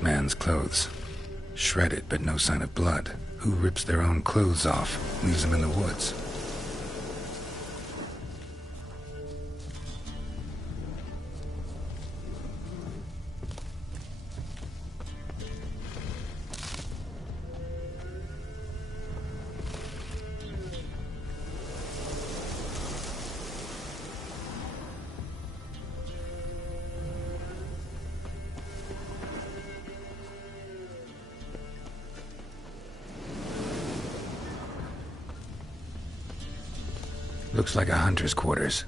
Man's clothes. Shredded, but no sign of blood. Who rips their own clothes off, leaves them in the woods? Looks like a hunter's quarters.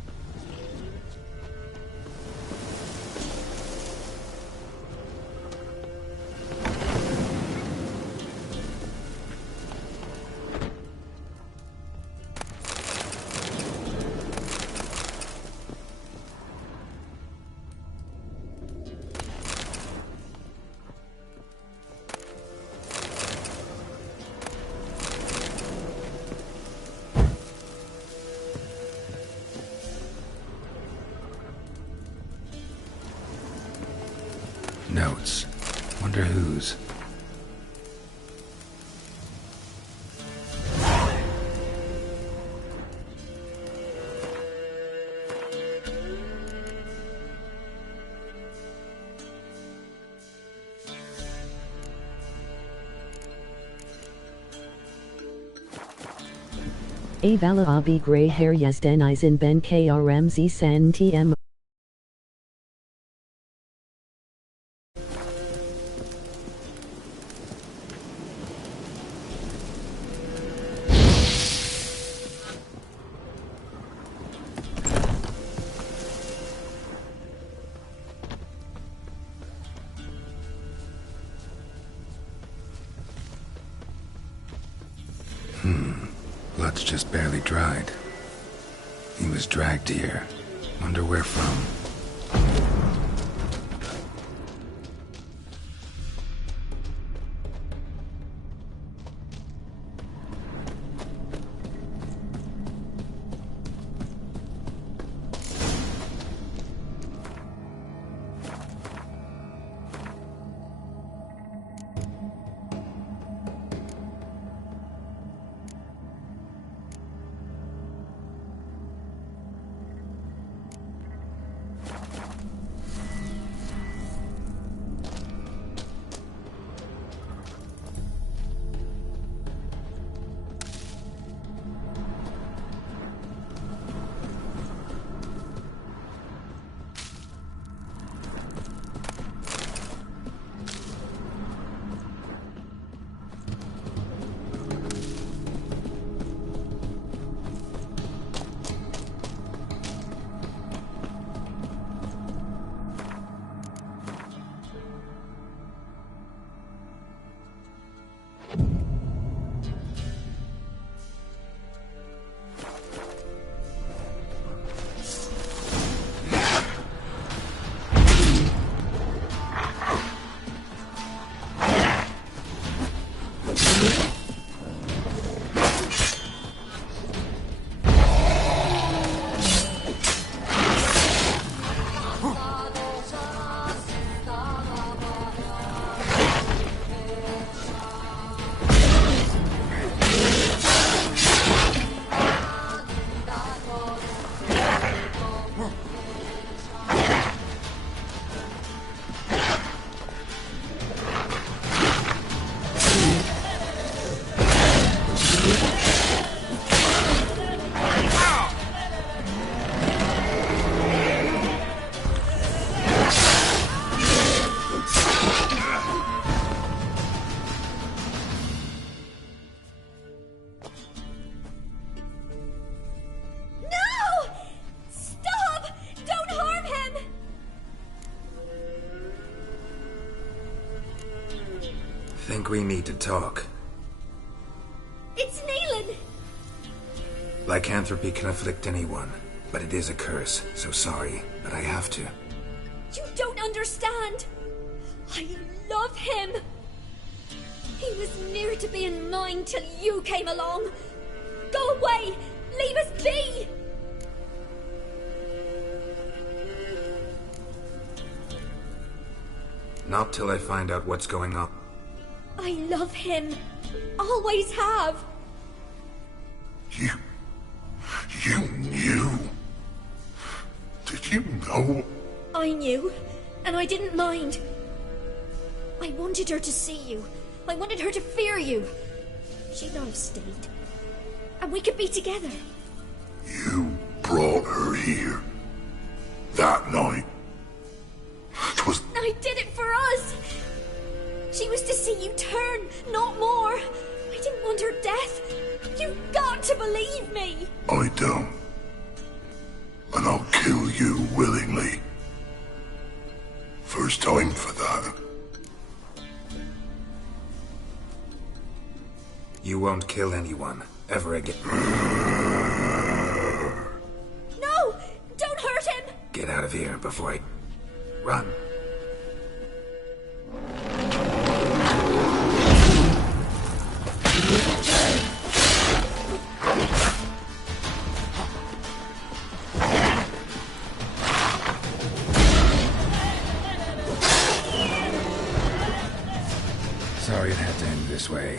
Notes. Wonder whose. Avala abi grey hair yazden izin ben krmz san tm. Blood's just barely dried. He was dragged here. Wonder where from. Think we need to talk. It's Neelan! Lycanthropy can afflict anyone, but it is a curse, so sorry, but I have to. You don't understand! I love him! He was near to being mine till you came along! Go away! Leave us be! Not till I find out what's going on. I love him. Always have. You knew? Did you know? I knew, and I didn't mind. I wanted her to see you. I wanted her to fear you. She'd not have stayed. And we could be together. You brought her here. That night. I did it for us. She was to see you turn, not more. I didn't want her death. You've got to believe me. I don't. And I'll kill you willingly. First time for that. You won't kill anyone, ever again. No! Don't hurt him! Get out of here before I... Run. Sorry it had to end this way.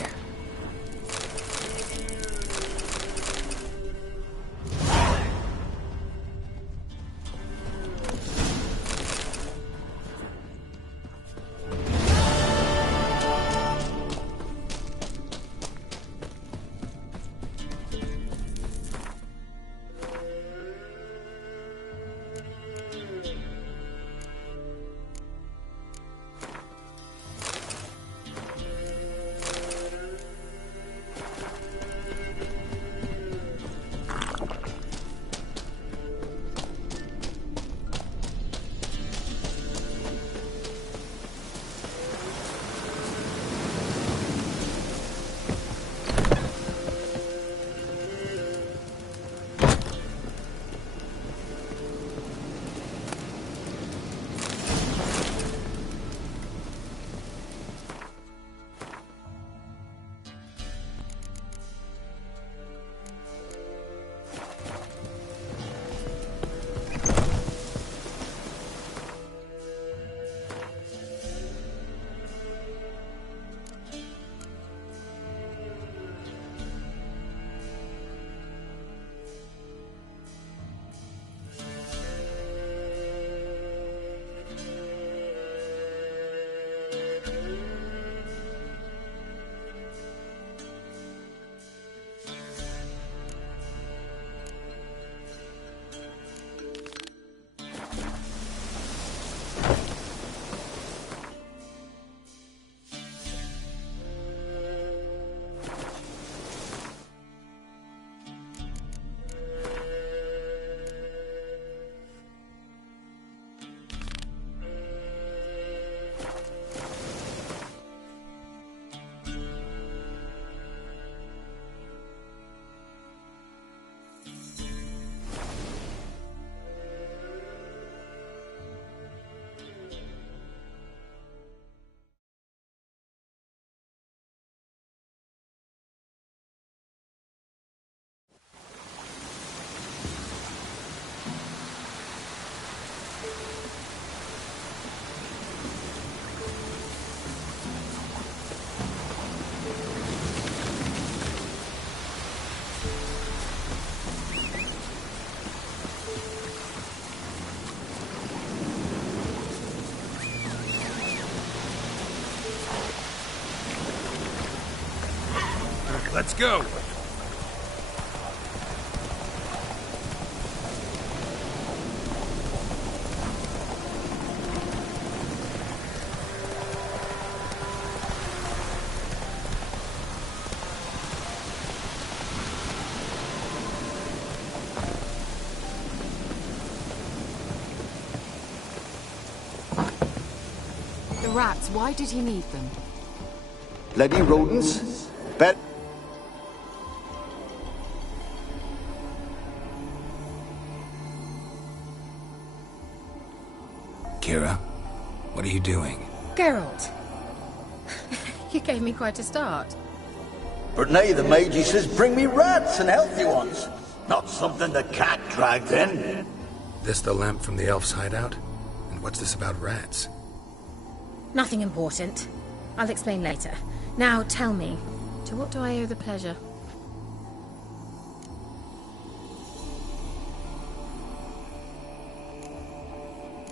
Let's go! The rats, why did he need them? Bloody rodents. Bet. Kira, what are you doing? Geralt. You gave me quite a start. But now the Magi says bring me rats and healthy ones. Not something the cat dragged in. This the lamp from the elf's hideout? And what's this about rats? Nothing important. I'll explain later. Now, tell me, To what do I owe the pleasure?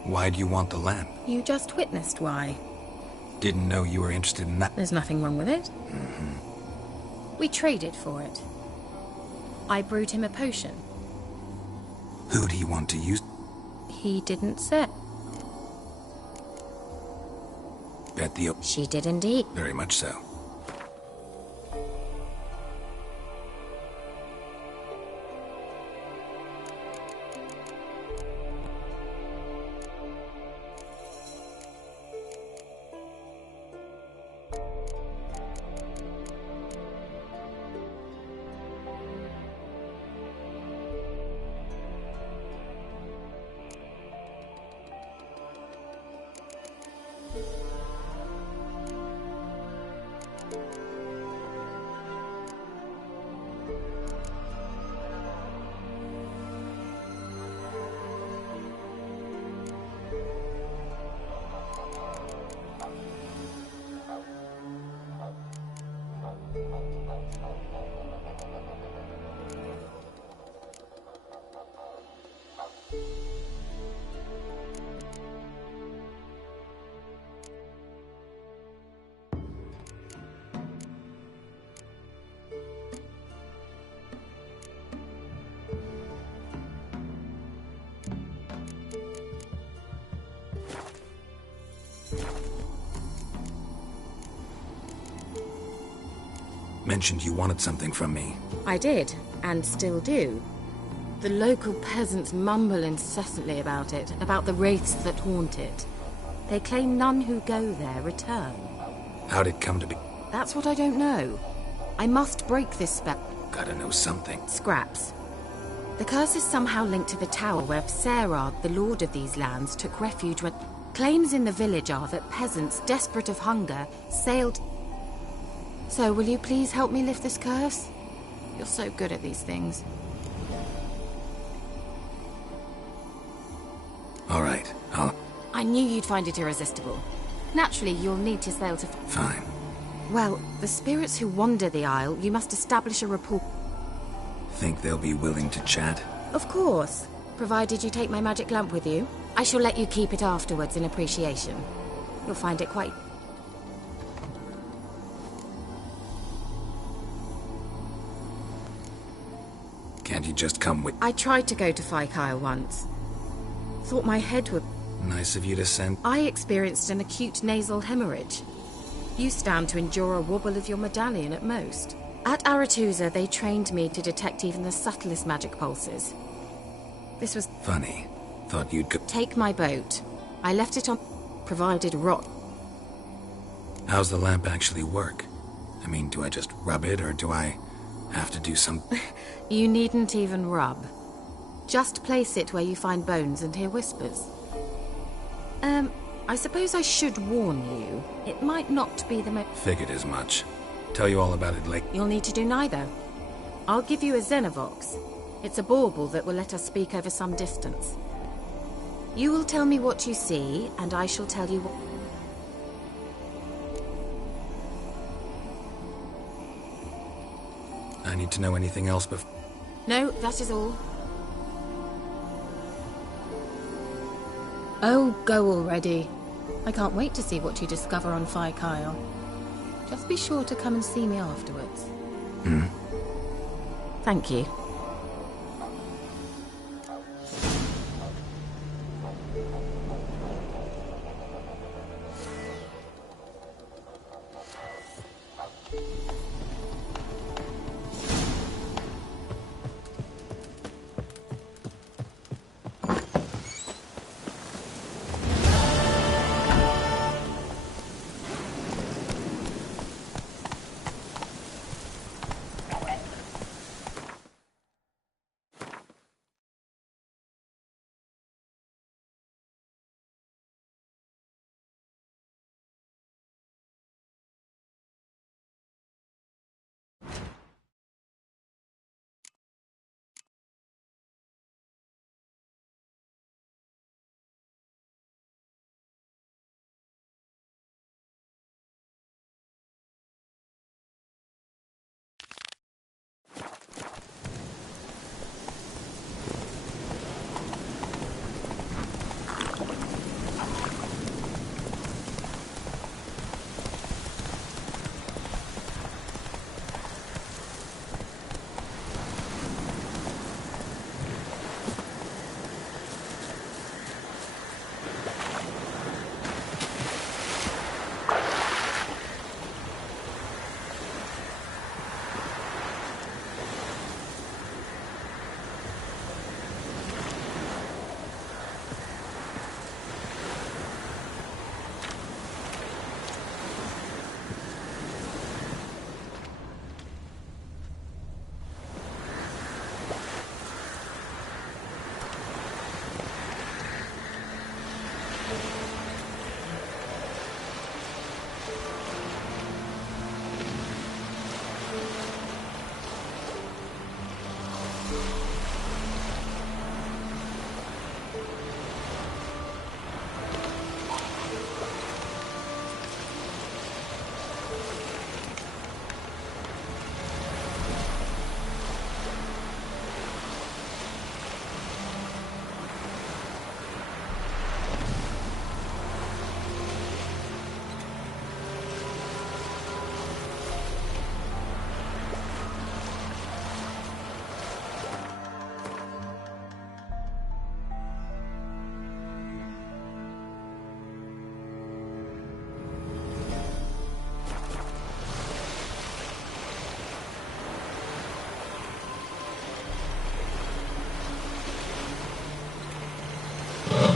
Why do you want the lamp? You just witnessed why. Didn't know you were interested in that. There's nothing wrong with it. We traded for it. I brewed him a potion. Who do you want to use? He didn't say. Bet the... She did indeed. Very much so. Mentioned you wanted something from me. I did, and still do. The local peasants mumble incessantly about it, about the wraiths that haunt it. They claim none who go there return. How'd it come to be? That's what I don't know. I must break this spell. Gotta know something. Scraps. The curse is somehow linked to the tower where Serad, the lord of these lands, took refuge when... Claims in the village are that peasants, desperate of hunger, sailed... So, will you please help me lift this curse? You're so good at these things. All right, I knew you'd find it irresistible. Naturally, you'll need to sail to... Fine. Well, the spirits who wander the Isle, you must establish a rapport. Think they'll be willing to chat? Of course. Provided you take my magic lamp with you. I shall let you keep it afterwards in appreciation. You'll find it quite... Can't you just come with... I tried to go to Fikyle once. Thought my head would... Nice of you to send... I experienced an acute nasal hemorrhage. You stand to endure a wobble of your medallion at most. At Aretusa, they trained me to detect even the subtlest magic pulses. This was... Funny. Thought you'd... Take my boat. I left it on... Provided rot... How's the lamp actually work? I mean, do I just rub it, or do I have to do some... You needn't even rub. Just place it where you find bones and hear whispers. I suppose I should warn you. It might not be the most... Figured as much. Tell you all about it later. You'll need to do neither. I'll give you a Xenovox. It's a bauble that will let us speak over some distance. You will tell me what you see, and I shall tell you what... I need to know anything else before... No, that is all. Oh, go already. I can't wait to see what you discover on Fikyle. Just be sure to come and see me afterwards. Thank you.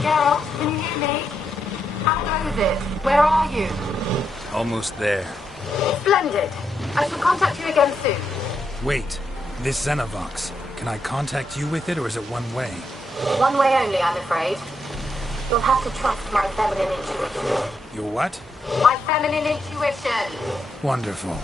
Geralt, can you hear me? How goes it? Where are you? Almost there. Splendid. I shall contact you again soon. Wait, this Xenovox. Can I contact you with it, or is it one way? One way only, I'm afraid. You'll have to trust my feminine intuition. Your what? My feminine intuition. Wonderful.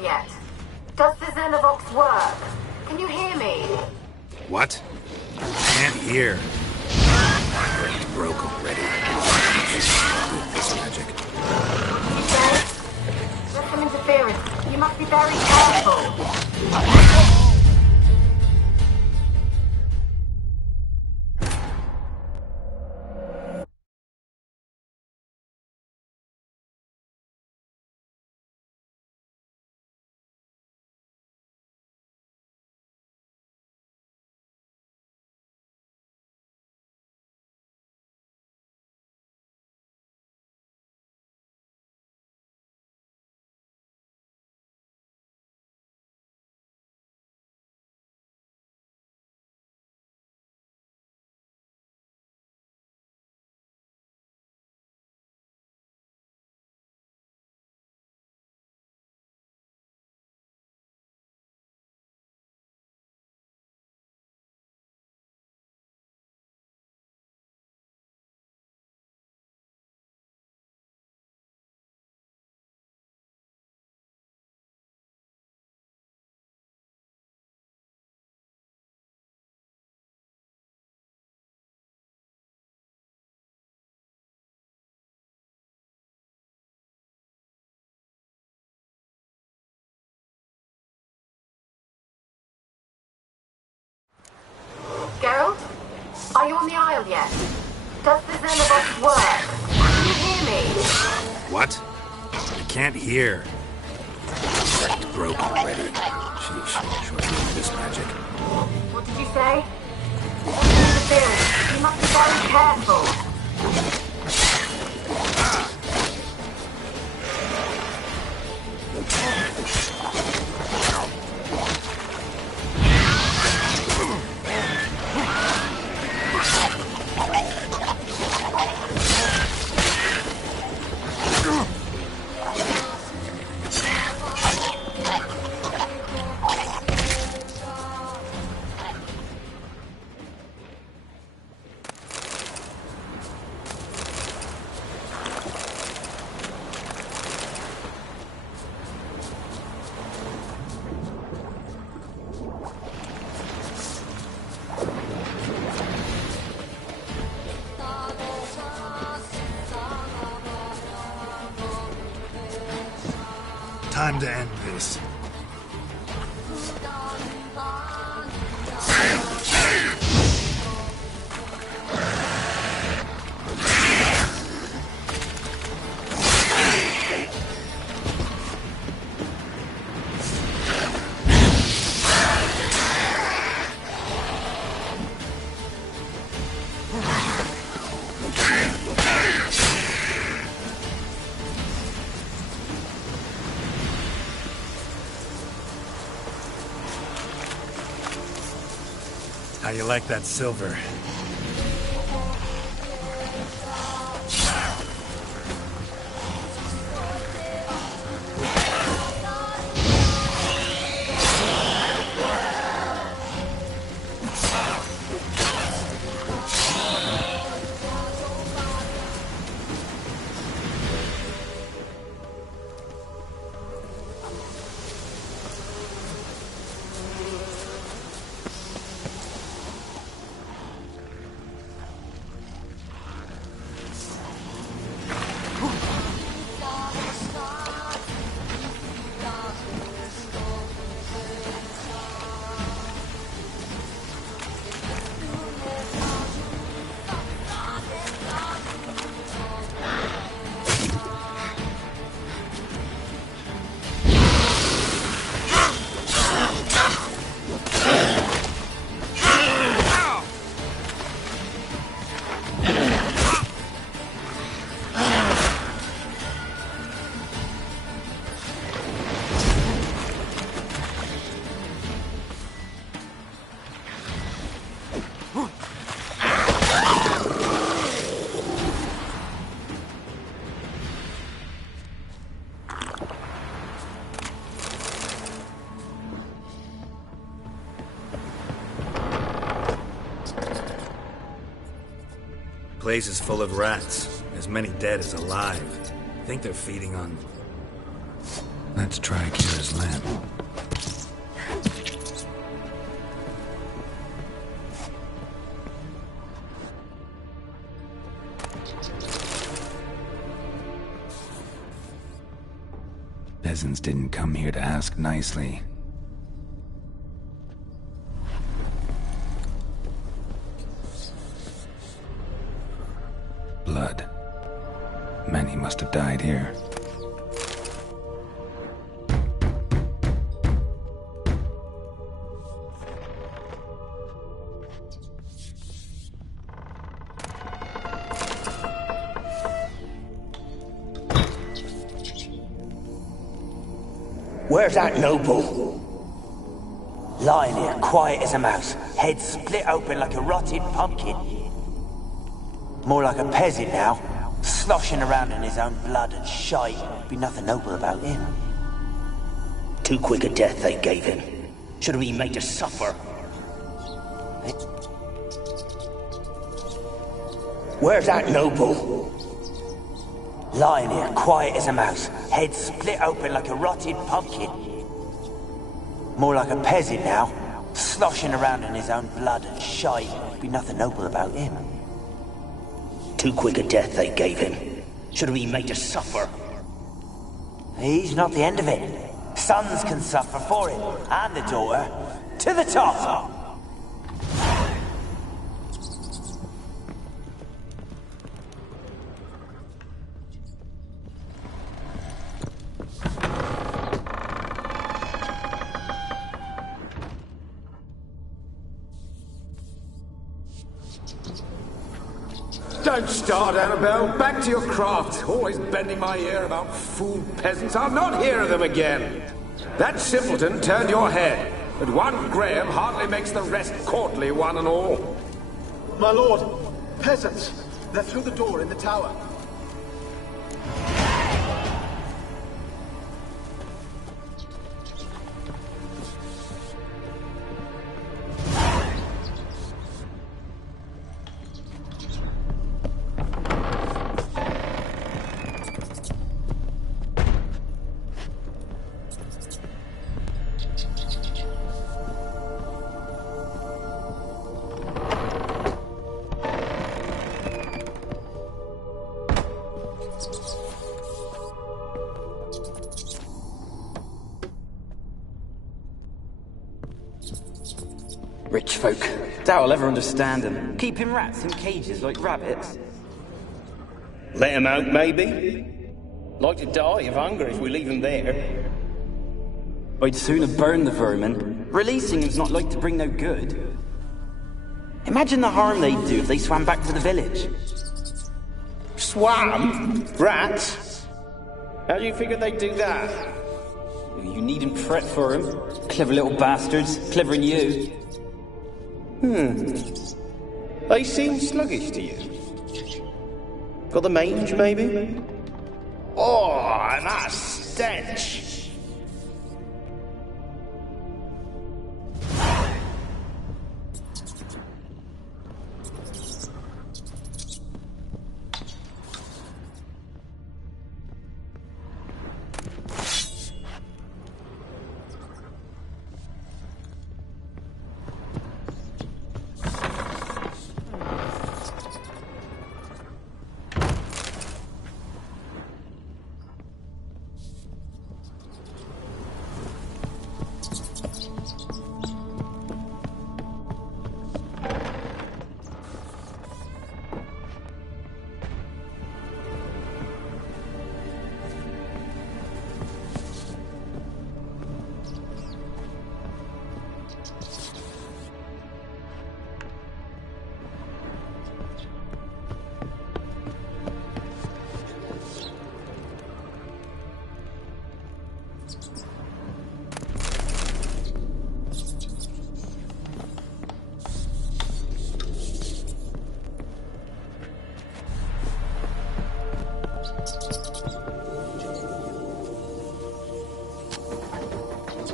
Yet. Does the Xenovox work? Can you hear me? What? Can't hear. My brain's broke already. This magic. You say? There's some interference. You must be very careful. Geralt? Are you on the Isle yet? Does the Xenovox work? Can you hear me? What? I can't hear. Brain's broke already. Sheesh, sure doing this magic. What did you say? Interference. You must be very careful. Time to end this. How you like that silver? Place is full of rats. As many dead as alive. Think they're feeding on... Let's try Kira's lamp. Peasants didn't come here to ask nicely. Blood. Many must have died here. Where's that noble? Lying here, quiet as a mouse, head split open like a rotted pumpkin. More like a peasant now, sloshing around in his own blood and shite. Be nothing noble about him. Too quick a death they gave him. Should have been made to suffer. Where's that noble? Lying here, quiet as a mouse, head split open like a rotted pumpkin. More like a peasant now, sloshing around in his own blood and shite. Be nothing noble about him. Too quick a death they gave him. Should have been made to suffer. He's not the end of it. Sons can suffer for it, and the daughter. To the top! Don't start, Annabelle. Back to your craft. Always bending my ear about fool peasants. I'll not hear of them again. That simpleton turned your head, but one Graham hardly makes the rest courtly, one and all. My lord, peasants. They're through the door in the tower. Rich folk. Doubt I'll ever understand them. Keeping rats in cages like rabbits. Let them out, maybe? Like to die of hunger if we leave them there. I'd sooner burn the vermin. Releasing them's not like to bring no good. Imagine the harm they'd do if they swam back to the village. Swam? Rats? How do you figure they'd do that? You needn't fret for them. Clever little bastards. Clever than you. They seem sluggish to you. Got the mange, maybe? Oh, and that stench!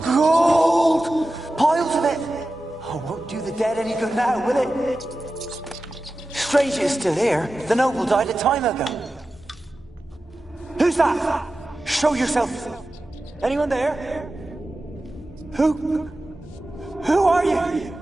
Gold! Piles of it! Oh, won't do the dead any good now, will it? Strange it's still here. The noble died a time ago. Who's that? Show yourself. Anyone there? Who are you?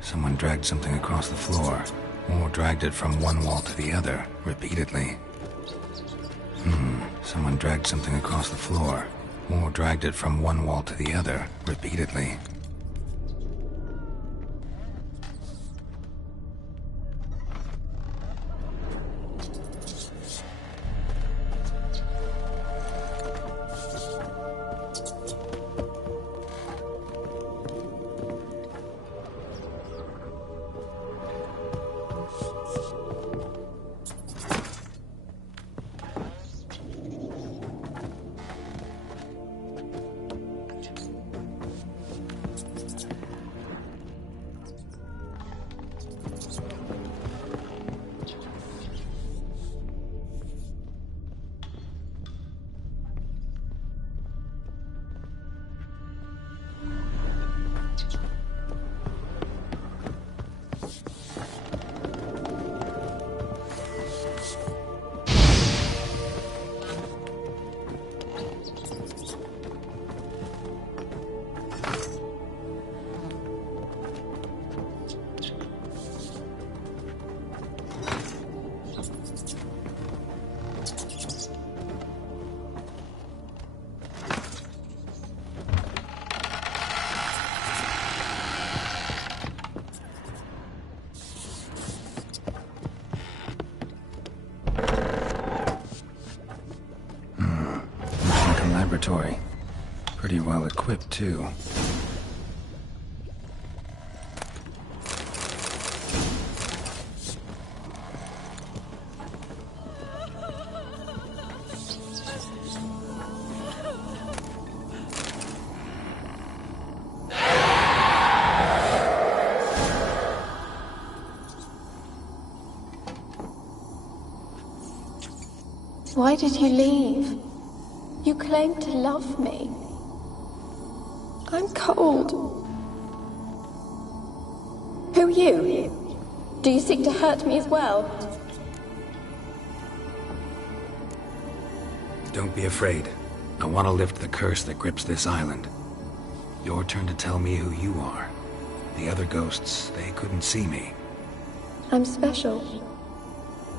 Someone dragged something across the floor, or dragged it from one wall to the other, repeatedly. Someone dragged something across the floor, or dragged it from one wall to the other, repeatedly. Laboratory. Pretty well equipped, too. Why did you leave? You claimed to love me. I'm cold. Who are you? Do you seek to hurt me as well? Don't be afraid. I want to lift the curse that grips this island. Your turn to tell me who you are. The other ghosts, they couldn't see me. I'm special.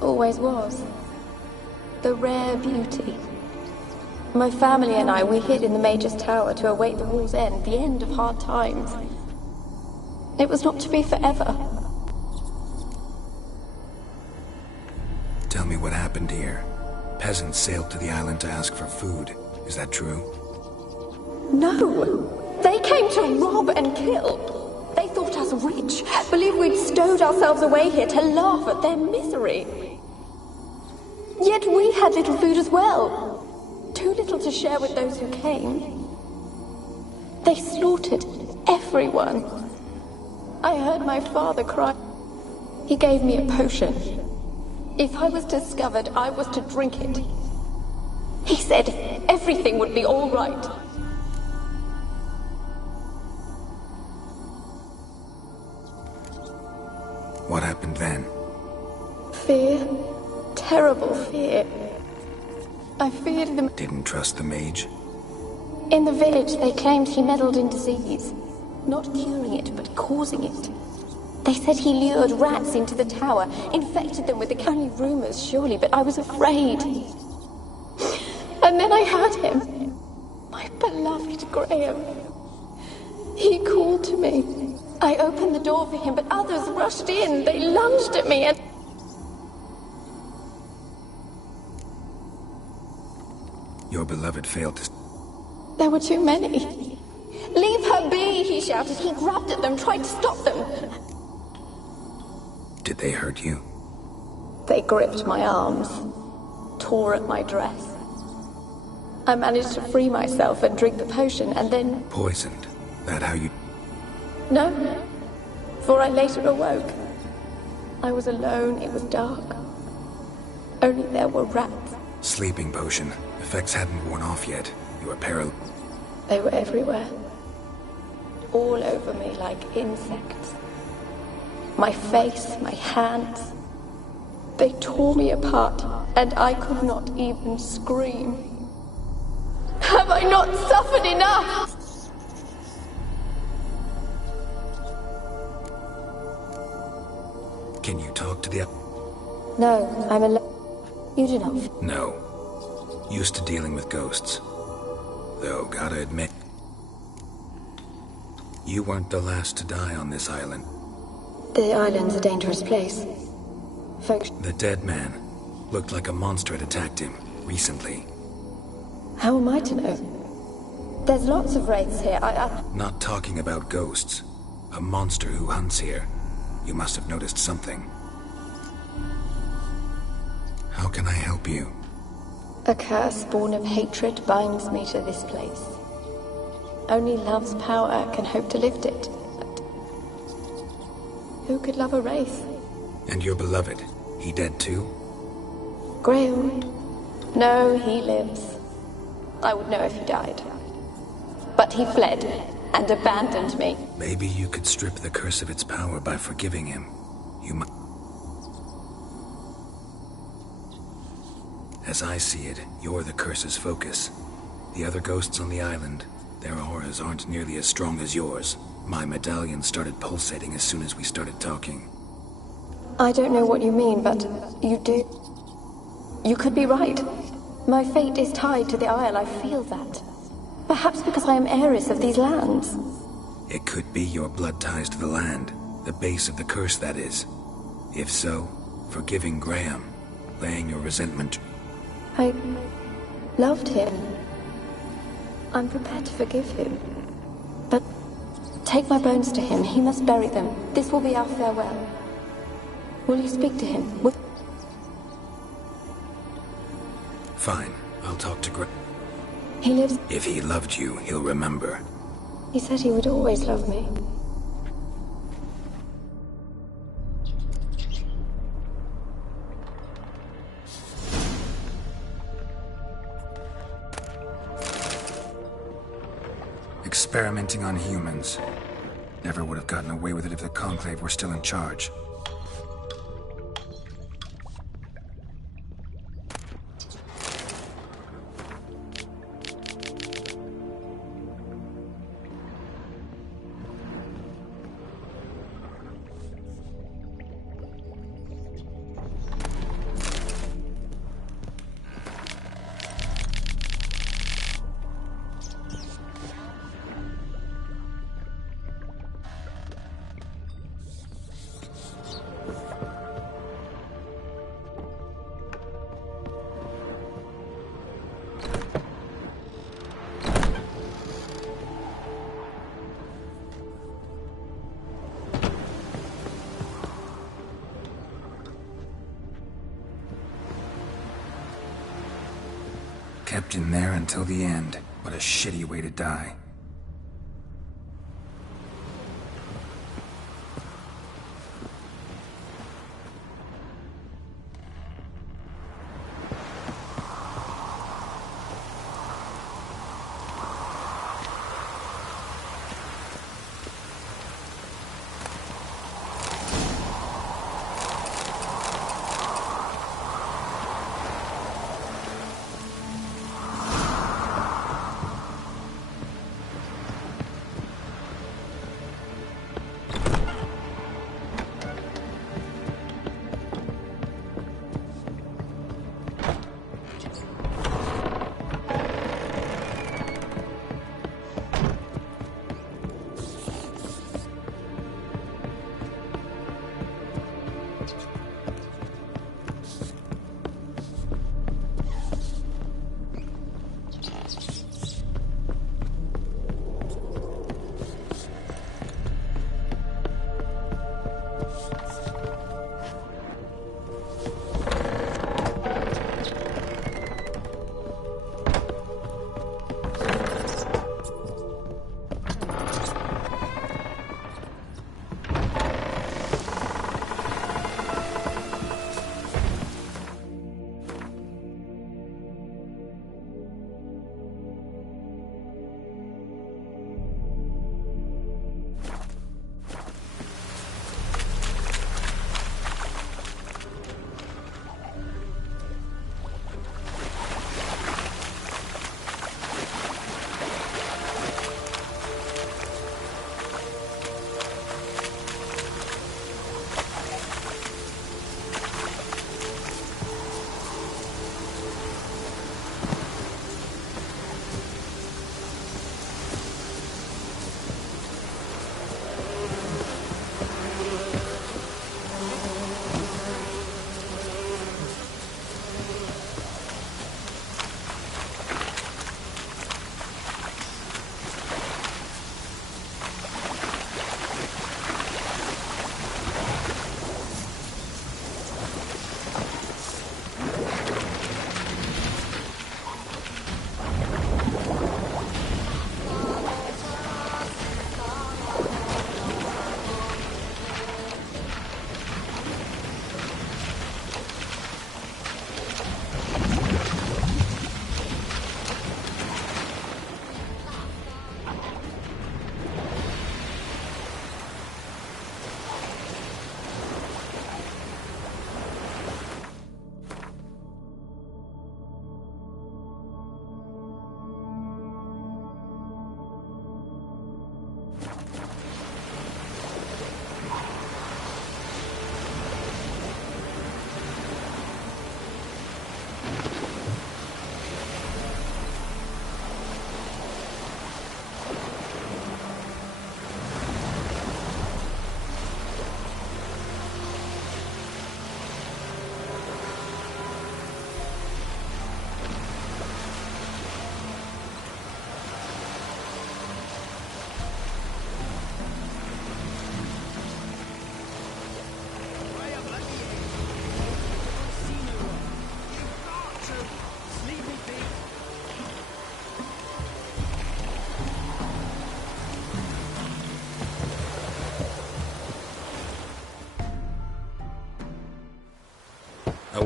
Always was. The rare beauty. My family and I, we hid in the Major's Tower to await the war's end, the end of hard times. It was not to be forever. Tell me what happened here. Peasants sailed to the island to ask for food. Is that true? No! They came to rob and kill. They thought us rich, believed we'd stowed ourselves away here to laugh at their misery. Yet we had little food as well. Too little to share with those who came. They slaughtered everyone. I heard my father cry. He gave me a potion. If I was discovered, I was to drink it. He said everything would be all right. happened then? Fear. Terrible fear. I feared them. Didn't trust the mage? In the village, they claimed he meddled in disease. Not curing it, but causing it. They said he lured rats into the tower, infected them with the only rumors, surely, but I was afraid. And then I had him. My beloved Graham. He called to me. I opened the door for him, but others rushed in. They lunged at me and... Your beloved failed to... There were too many. Leave her be, he shouted. He grabbed at them, tried to stop them. Did they hurt you? They gripped my arms, tore at my dress. I managed to free myself and drink the potion, and then... Poisoned? That how you... No, for I later awoke. I was alone, it was dark. Only there were rats. Sleeping potion. Effects hadn't worn off yet. You were paralyzed. They were everywhere. All over me like insects. My face, my hands. They tore me apart, and I could not even scream. Have I not suffered enough? Can you talk to the... No, I'm alone. You do not. No. Used to dealing with ghosts. Though, gotta admit, you weren't the last to die on this island. The island's a dangerous place. Folks... The dead man looked like a monster had attacked him recently. How am I to know? There's lots of wraiths here. Not talking about ghosts. A monster who hunts here. You must have noticed something. How can I help you? A curse born of hatred binds me to this place. Only love's power can hope to lift it. But who could love a wraith? And your beloved, he dead too? Graham? No, he lives. I would know if he died. But he fled and abandoned me. Maybe you could strip the curse of its power by forgiving him. You might... As I see it, you're the curse's focus. The other ghosts on the island, their auras aren't nearly as strong as yours. My medallion started pulsating as soon as we started talking. I don't know what you mean, but you do. You could be right. My fate is tied to the Isle, I feel that. Perhaps because I am heiress of these lands. It could be your blood ties to the land, the base of the curse, that is. If so, forgiving Graham, laying your resentment... I loved him. I'm prepared to forgive him. But take my bones to him. He must bury them. This will be our farewell. Will you speak to him? Fine. I'll talk to Graham. He lives... If he loved you, he'll remember. He said he would always love me. Experimenting on humans. Never would have gotten away with it if the Conclave were still in charge. Kept in there until the end. What a shitty way to die.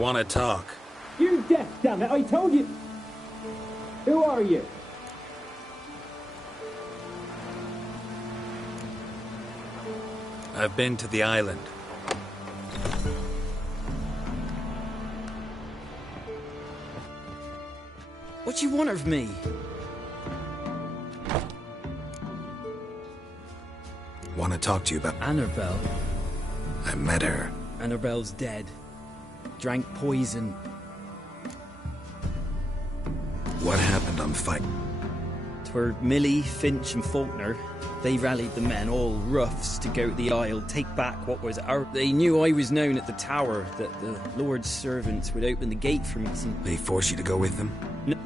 want to talk. You're deaf, damn it! I told you! Who are you? I've been to the island. What do you want of me? Want to talk to you about Annabelle. I met her. Annabelle's dead. Drank poison. What happened on fight? 'Twere Millie, Finch and Faulkner. They rallied the men, all roughs, to go to the Isle, take back what was our... They knew I was known at the tower, that the Lord's servants would open the gate for me. They forced you to go with them? No.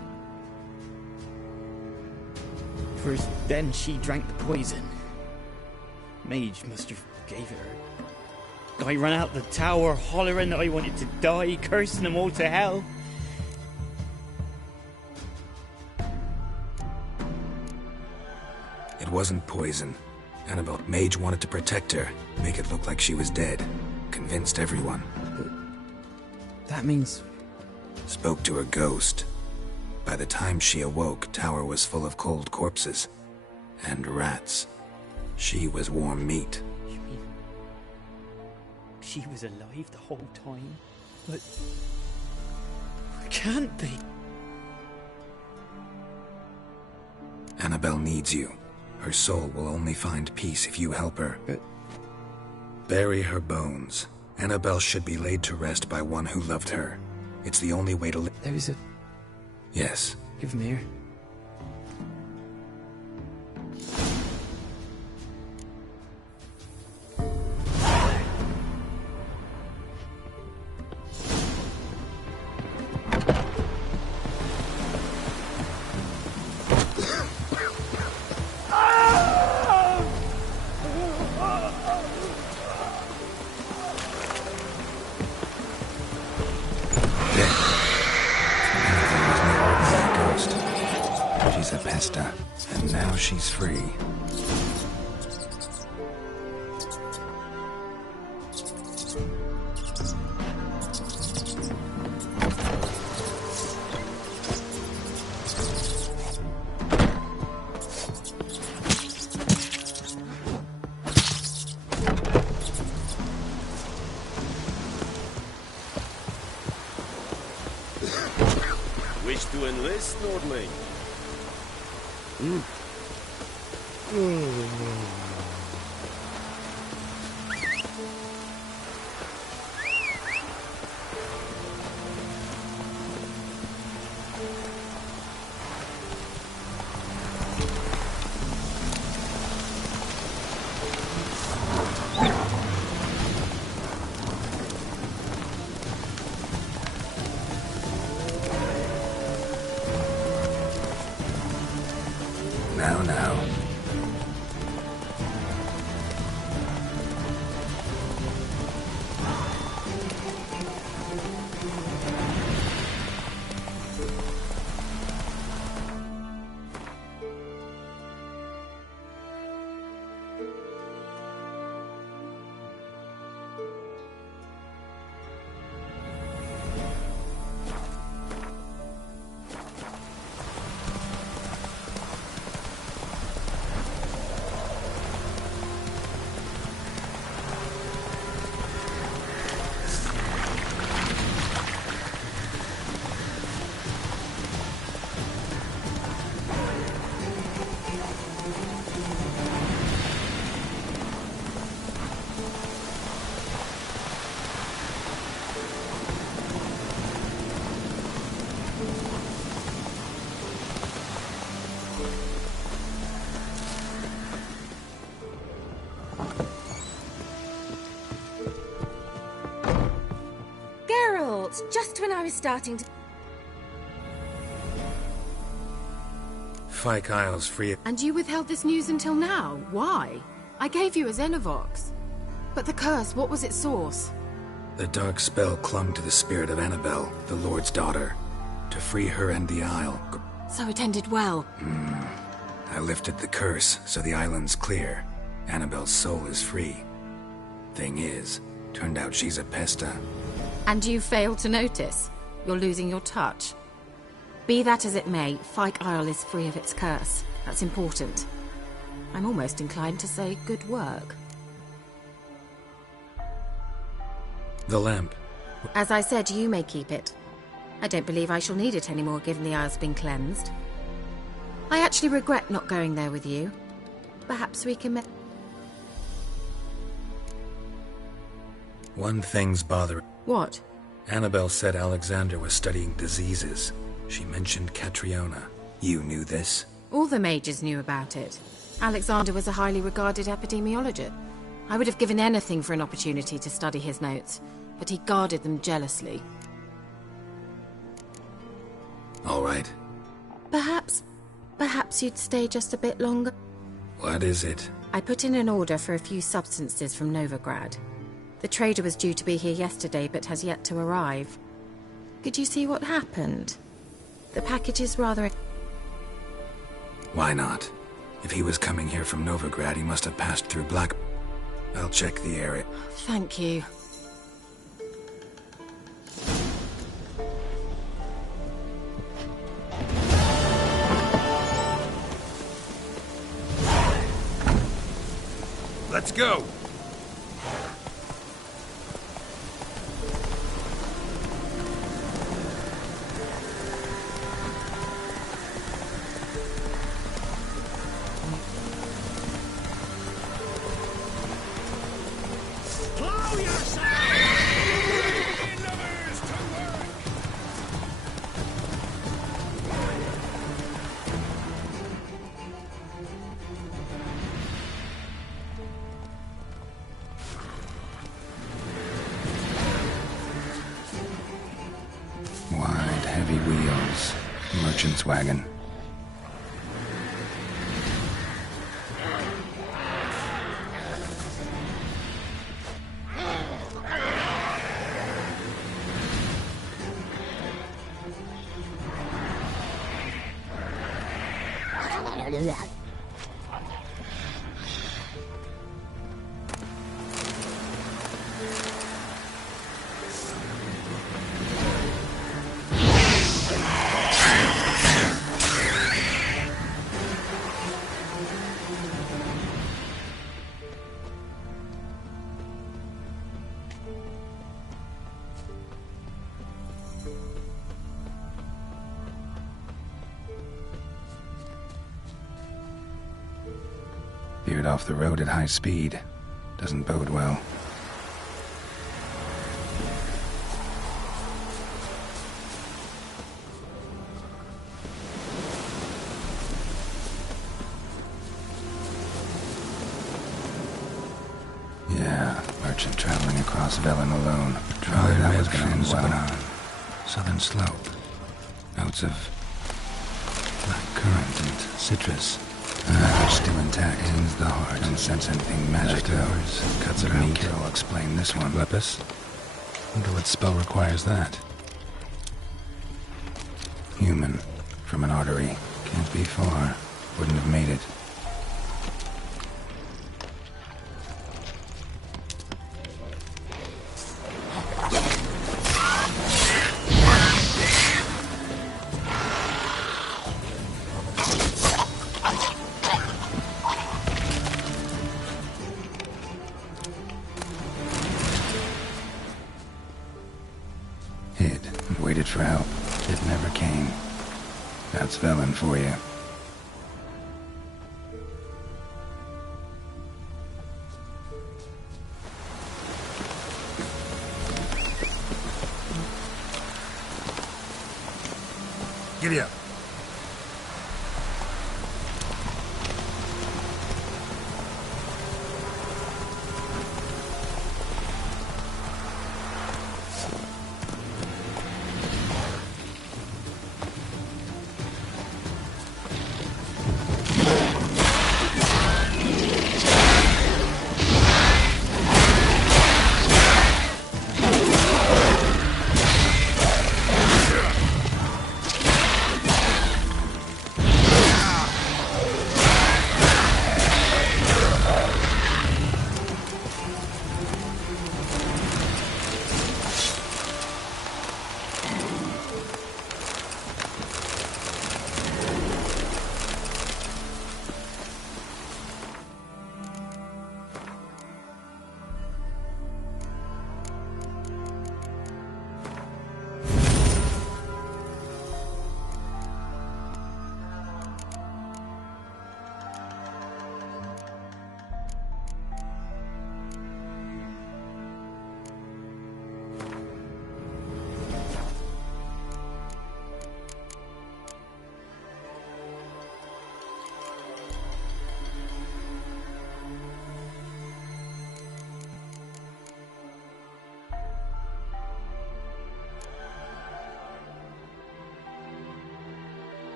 First, then she drank the poison. Mage must have gave it her. I ran out the tower, hollering that I wanted to die, cursing them all to hell. It wasn't poison. Annabelle. Mage wanted to protect her, make it look like she was dead. Convinced everyone. That means... Spoke to her ghost. By the time she awoke, tower was full of cold corpses. And rats. She was warm meat. You mean... she was alive the whole time? But... it can't be. Annabelle needs you. Her soul will only find peace if you help her. Bury her bones. Annabelle should be laid to rest by one who loved her. It's the only way to live. There's a... Yes. Give me here. And now she's free. Wish to enlist, Nordling? Now. Just when I was starting to... Fyke Isle's free. And you withheld this news until now? Why? I gave you a Xenovox. But the curse, what was its source? The dark spell clung to the spirit of Annabelle, the Lord's daughter. To free her and the Isle. So it ended well. I lifted the curse, so the island's clear. Annabelle's soul is free. Thing is, turned out she's a Pesta. And you failed to notice? You're losing your touch. Be that as it may, Fyke Isle is free of its curse. That's important. I'm almost inclined to say good work. The lamp. As I said, you may keep it. I don't believe I shall need it anymore, given the Isle's been cleansed. I actually regret not going there with you. Perhaps we can... One thing's bothering. What? Annabelle said Alexander was studying diseases. She mentioned Catriona. You knew this? All the mages knew about it. Alexander was a highly regarded epidemiologist. I would have given anything for an opportunity to study his notes, but he guarded them jealously. All right. Perhaps you'd stay just a bit longer? What is it? I put in an order for a few substances from Novigrad. The trader was due to be here yesterday, but has yet to arrive. Could you see what happened? The package is rather... Why not? If he was coming here from Novigrad, he must have passed through Black... I'll check the area. Thank you. Let's go! Heavy wheels. Merchant's wagon. Veered off the road at high speed. Doesn't bode well. Yeah, merchant traveling across Velen alone. Probably that was gonna end well. Southern slope. Notes of black currant and citrus. Still intact. Ends the heart. Don't sense anything magic hours. Cuts of meat. I'll explain this one. Lepus? Wonder what spell requires that. Human. From an artery. Can't be far. Wouldn't have made it. Waited for help. It never came. That's Velen for you. Giddy up.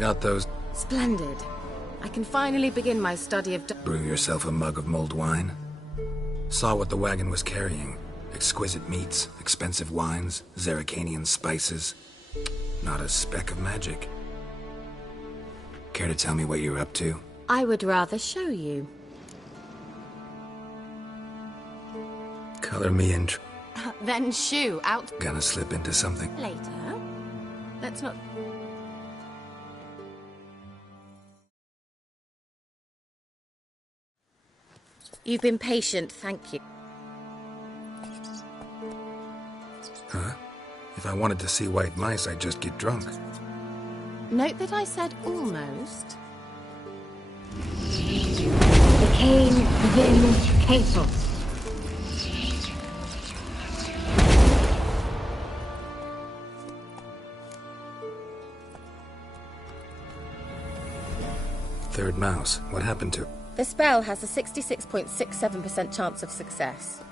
Got those? Splendid. I can finally begin my study of... Brew yourself a mug of mulled wine? Saw what the wagon was carrying. Exquisite meats, expensive wines, Zerrikanian spices. Not a speck of magic. Care to tell me what you're up to? I would rather show you. Color me in. Then shoo, out. Gonna slip into something. Later. Let's not... You've been patient, thank you. Huh? If I wanted to see white mice, I'd just get drunk. Note that I said almost. The cave within Castle. Third mouse. What happened to it? The spell has a 66.67% chance of success.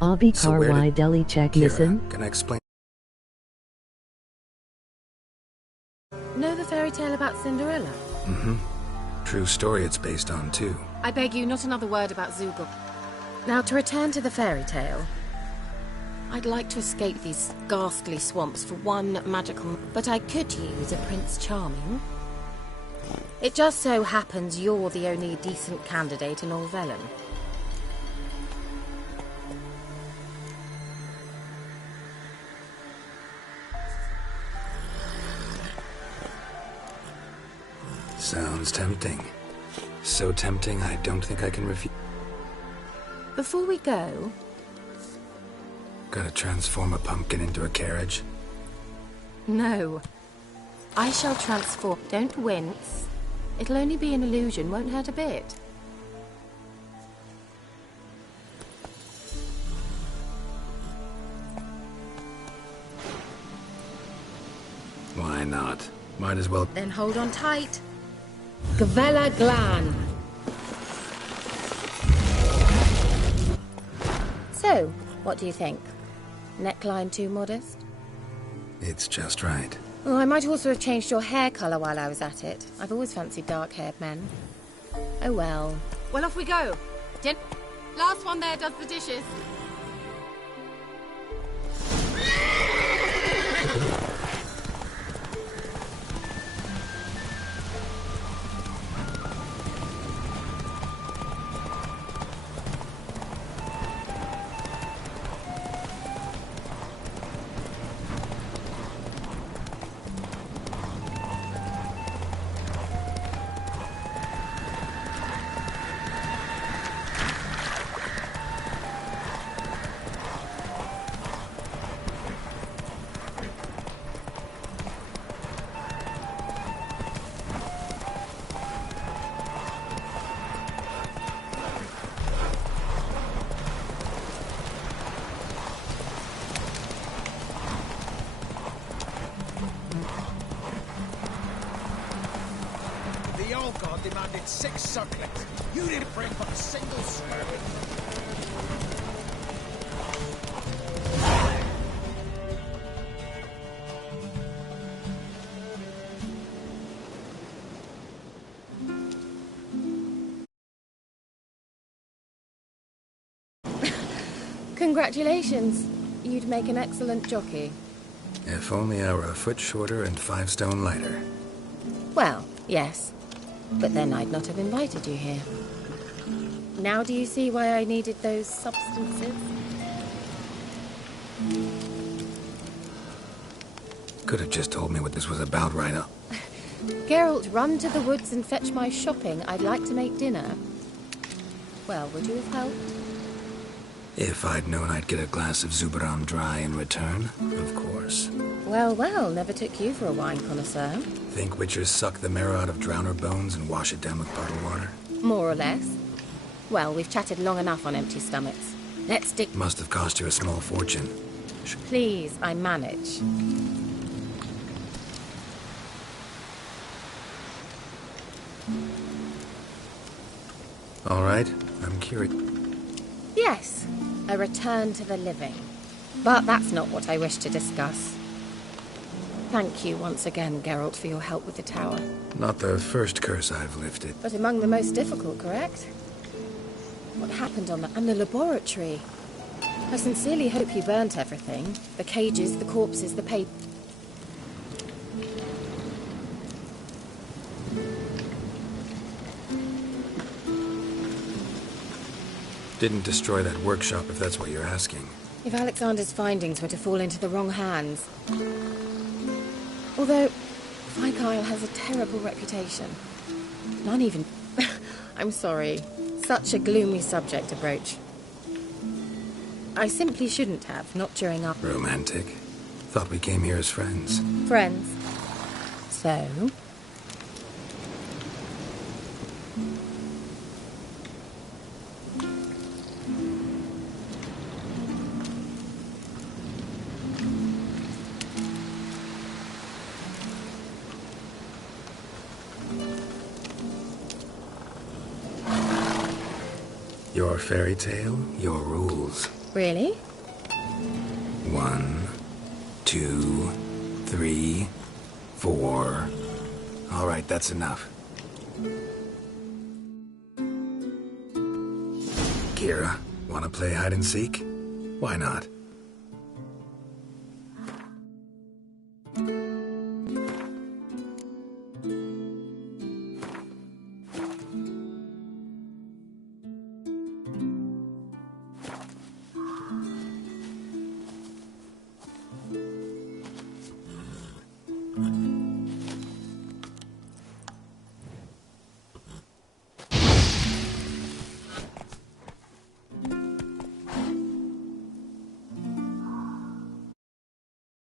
Abi Karwai Deli check listen. Can I explain? Know the fairy tale about Cinderella? Mm-hmm. True story it's based on, too. I beg you, not another word about Zoogle. Now, to return to the fairy tale. I'd like to escape these ghastly swamps for one magical... But I could use a Prince Charming. It just so happens you're the only decent candidate in all Velen. Sounds tempting. So tempting, I don't think I can refuse. Before we go... Gotta transform a pumpkin into a carriage? No. I shall transform... Don't wince. It'll only be an illusion, won't hurt a bit. Why not? Might as well... Then hold on tight. Gavella Glan. So, what do you think? Neckline too modest? It's just right. Oh, I might also have changed your hair colour while I was at it. I've always fancied dark-haired men. Oh well. Well, off we go. Last one there does the dishes. The old god demanded 6 sucklings. You didn't bring but a single servant. Congratulations. You'd make an excellent jockey. If only I were a foot shorter and 5 stone lighter. Well, yes. But then I'd not have invited you here. Now do you see why I needed those substances? Could have just told me what this was about right up. Geralt, run to the woods and fetch my shopping. I'd like to make dinner. Well, would you have helped? If I'd known I'd get a glass of Zubaram dry in return, of course. Well, well, never took you for a wine connoisseur. Think witchers suck the marrow out of drowner bones and wash it down with puddle water? More or less. Well, we've chatted long enough on empty stomachs. Let's dig... Must have cost you a small fortune. Please, I manage. All right, I'm curious. Yes, a return to the living. But that's not what I wish to discuss. Thank you once again, Geralt, for your help with the tower. Not the first curse I've lifted. But among the most difficult, correct? What happened on that? And the laboratory. I sincerely hope you burnt everything. The cages, the corpses, the paper. Didn't destroy that workshop, if that's what you're asking. If Alexander's findings were to fall into the wrong hands. Although, Fyke Isle has a terrible reputation. None even... I'm sorry. Such a gloomy subject to broach. I simply shouldn't have, not during our... Romantic. Thought we came here as friends. Friends. So? Your fairy tale, your rules. Really? 1, 2, 3, 4. All right, that's enough. Kira, wanna play hide and seek? Why not?